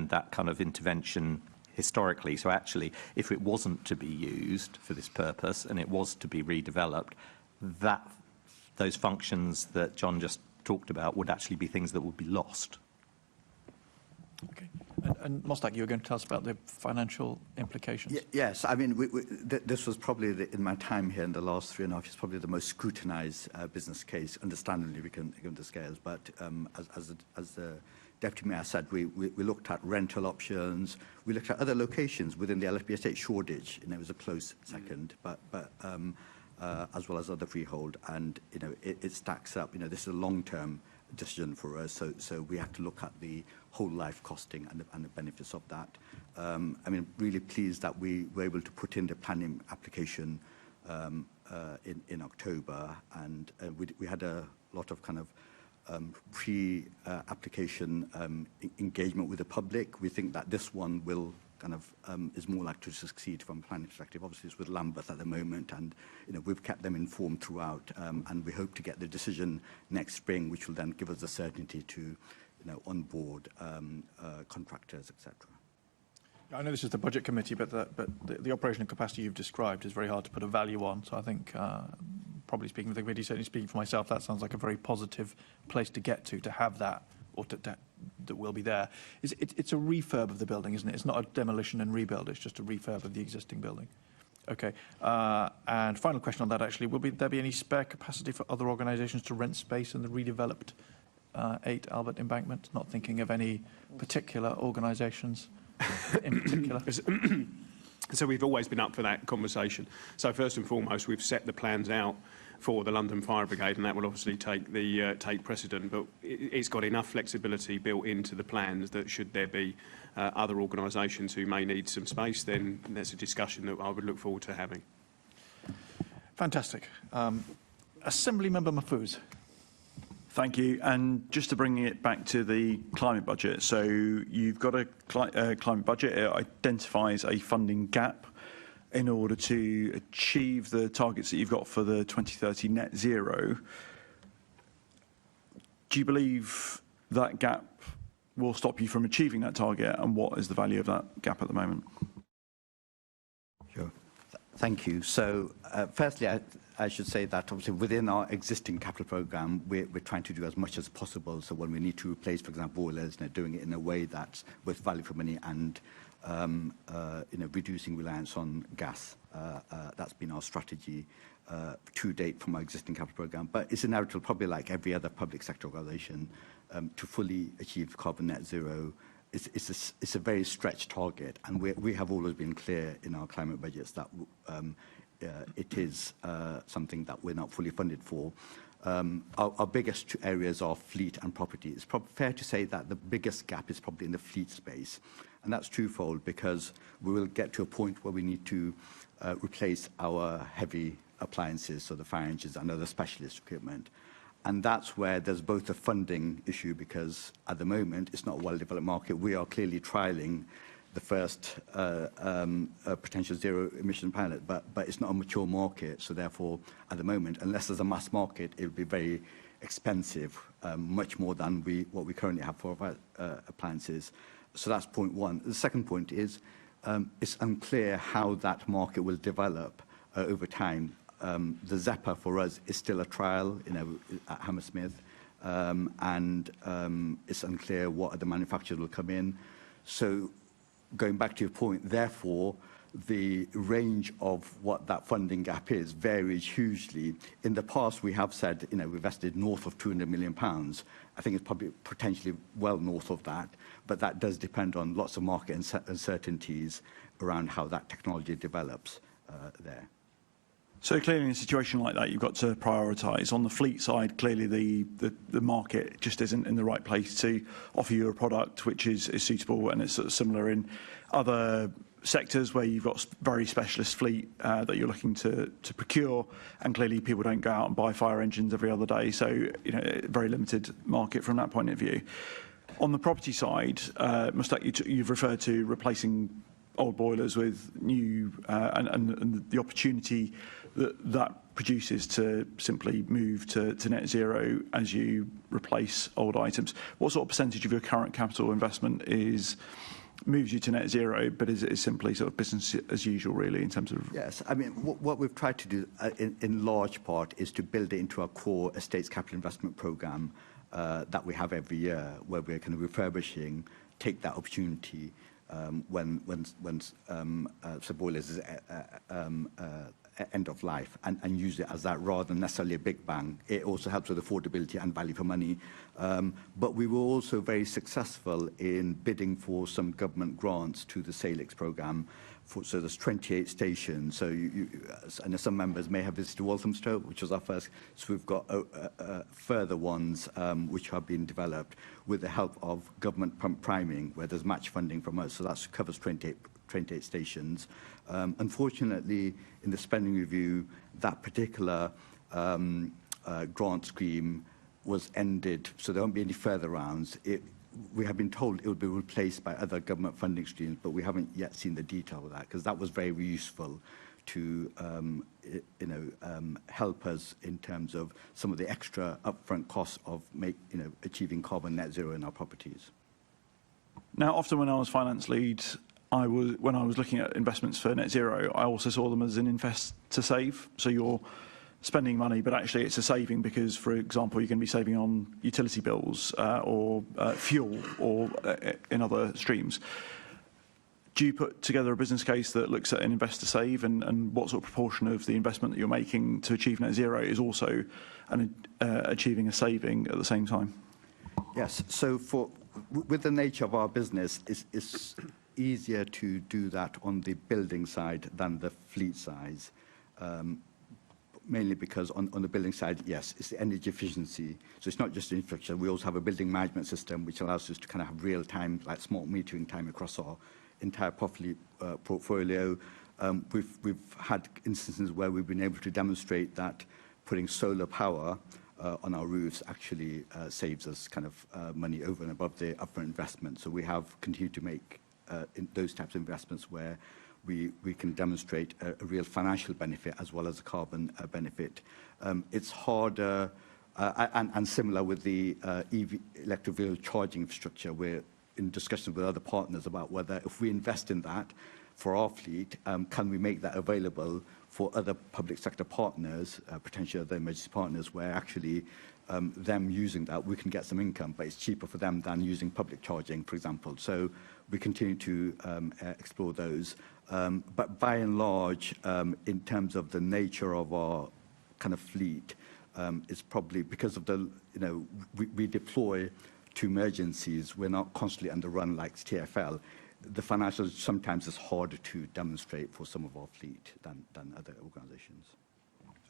that kind of intervention historically. So actually, if it wasn't to be used for this purpose and it was to be redeveloped, those functions that John just talked about would actually be things that would be lost. Okay. And Mostak, you were going to tell us about the financial implications. Yes, I mean, this was probably, in my time here in the last 3.5 years, probably the most scrutinised business case, understandably, given the scales. But as the Deputy Mayor said, we looked at rental options, we looked at other locations within the LFB estate. Shoreditch, it was a close second, but as well as other freehold, and it stacks up. This is a long-term decision for us, so we have to look at the whole life costing and the benefits of that. I mean, really pleased that we were able to put in the planning application in October, and we had a lot of kind of pre-application engagement with the public. We think that this one will kind of is more likely to succeed from a planning perspective. Obviously, it's with Lambeth at the moment, and we've kept them informed throughout, and we hope to get the decision next spring, which will then give us the certainty to onboard contractors, etc. I know this is the Budget Committee, but the operational capacity you've described is very hard to put a value on. So I think, probably speaking for the committee, certainly speaking for myself, that sounds like a very positive place to get to have that, or that will be there. It's a refurb of the building, isn't it? It's not a demolition and rebuild. It's just a refurb of the existing building. Okay. And final question on that, actually. Will there be any spare capacity for other organisations to rent space in the redeveloped 8 Albert Embankment? Not thinking of any particular organisations in particular. So we've always been up for that conversation. So first and foremost, we've set the plans out for the London Fire Brigade, and that will obviously take precedent. But it's got enough flexibility built into the plans that should there be other organisations who may need some space, then there's a discussion that I would look forward to having. Fantastic. Assembly Member Mahfouz. Thank you. And just to bring it back to the climate budget, so you've got a climate budget. It identifies a funding gap in order to achieve the targets that you've got for the 2030 net zero. Do you believe that gap will stop you from achieving that target, and what is the value of that gap at the moment? Sure. Thank you. So, firstly, I should say that obviously within our existing capital programme, we're trying to do as much as possible. So when we need to replace, for example, boilers, doing it in a way that's with value for money and reducing reliance on gas. That's been our strategy to date from our existing capital program. But it's inevitable, probably like every other public sector organisation, to fully achieve carbon net zero. It's a very stretched target, and we have always been clear in our climate budgets that it is something that we're not fully funded for. Our biggest two areas are fleet and property. It's fair to say that the biggest gap is probably in the fleet space, and that's twofold, because we will get to a point where we need to replace our heavy appliances, so the fire engines and other specialist equipment. And that's where there's both a funding issue, because at the moment it's not a well-developed market. We are clearly trialling the first potential zero-emission pilot, but it's not a mature market. So therefore, at the moment, unless there's a mass market, it would be very expensive, much more than what we currently have for our appliances. So that's point one. The second point is it's unclear how that market will develop over time. The Zephyr for us is still a trial, at Hammersmith, and it's unclear what other manufacturers will come in. So going back to your point, therefore, the range of what that funding gap is varies hugely. In the past, we have said, we invested north of £200 million. I think it's probably potentially well north of that, but that does depend on lots of market uncertainties around how that technology develops there. So clearly in a situation like that, you've got to prioritise. On the fleet side, clearly the market just isn't in the right place to offer you a product which is suitable, and it's sort of similar in other sectors where you've got very specialist fleet that you're looking to procure, and clearly people don't go out and buy fire engines every other day, so very limited market from that point of view. On the property side, Mushtaq, you've referred to replacing old boilers with new, and the opportunity that produces to simply move to net zero as you replace old items. What sort of percentage of your current capital investment moves you to net zero, but is simply sort of business as usual, really, in terms of... Yes, I mean, what we've tried to do in large part is to build it into our core estates capital investment programme that we have every year, where we're kind of refurbishing, take that opportunity when boilers is end of life, and use it as that rather than necessarily a big bang. It also helps with affordability and value for money. But we were also very successful in bidding for some government grants to the SALIX programme. So there's 28 stations. So I know some members may have visited Walthamstow, which was our first. So we've got further ones which have been developed with the help of government priming, where there's match funding from us. So that covers 28 stations. Unfortunately, in the spending review, that particular grant scheme was ended, so there won't be any further rounds. We have been told it will be replaced by other government funding streams, but we haven't yet seen the detail of that, because that was very useful to help us in terms of some of the extra upfront costs of achieving carbon net zero in our properties. Now, often when I was finance lead, when I was looking at investments for net zero, I also saw them as an invest to save. So you're spending money, but actually it's a saving because, for example, you're going to be saving on utility bills or fuel or in other streams. Do you put together a business case that looks at an invest to save, and what sort of proportion of the investment that you're making to achieve net zero is also achieving a saving at the same time? Yes. So with the nature of our business, it's easier to do that on the building side than the fleet size, mainly because on the building side, yes, it's the energy efficiency. So it's not just infrastructure. We also have a building management system which allows us to kind of have real time, like smart metering time across our entire property portfolio. We've had instances where we've been able to demonstrate that putting solar power on our roofs actually saves us kind of money over and above the upfront investment. So we have continued to make in those types of investments where we can demonstrate a real financial benefit as well as a carbon benefit. It's harder, and similar with the EV, electric vehicle charging infrastructure. We're in discussion with other partners about whether if we invest in that for our fleet, can we make that available for other public sector partners, potentially other emergency partners, where actually them using that, we can get some income, but it's cheaper for them than using public charging, for example. So we continue to explore those. But by and large, in terms of the nature of our kind of fleet, it's probably because of the, we deploy to emergencies, we're not constantly under run like TfL. The financials sometimes is harder to demonstrate for some of our fleet than other organisations.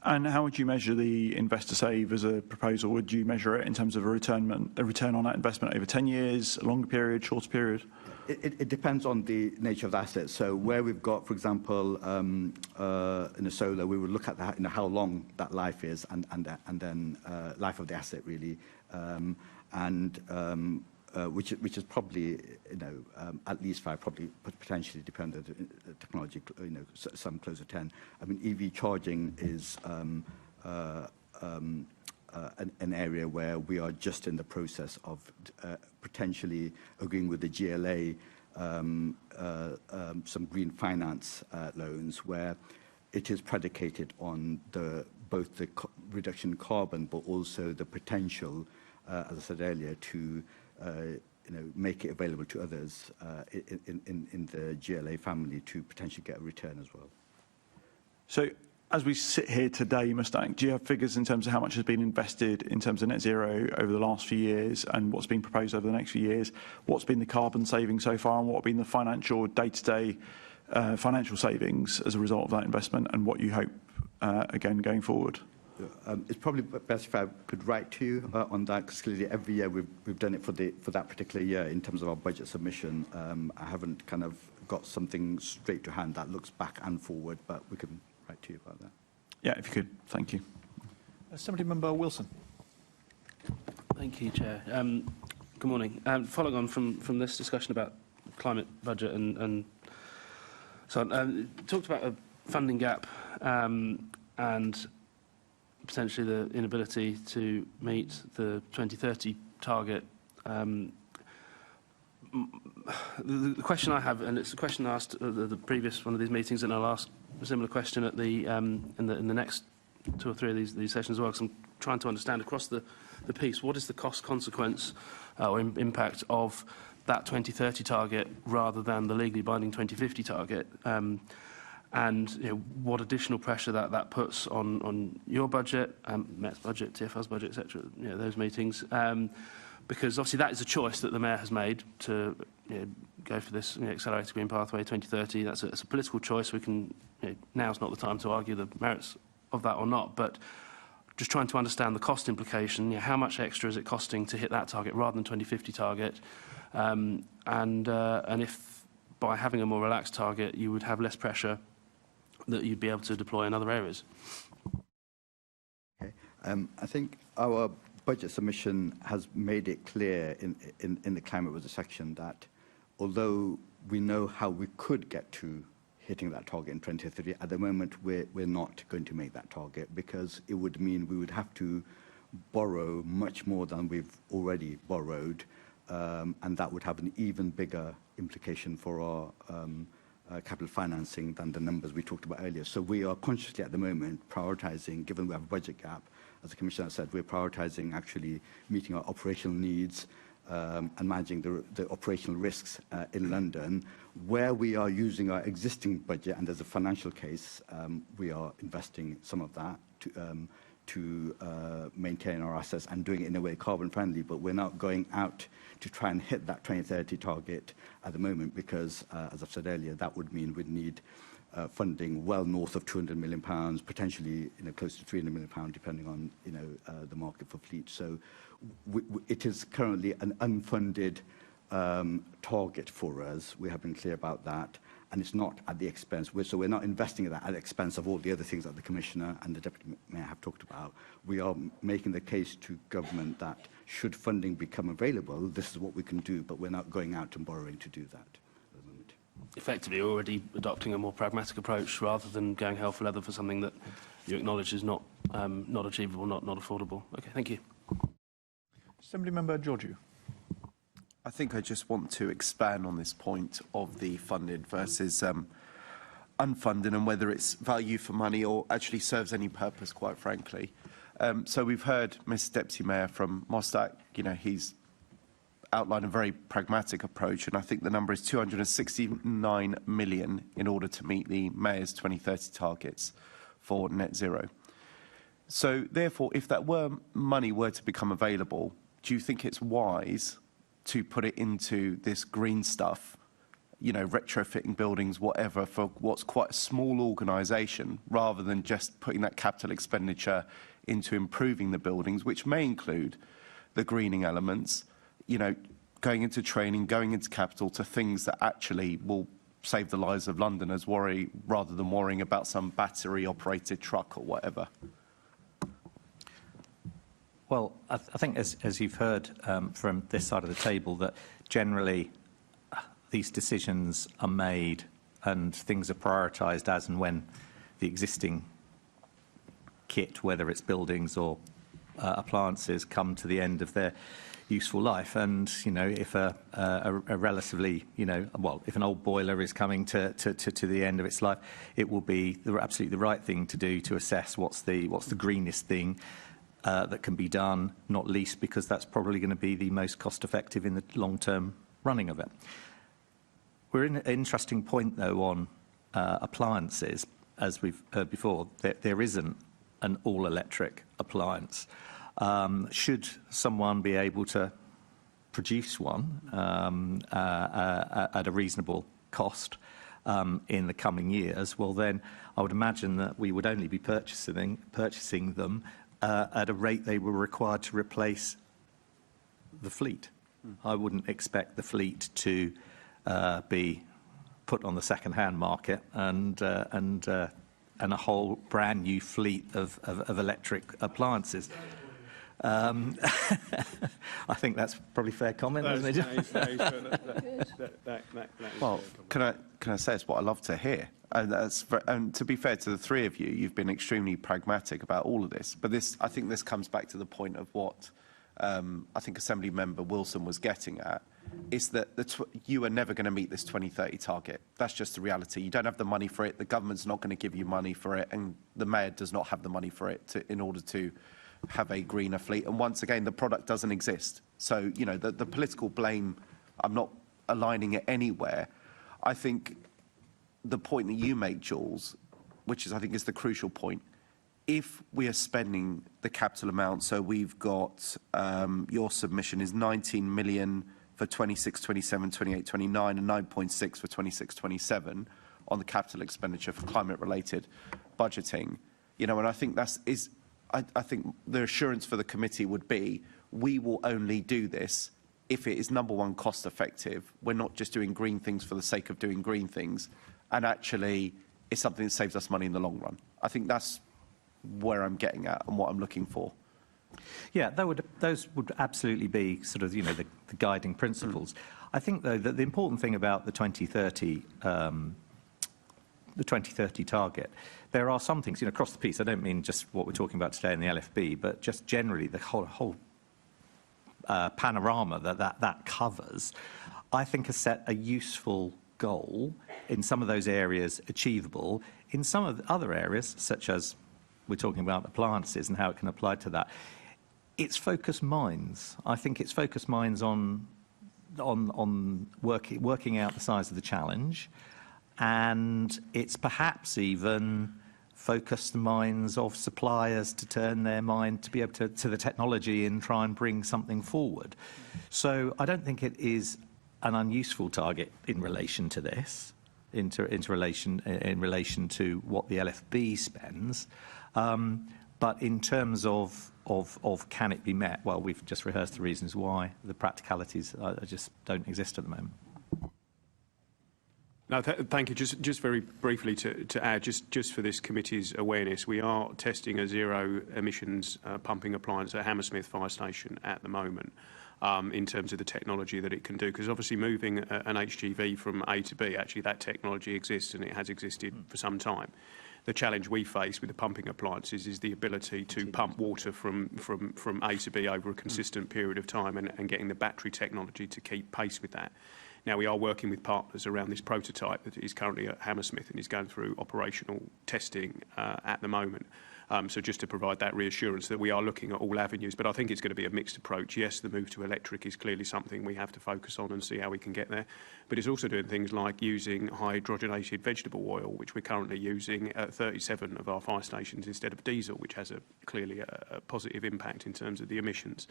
And how would you measure the investor save as a proposal? Would you measure it in terms of a return on that investment over 10 years, a longer period, shorter period? It depends on the nature of the asset. So where we've got, for example, in a solar, we would look at that, how long that life is, and then life of the asset really, which is probably at least 5, probably potentially dependent technology, some close to 10. I mean, EV charging is an area where we are just in the process of potentially agreeing with the GLA some green finance loans, where it is predicated on both the reduction in carbon, but also the potential, as I said earlier, to make it available to others in the GLA family to potentially get a return as well. So as we sit here today, Mustang, do you have figures in terms of how much has been invested in terms of net zero over the last few years and what's been proposed over the next few years? What's been the carbon saving so far, and what have been the financial day-to-day financial savings as a result of that investment, and what you hope, again, going forward? It's probably best if I could write to you on that, because clearly every year we've done it for that particular year in terms of our budget submission. I haven't kind of got something straight to hand that looks back and forward, but we can write to you about that. Yeah, if you could. Thank you. Assembly Member Wilson. Thank you, Chair. Good morning. Following on from this discussion about climate budget and so on, talked about a funding gap and potentially the inability to meet the 2030 target. The question I have, and it's a question I asked at the previous one of these meetings, and I'll ask a similar question at the in the next 2 or 3 of these sessions as well, because I'm trying to understand across the piece, what is the cost consequence or impact of that 2030 target rather than the legally binding 2050 target? And what additional pressure that puts on your budget, Met's budget, TfL's budget, etc. Those meetings, because obviously that is a choice that the Mayor has made to go for this accelerated green pathway 2030. That's a political choice. We can now's not the time to argue the merits of that or not, but just trying to understand the cost implication. How much extra is it costing to hit that target rather than 2050 target, and if by having a more relaxed target you would have less pressure that you'd be able to deploy in other areas? Okay. I think our budget submission has made it clear in the climate budget section that although we know how we could get to hitting that target in 2030, at the moment we're not going to make that target, because it would mean we would have to borrow much more than we've already borrowed, and that would have an even bigger implication for our capital financing than the numbers we talked about earlier. So we are consciously at the moment prioritising, given we have a budget gap, as the Commissioner said, we're prioritising actually meeting our operational needs and managing the operational risks in London. Where we are using our existing budget, and there's a financial case, we are investing some of that to maintain our assets and doing it in a way carbon friendly, but we're not going out to try and hit that 2030 target at the moment, because, as I've said earlier, that would mean we'd need funding well north of £200 million, potentially close to £300 million, depending on the market for fleet. So it is currently an unfunded target for us. We have been clear about that, and it's not at the expense. So we're not investing that at the expense of all the other things that the Commissioner and the Deputy Mayor have talked about. We are making the case to government that should funding become available, this is what we can do, but we're not going out and borrowing to do that. Effectively already adopting a more pragmatic approach rather than going hell for leather for something that you acknowledge is not achievable, not affordable. Okay, thank you. Assembly Member Georgiou. I think I just want to expand on this point of the funded versus unfunded and whether it's value for money or actually serves any purpose, quite frankly. So we've heard Mr. Deputy Mayor from Mostac, he's outlined a very pragmatic approach, and I think the number is 269 million in order to meet the Mayor's 2030 targets for net zero. So therefore, if that money were to become available, do you think it's wise to put it into this green stuff, retrofitting buildings, whatever, for what's quite a small organisation, rather than just putting that capital expenditure into improving the buildings, which may include the greening elements, going into training, going into capital to things that actually will save the lives of Londoners, rather than worrying about some battery-operated truck or whatever? Well, I think as you've heard from this side of the table, that generally these decisions are made and things are prioritised as and when the existing kit, whether it's buildings or appliances, come to the end of their useful life. And, if a relatively, if an old boiler is coming to the end of its life, it will be absolutely the right thing to do to assess what's the greenest thing that can be done, not least because that's probably going to be the most cost-effective in the long-term running of it. We're in an interesting point, though, on appliances. As we've heard before, there isn't an all-electric appliance. Should someone be able to produce one at a reasonable cost in the coming years, well, then I would imagine that we would only be purchasing them at a rate they were required to replace the fleet. I wouldn't expect the fleet to be put on the second-hand market and a whole brand new fleet of electric appliances. I think that's probably fair comment, isn't it? Well, can I say it's what I love to hear? And to be fair to the three of you, you've been extremely pragmatic about all of this. But I think this comes back to the point of what I think Assembly Member Wilson was getting at, is that you are never going to meet this 2030 target. That's just the reality. You don't have the money for it. The government's not going to give you money for it, and the Mayor does not have the money for it in order to have a greener fleet. And once again, the product doesn't exist. So, the political blame, I'm not aligning it anywhere. I think the point that you make, Jules, which I think is the crucial point, if we are spending the capital amount, so we've got, your submission is 19 million for 26, 27, 28, 29, and 9.6 for 26, 27 on the capital expenditure for climate-related budgeting. And I think I think the assurance for the committee would be, we will only do this if it is, number one, cost-effective. We're not just doing green things for the sake of doing green things, and actually it's something that saves us money in the long run. I think that's where I'm getting at and what I'm looking for. Yeah, those would absolutely be sort of, the guiding principles. I think, though, that the important thing about the 2030 target, there are some things, across the piece. I don't mean just what we're talking about today in the LFB, but just generally the whole panorama that covers, I think has set a useful goal in some of those areas achievable. In some of the other areas, such as we're talking about appliances and how it can apply to that, it's focused minds. I think it's focused minds on working out the size of the challenge, and it's perhaps even focused the minds of suppliers to turn their mind to be able to the technology and try and bring something forward. So I don't think it is an unuseful target in relation to this, in relation to what the LFB spends. But in terms of can it be met, well, we've just rehearsed the reasons why. The practicalities just don't exist at the moment. No, thank you. Just very briefly to add, just for this committee's awareness, we are testing a zero emissions pumping appliance at Hammersmith Fire Station at the moment, in terms of the technology that it can do. Because obviously moving an HGV from A to B, actually that technology exists and it has existed for some time. The challenge we face with the pumping appliances is the ability to pump water from A to B over a consistent period of time and getting the battery technology to keep pace with that. Now, we are working with partners around this prototype that is currently at Hammersmith and is going through operational testing at the moment. So just to provide that reassurance that we are looking at all avenues, but I think it's going to be a mixed approach. Yes, the move to electric is clearly something we have to focus on and see how we can get there, but it's also doing things like using hydrogenated vegetable oil, which we're currently using at 37 of our fire stations instead of diesel, which has clearly a positive impact in terms of the emissions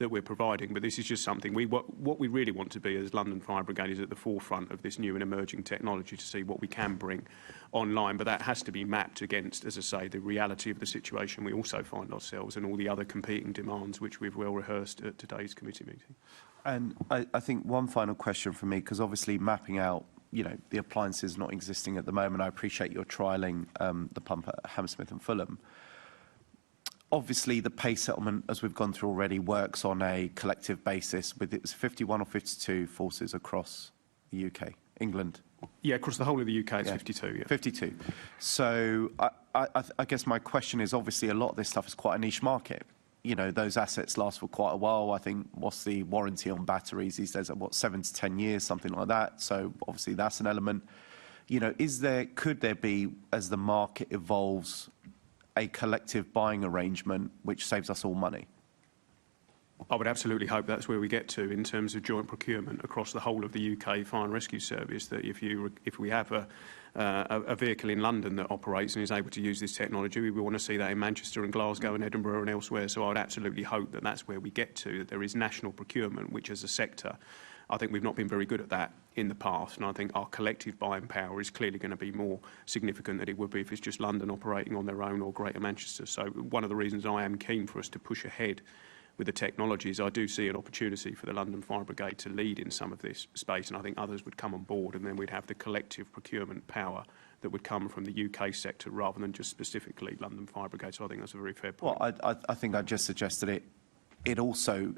that we're providing. But this is just something what we really want to be as London Fire Brigade is at the forefront of this new and emerging technology to see what we can bring online, but that has to be mapped against, as I say, the reality of the situation we also find ourselves and all the other competing demands which we've well rehearsed at today's committee meeting. And I think one final question from me, because obviously mapping out, the appliances not existing at the moment, I appreciate your trialling the pump at Hammersmith and Fulham. Obviously, the pay settlement, as we've gone through already, works on a collective basis with its 51 or 52 forces across the UK, England. Yeah, across the whole of the UK, it's 52. Yeah. 52. So I guess my question is, obviously, a lot of this stuff is quite a niche market. Those assets last for quite a while. I think, what's the warranty on batteries these days? 7 to 10 years, something like that. So obviously, that's an element. Could there be, as the market evolves, a collective buying arrangement which saves us all money? I would absolutely hope that's where we get to in terms of joint procurement across the whole of the UK Fire and Rescue Service, that if we have a vehicle in London that operates and is able to use this technology, we want to see that in Manchester and Glasgow and Edinburgh and elsewhere. So I would absolutely hope that that's where we get to, that there is national procurement, which as a sector, I think we've not been very good at that in the past, and I think our collective buying power is clearly going to be more significant than it would be if it's just London operating on their own or Greater Manchester. So one of the reasons I am keen for us to push ahead with the technologies, I do see an opportunity for the London Fire Brigade to lead in some of this space, and I think others would come on board, and then we'd have the collective procurement power that would come from the UK sector rather than just specifically London Fire Brigade. So I think that's a very fair point. Well, I think I just suggested it also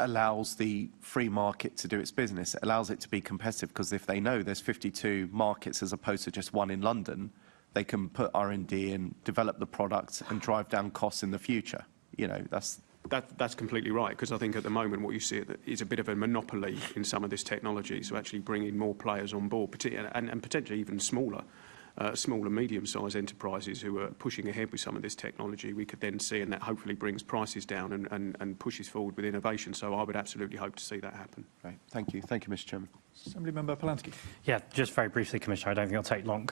allows the free market to do its business. It allows it to be competitive, because if they know there's 52 markets as opposed to just one in London, they can put R&D in, develop the product and drive down costs in the future. That's completely right, because I think at the moment what you see is a bit of a monopoly in some of this technology. So actually bringing more players on board, and potentially even smaller, medium-sized enterprises who are pushing ahead with some of this technology, we could then see, and that hopefully brings prices down and pushes forward with innovation. So I would absolutely hope to see that happen. Great. Thank you. Thank you, Mr. Chairman. Assembly Member Polanski. Yeah, just very briefly, Commissioner, I don't think it'll take long.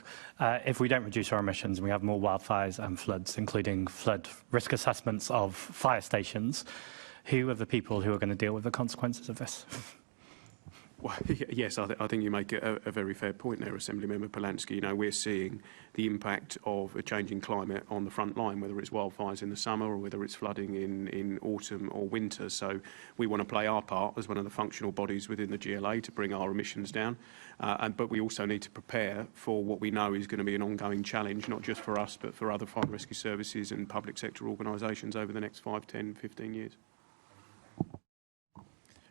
If we don't reduce our emissions and we have more wildfires and floods, including flood risk assessments of fire stations, who are the people who are going to deal with the consequences of this? Well, yes, I think you make a very fair point there, Assembly Member Polanski. We're seeing the impact of a changing climate on the front line, whether it's wildfires in the summer or whether it's flooding in autumn or winter. So we want to play our part as one of the functional bodies within the GLA to bring our emissions down. But we also need to prepare for what we know is going to be an ongoing challenge, not just for us, but for other fire and rescue services and public sector organisations over the next 5, 10, 15 years.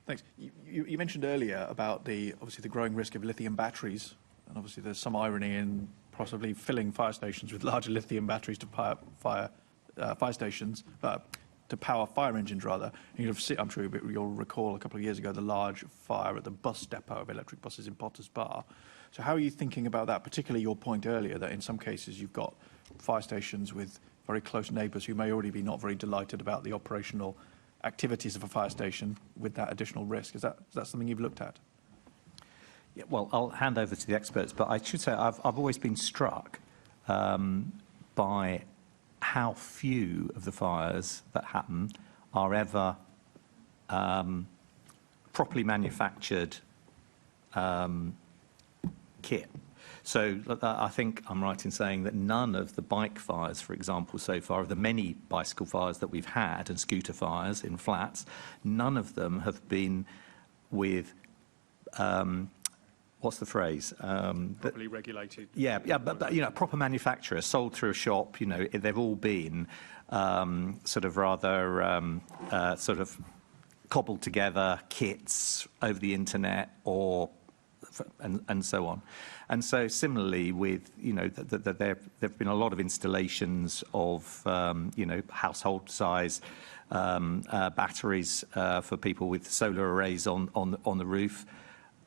Thanks. You mentioned earlier about obviously the growing risk of lithium batteries, and obviously there's some irony in possibly filling fire stations with larger lithium batteries to power fire stations, to power fire engines rather. And I'm sure you'll recall a couple of years ago the large fire at the bus depot of electric buses in Potters Bar. So how are you thinking about that, particularly your point earlier that in some cases you've got fire stations with very close neighbours who may already be not very delighted about the operational activities of a fire station with that additional risk? Is that something you've looked at? Yeah, well, I'll hand over to the experts, but I should say I've always been struck by how few of the fires that happen are ever properly manufactured kit. So I think I'm right in saying that none of the bike fires, for example, so far, of the many bicycle fires that we've had and scooter fires in flats, none of them have been with, what's the phrase? Properly regulated. Yeah, but proper manufacturer, sold through a shop, they've all been sort of rather sort of cobbled together kits over the internet and so on. And so similarly with, there have been a lot of installations of, household size batteries for people with solar arrays on the roof.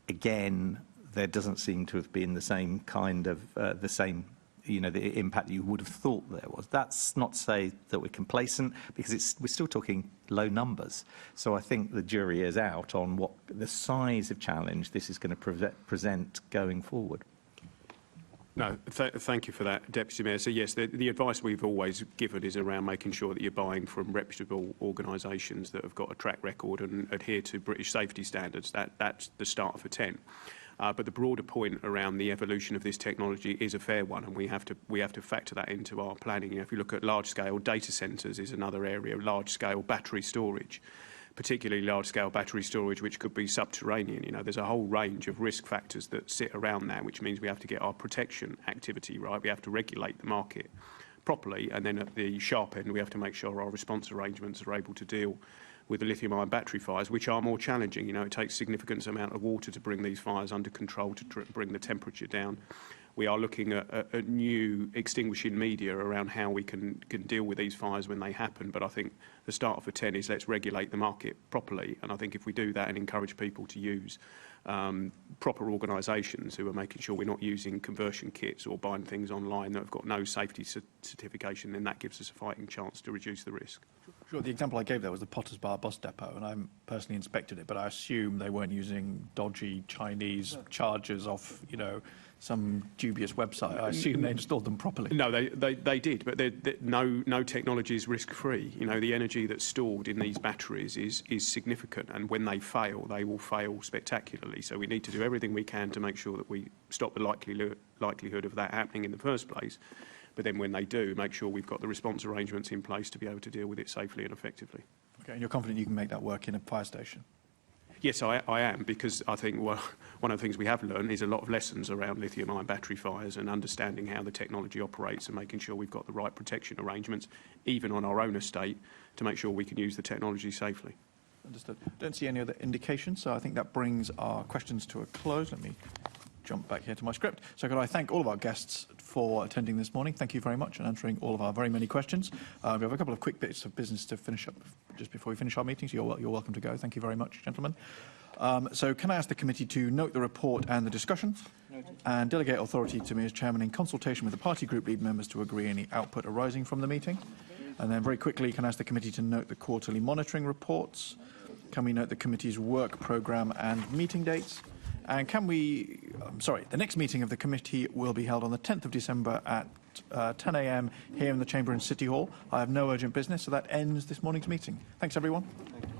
again, there doesn't seem to have been the same kind of, the impact that you would have thought there was. That's not to say that we're complacent, because we're still talking low numbers. So I think the jury is out on what the size of challenge this is going to present going forward. No, thank you for that, Deputy Mayor. So yes, the advice we've always given is around making sure that you're buying from reputable organisations that have got a track record and adhere to British safety standards. That's the start for 10. But the broader point around the evolution of this technology is a fair one, and we have to factor that into our planning. If you look at large-scale data centres, is another area, large-scale battery storage, particularly large-scale battery storage, which could be subterranean. There's a whole range of risk factors that sit around that, which means we have to get our protection activity right. We have to regulate the market properly, and then at the sharp end, we have to make sure our response arrangements are able to deal with the lithium-ion battery fires, which are more challenging. It takes significant amount of water to bring these fires under control, to bring the temperature down. We are looking at new extinguishing media around how we can deal with these fires when they happen. But I think the start for 10 is let's regulate the market properly. And I think if we do that and encourage people to use proper organisations who are making sure we're not using conversion kits or buying things online that have got no safety certification, then that gives us a fighting chance to reduce the risk. Sure, the example I gave there was the Potters Bar bus depot, and I personally inspected it, but I assume they weren't using dodgy Chinese chargers off, some dubious website. I assume they installed them properly. No, they did, but no technology is risk-free. The energy that's stored in these batteries is significant, and when they will fail spectacularly. So we need to do everything we can to make sure that we stop the likelihood of that happening in the first place. But then when they do, make sure we've got the response arrangements in place to be able to deal with it safely and effectively. Okay, and you're confident you can make that work in a fire station? Yes, I am, because I think one of the things we have learned is a lot of lessons around lithium-ion battery fires and understanding how the technology operates and making sure we've got the right protection arrangements, even on our own estate, to make sure we can use the technology safely. Understood. Don't see any other indications, so I think that brings our questions to a close. Let me jump back here to my script. So could I thank all of our guests for attending this morning. Thank you very much and answering all of our very many questions. We have a couple of quick bits of business to finish up just before we finish our meetings. You're welcome to go. Thank you very much, gentlemen. So can I ask the committee to note the report and the discussion and delegate authority to me as chairman in consultation with the party group lead members to agree any output arising from the meeting? And then very quickly, can I ask the committee to note the quarterly monitoring reports? Can we note the committee's work programme and meeting dates? And can we, the next meeting of the committee will be held on the 10th of December at 10 a.m. here in the chamber in City Hall. I have no urgent business, so that ends this morning's meeting. Thanks, everyone. Thank you.